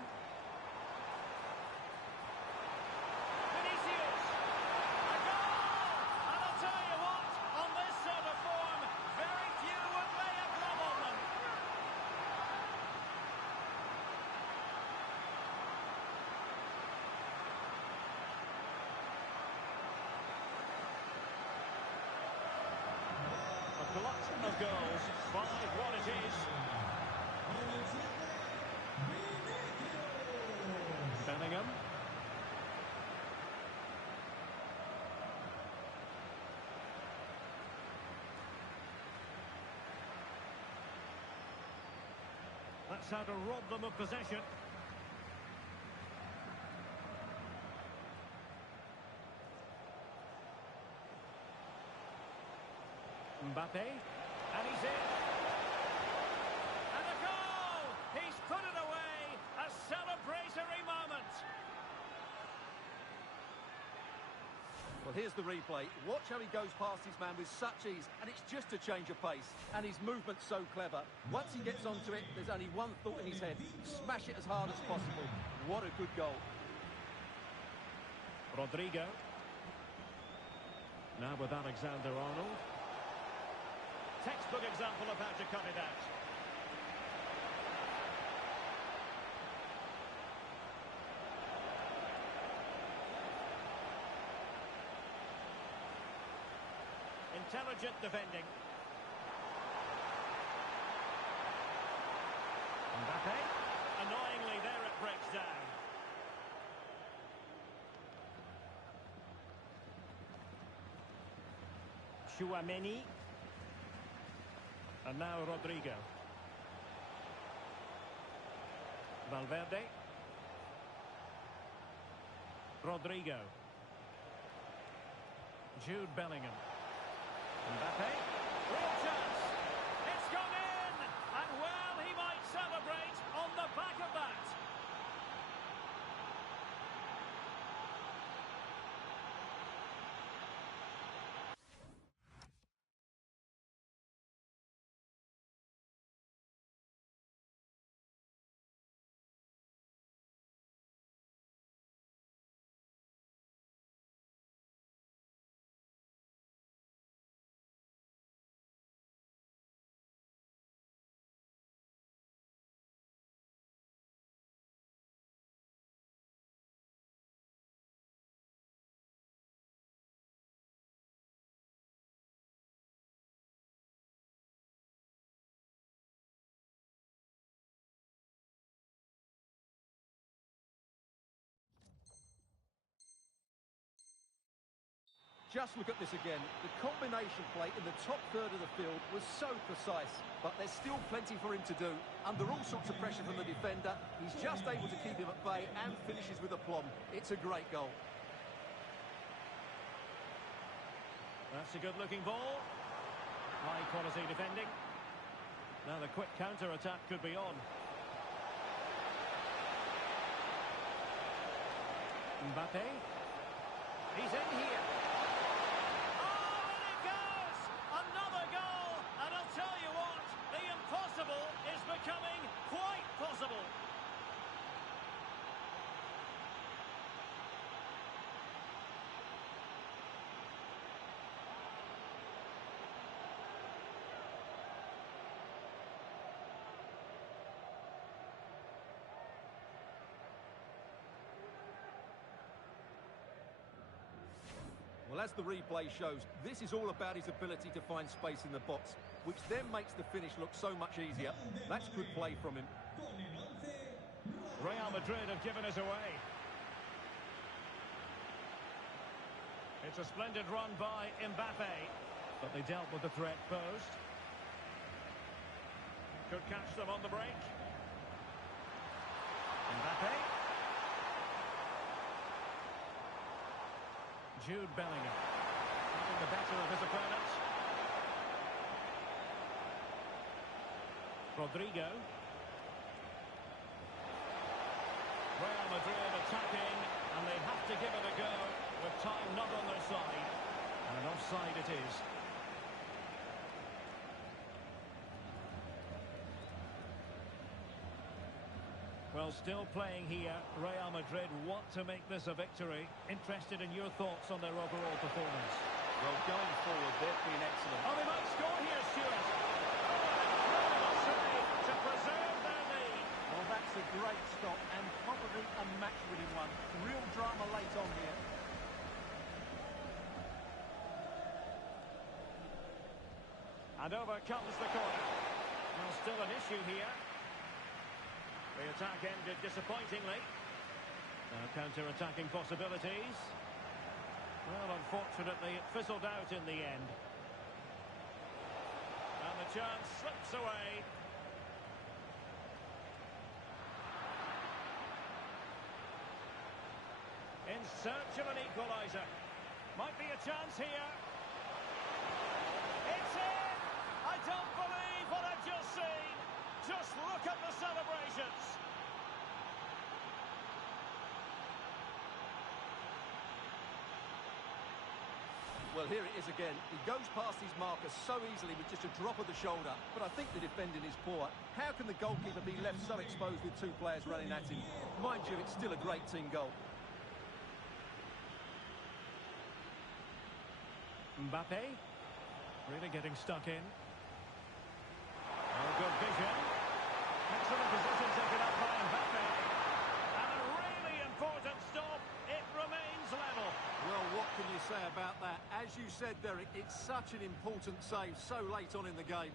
Glut of goals, 5 what it is. Bellingham. That's how to rob them of possession. Mbappe, and he's in. And a goal! He's put it away! A celebratory moment! Well, here's the replay. Watch how he goes past his man with such ease, and it's just a change of pace. And his movement's so clever. Once he gets onto it, there's only one thought in his head. Smash it as hard as possible. What a good goal. Rodrigo. Now with Alexander-Arnold. Textbook example of how to cut it out. Intelligent defending. Mbappe. Annoyingly, there it breaks down. Tchouaméni. And now Rodrigo. Valverde. Rodrigo. Jude Bellingham. Mbappe. Real chance. It's gone in. And well, he might celebrate on the back of that. Just look at this again. The combination play in the top third of the field was so precise, but there's still plenty for him to do. Under all sorts of pressure from the defender, he's just able to keep him at bay and finishes with aplomb. It's a great goal. That's a good-looking ball. High-quality defending. Now the quick counter-attack could be on. Mbappe. He's in here. Oh, and it goes! Another goal! And I'll tell you what, the impossible is becoming quite possible. Well, as the replay shows, this is all about his ability to find space in the box, which then makes the finish look so much easier. That's good play from him. Real Madrid have given us away. It's a splendid run by Mbappe, but they dealt with the threat posed. Could catch them on the break. Mbappe. Jude Bellingham. Having the better of his opponent. Rodrigo. Real Madrid attacking, and they have to give it a go with time not on their side. And offside it is. Well, still playing here, Real Madrid want to make this a victory. Interested in your thoughts on their overall performance? Well, going forward, they've been excellent. Oh, they might score here, Stuart. Oh, incredible save to preserve their lead. Well, that's a great stop and probably a match-winning one. Real drama late on here. And over comes the corner. Well, still an issue here. The attack ended disappointingly. Now counter-attacking possibilities. Well, unfortunately, it fizzled out in the end. And the chance slips away. In search of an equaliser. Might be a chance here. It's in! I don't believe what I've just seen. Just look at the celebrations. Well, here it is again. He goes past his marker so easily with just a drop of the shoulder. But I think the defending is poor. How can the goalkeeper be left so exposed with two players running at him? Mind you, it's still a great team goal. Mbappe. Really getting stuck in. Oh, good vision. Excellent position taken up by Mbappe. And a really important stop. It remains level. Well, what can you say about that? As you said, Derek, it's such an important save so late on in the game.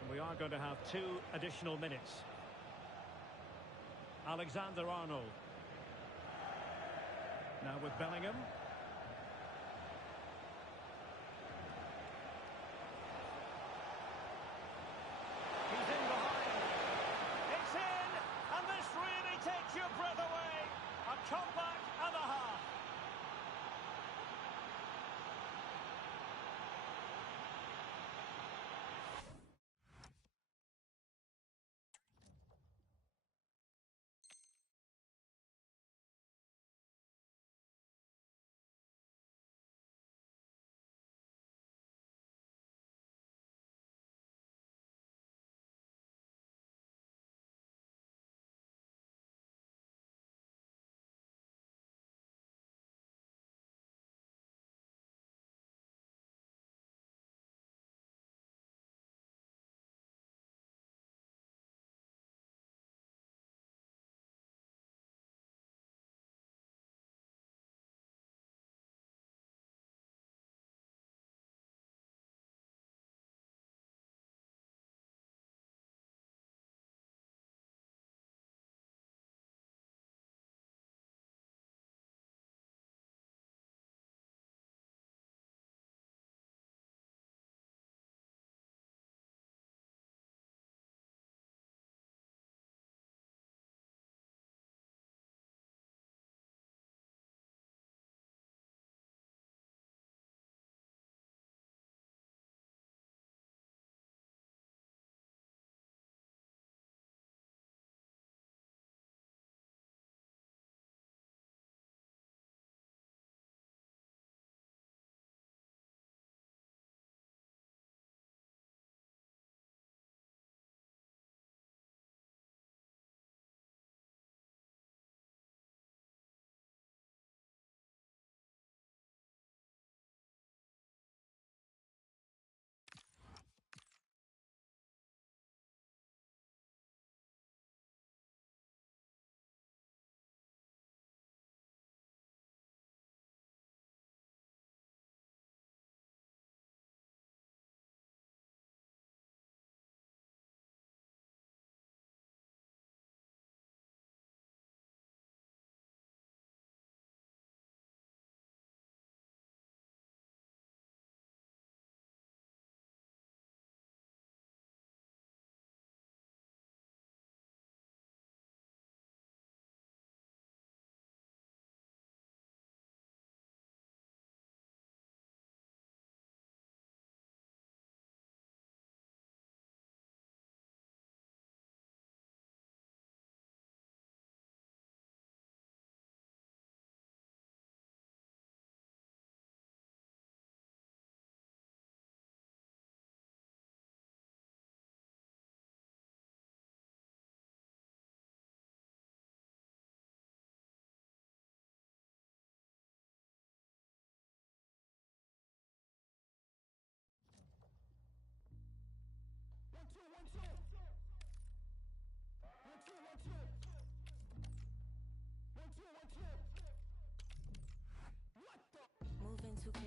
And we are going to have 2 additional minutes. Alexander-Arnold. Now with Bellingham. Your breath away. A comeback and a half.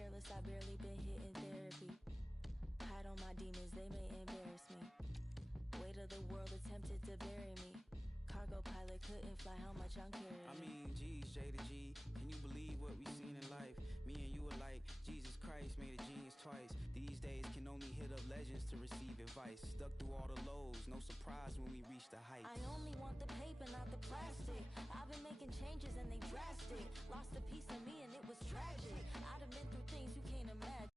careless, I barely been hitting therapy. Hide on my demons, they may embarrass me. Weight of the world attempted to bury me. Cargo pilot couldn't fly, how much I'm carrying. I mean, geez, J to G, can you believe what we've seen in life? Me and you are like, Jesus Christ made a genius twice. These days can only hit up legends to receive advice. Stuck through all the lows, no surprise when we reach the heights. I only want the paper, not the plastic. I've been making changes and they drastic. Lost a piece of me and it was tragic. I'd have been through things you can't imagine.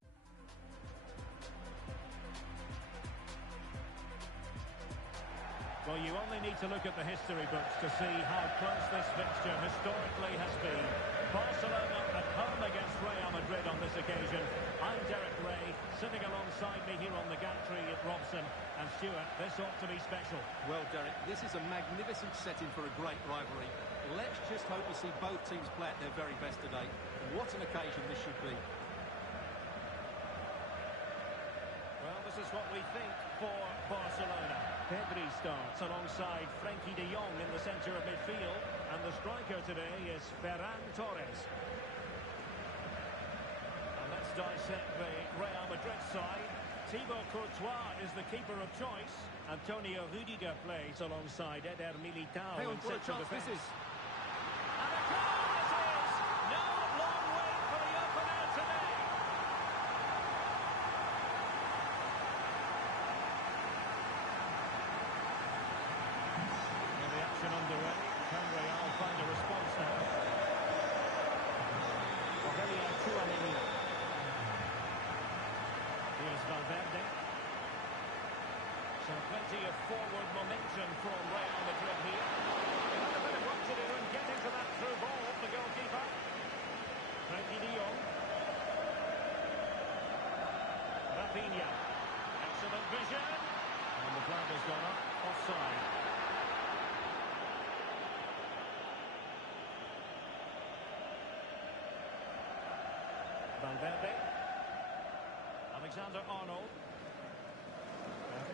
Well, you only need to look at the history books to see how close this fixture historically has been. Barcelona at home against Real Madrid on this occasion. I'm Derek Ray, sitting alongside me here on the gantry at Robson. And Stuart, this ought to be special. Well, Derek, this is a magnificent setting for a great rivalry. Let's just hope to see both teams play at their very best today. What an occasion this should be. Well, this is what we think for Barcelona. Pedri starts alongside Frenkie de Jong in the centre of midfield. And the striker today is Ferran Torres. And let's dissect the Real Madrid side. Thibaut Courtois is the keeper of choice. Antonio Rudiger plays alongside Eder Militao Hang on, in what a central chance defence. this is. And a goal it is! No long wait for the opener today. Well, the action underway. Can Real find a response now? Aurelien Tchouameni. Here's Valverde. So plenty of forward momentum from Real Madrid here. They had a bit of work to do in getting to that through ball, the goalkeeper. Frenkie de Jong. Rafinha. Excellent vision. And the flag has gone up. Offside. Valverde. Alexander-Arnold.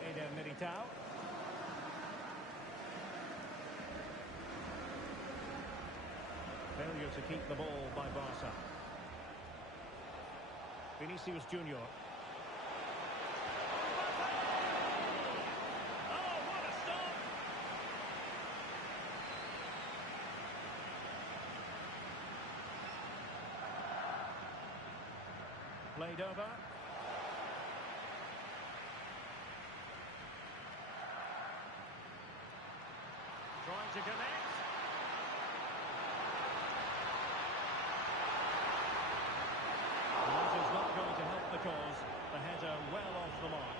Eder Militao. Failure to keep the ball by Barca. Vinicius Junior. Oh, what a stop! Played over. Trying to connect. And that is not going to help the cause. The header well off the mark.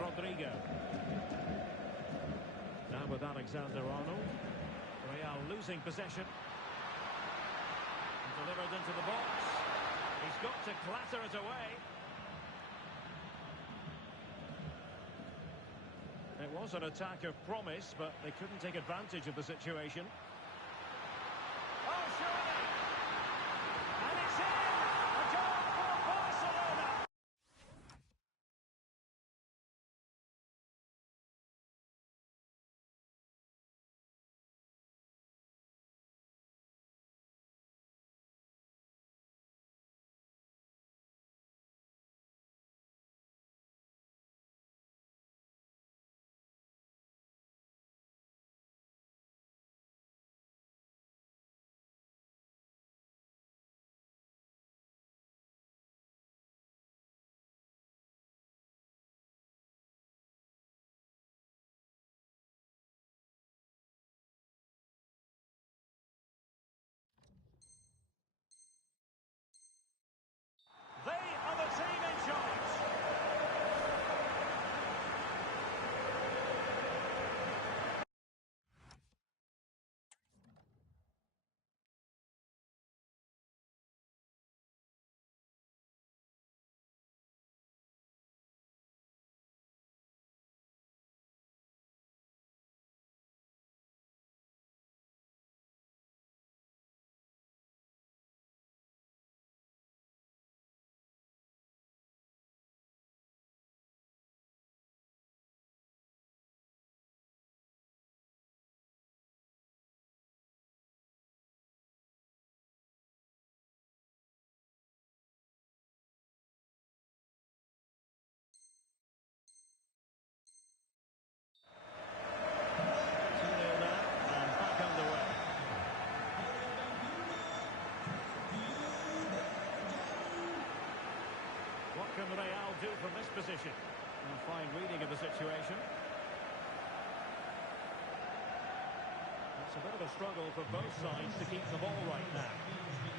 Rodrigo. Now with Alexander-Arnold. Real losing possession. Delivered into the box. He's got to clatter it away. It was an attack of promise, but they couldn't take advantage of the situation. possession. A fine reading of the situation. It's a bit of a struggle for both sides to keep the ball right now.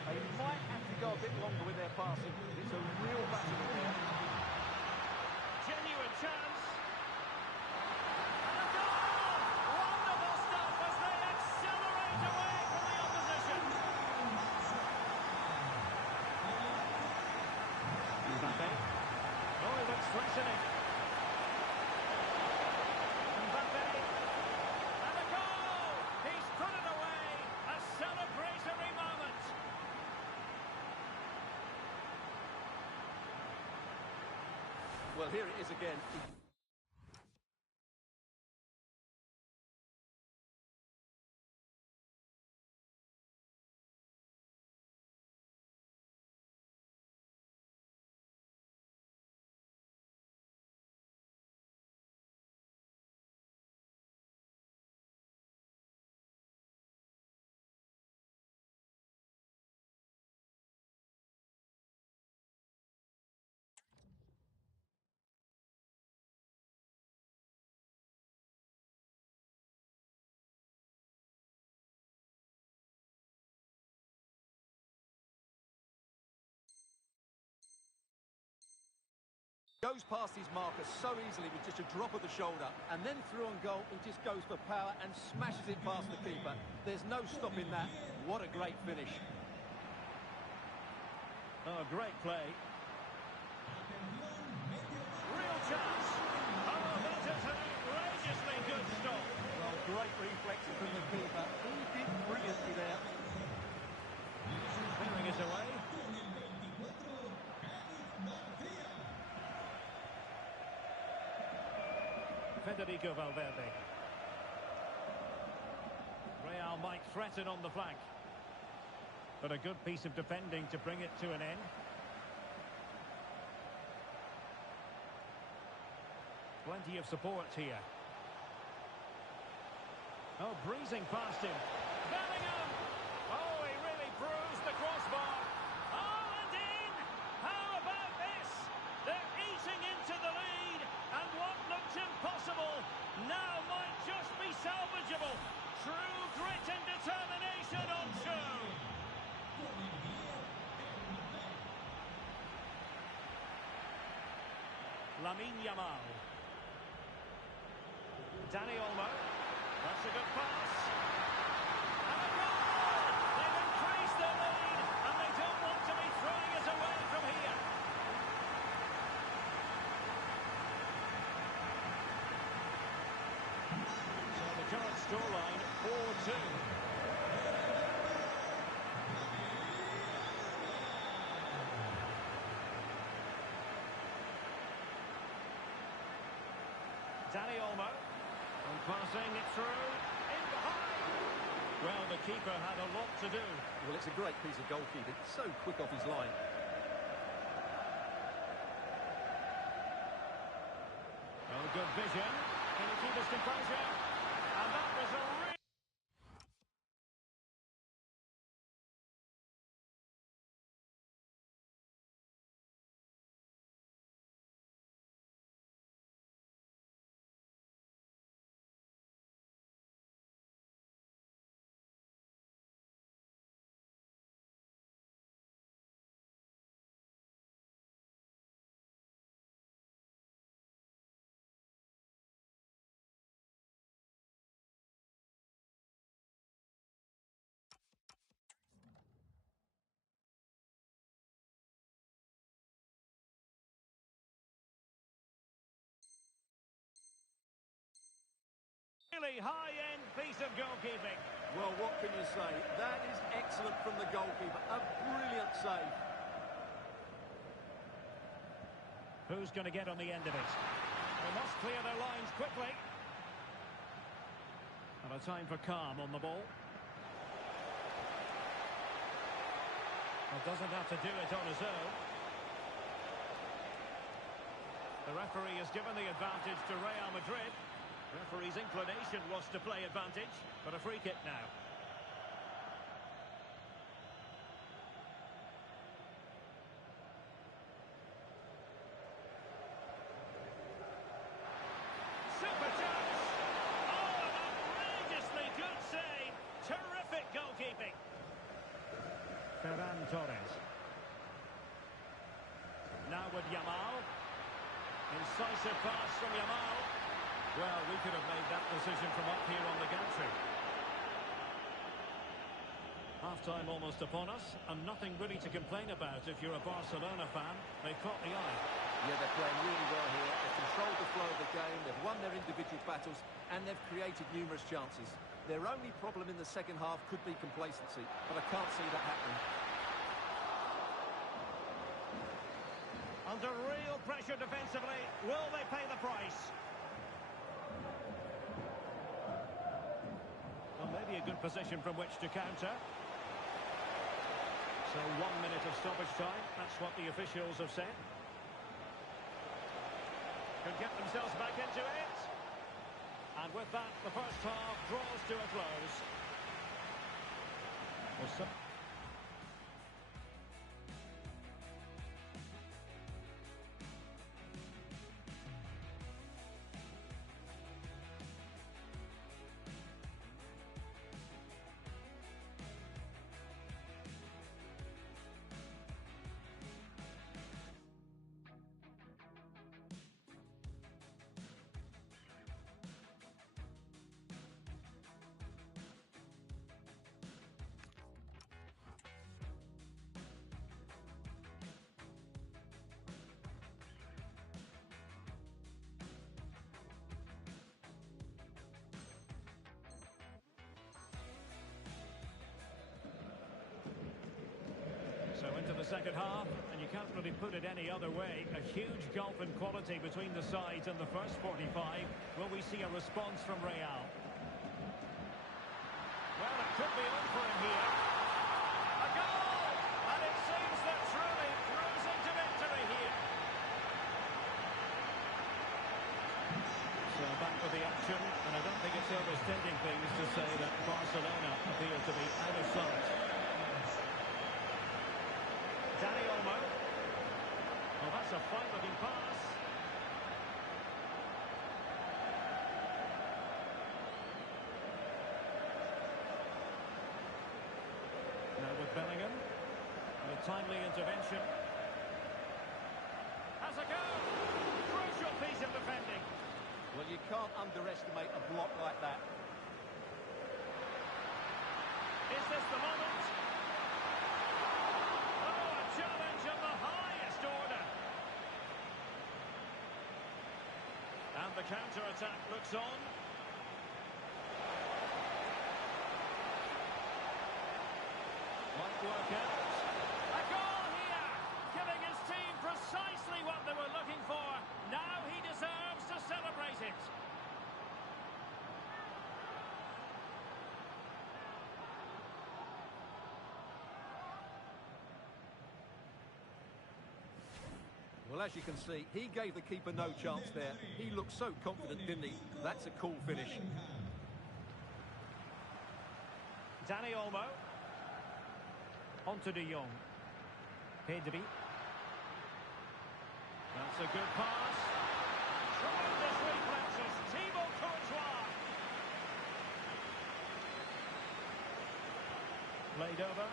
They might have to go a bit longer with their passing. It's a real battle in there. Genuine chance. And a goal! Wonderful stuff as they accelerate away from the opposition. Mbappe. Oh, he looks threatening. Mbappe. And a goal! He's put it away. A celebratory moment. Well, here it is again. Goes past his marker so easily with just a drop of the shoulder, and then through on goal he just goes for power and smashes it past the keeper. There's no stopping that. What a great finish. Oh, great play. Real chance. Oh, that is an outrageously good stop. Well, great reflexes from the keeper. He did brilliantly there. Clearing it away. Federico Valverde. Real might threaten on the flank. But a good piece of defending to bring it to an end. Plenty of support here. Oh, breezing past him. Bellingham! Oh, he really bruised the crossbar. Oh, and in! How about this? They're eating into the lead, and what looked impossible now might just be salvageable. True grit and determination on show. Lamine Yamal. Dani Olmo. That's a good pass. And a goal! They've increased their lead, and they don't want to be throwing it away from here. So the current scoreline, 4-2. Dani Olmo. And passing it through. In behind. Well, the keeper had a lot to do. Well, it's a great piece of goalkeeping. So quick off his line. Oh, good vision. Can he keep his composure? And that was a real... Really high-end piece of goalkeeping. Well, what can you say? That is excellent from the goalkeeper. A brilliant save. Who's going to get on the end of it? They must clear their lines quickly. And a time for calm on the ball. Well, doesn't have to do it on his own. The referee has given the advantage to Real Madrid. Referee's inclination was to play advantage, but a free kick now. Ferran Torres. Now with Yamal. Incisive pass from Yamal. Well, we could have made that decision from up here on the gantry. Half-time almost upon us, and nothing really to complain about if you're a Barcelona fan. They caught the eye. Yeah, they're playing really well here. They've controlled the flow of the game, they've won their individual battles, and they've created numerous chances. Their only problem in the second half could be complacency, but I can't see that happening. Under real pressure defensively, will they pay the price? Well, maybe a good position from which to counter. So 1 minute of stoppage time, that's what the officials have said. Could get themselves back into it. And with that, the first half draws to a close. Well, So into the second half, and you can't really put it any other way. A huge gulf in quality between the sides in the first 45. Will we see a response from Real? Well, it could be on for him here. A goal! And it seems that truly cruising to victory here. So back with the action, and I don't think it's overstating things to say that Barcelona appear to be out of sight. Dani Olmo. Well, that's a fine-looking pass. Now with Bellingham. And a timely intervention. Has a go! Crucial piece of defending. Well, you can't underestimate a block like that. Is this the moment? Challenge of the highest order. And the counter-attack looks on. Might work out. A goal here! Giving his team precisely what they were looking for. Now he deserves to celebrate it. Well, as you can see, he gave the keeper no chance there. He looked so confident, didn't he? That's a cool finish. Dani Olmo. On to De Jong. Pedri. That's a good pass. Tremendous reflexes. Thibaut Courtois. Played over.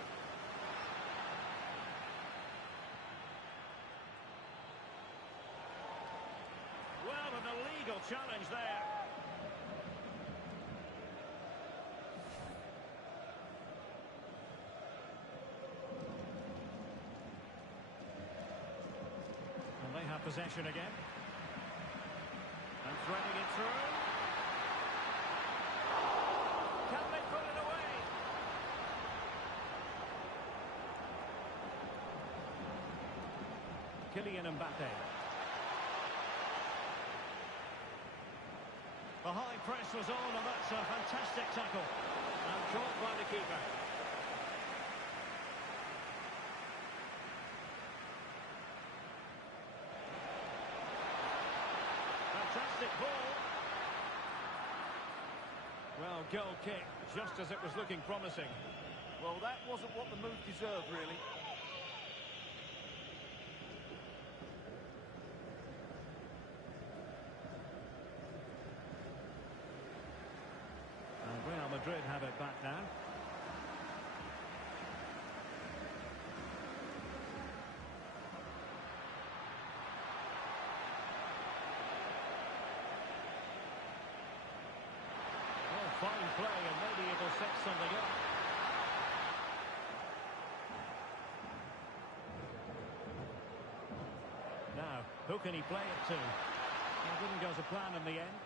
Well, an illegal challenge there. And they have possession again. And threading it through. Can they put it away? Kylian Mbappe. The high press was on, and that's a fantastic tackle. And caught by the keeper. Fantastic ball. Well, goal kick, just as it was looking promising. Well, that wasn't what the move deserved, really. Real Madrid have it back now. play, and maybe it'll set something up. Now, who can he play it to? It didn't go to plan in the end.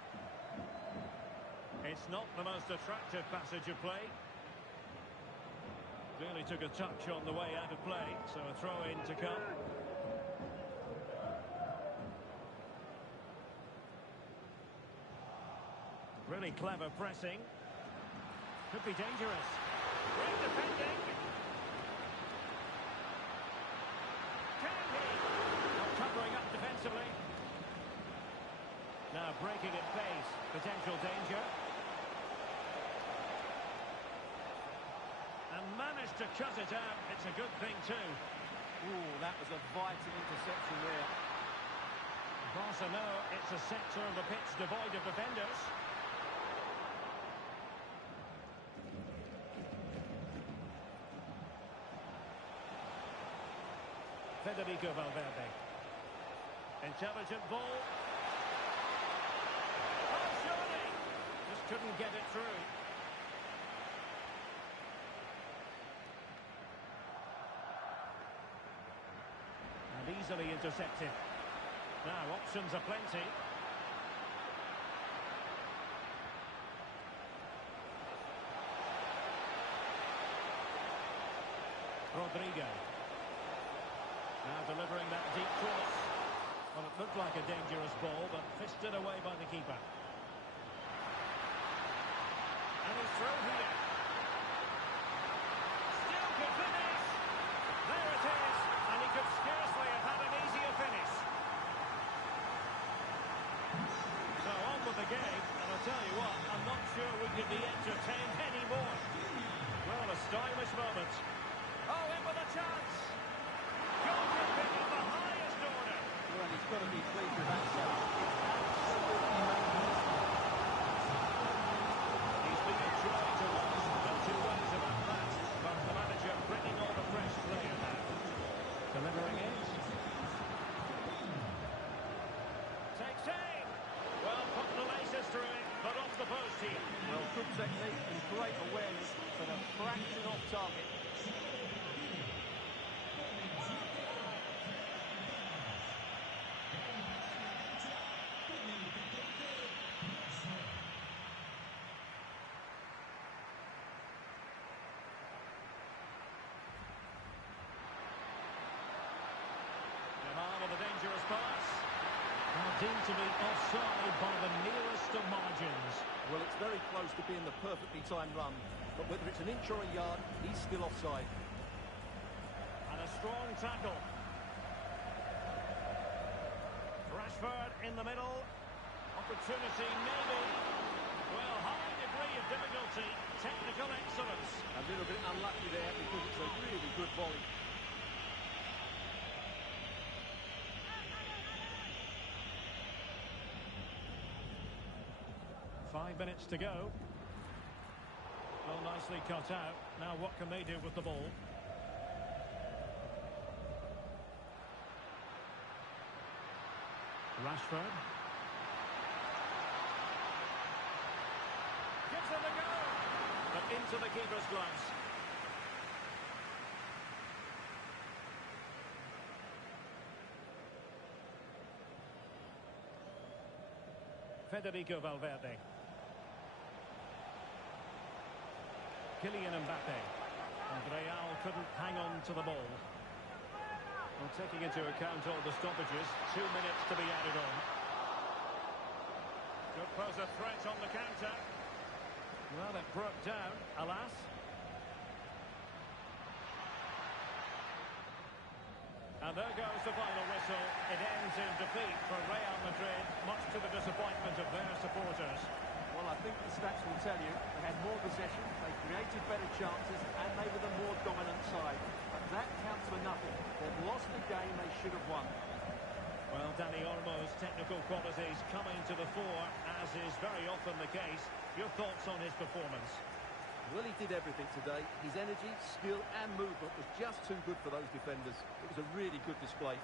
It's not the most attractive passage of play. Clearly took a touch on the way out of play, so a throw-in to come. Really clever pressing. Could be dangerous. Great defending. Can he? Not covering up defensively. Now breaking at pace. Potential danger. And managed to cut it out. It's a good thing too. Ooh, that was a vital interception there. Barca know it's a sector of the pitch devoid of defenders. Federico Valverde. Intelligent ball. Oh, surely! Just couldn't get it through. And easily intercepted. Now, options are plenty. Rodrigo. Now delivering that deep cross. Well, it looked like a dangerous ball, but fisted away by the keeper. And he's through here. Still could finish. There it is. And he could scarcely have had an easier finish. So on with the game. And I'll tell you what, I'm not sure we could be entertained anymore. Well, a stylish moment. Oh, in with a chance. Goalkeeping of the highest order. Well, he's got to be pleased with that save. He's been a joy to watch. No two ways about that. But the manager bringing on a fresh player now. Delivering it. Takes aim. Well, put the laces through it, but off the post here. Well, good technique and great awareness, but a fraction off target. With a dangerous pass. Now deemed to be offside by the nearest of margins. Well, it's very close to being the perfectly timed run, but whether it's an inch or a yard, he's still offside. And a strong tackle. Rashford in the middle. Opportunity maybe. Well, high degree of difficulty. Technical excellence. A little bit unlucky there because it's a really good volley. 5 minutes to go. Well, nicely cut out. Now what can they do with the ball? Rashford. Gives it a go. But into the keeper's gloves. Federico Valverde. Kylian Mbappe. And Real couldn't hang on to the ball. Well, taking into account all the stoppages, 2 minutes to be added on. Could pose a threat on the counter. Well, it broke down, alas. And there goes the final whistle. It ends in defeat for Real Madrid, much to the disappointment of their supporters. Well, I think the stats will tell you they had more possession, they created better chances, and they were the more dominant side. But that counts for nothing. They've lost the game they should have won. Well, Dani Olmo's technical qualities coming to the fore, as is very often the case. Your thoughts on his performance? Well, he did everything today. His energy, skill and movement was just too good for those defenders. It was a really good display.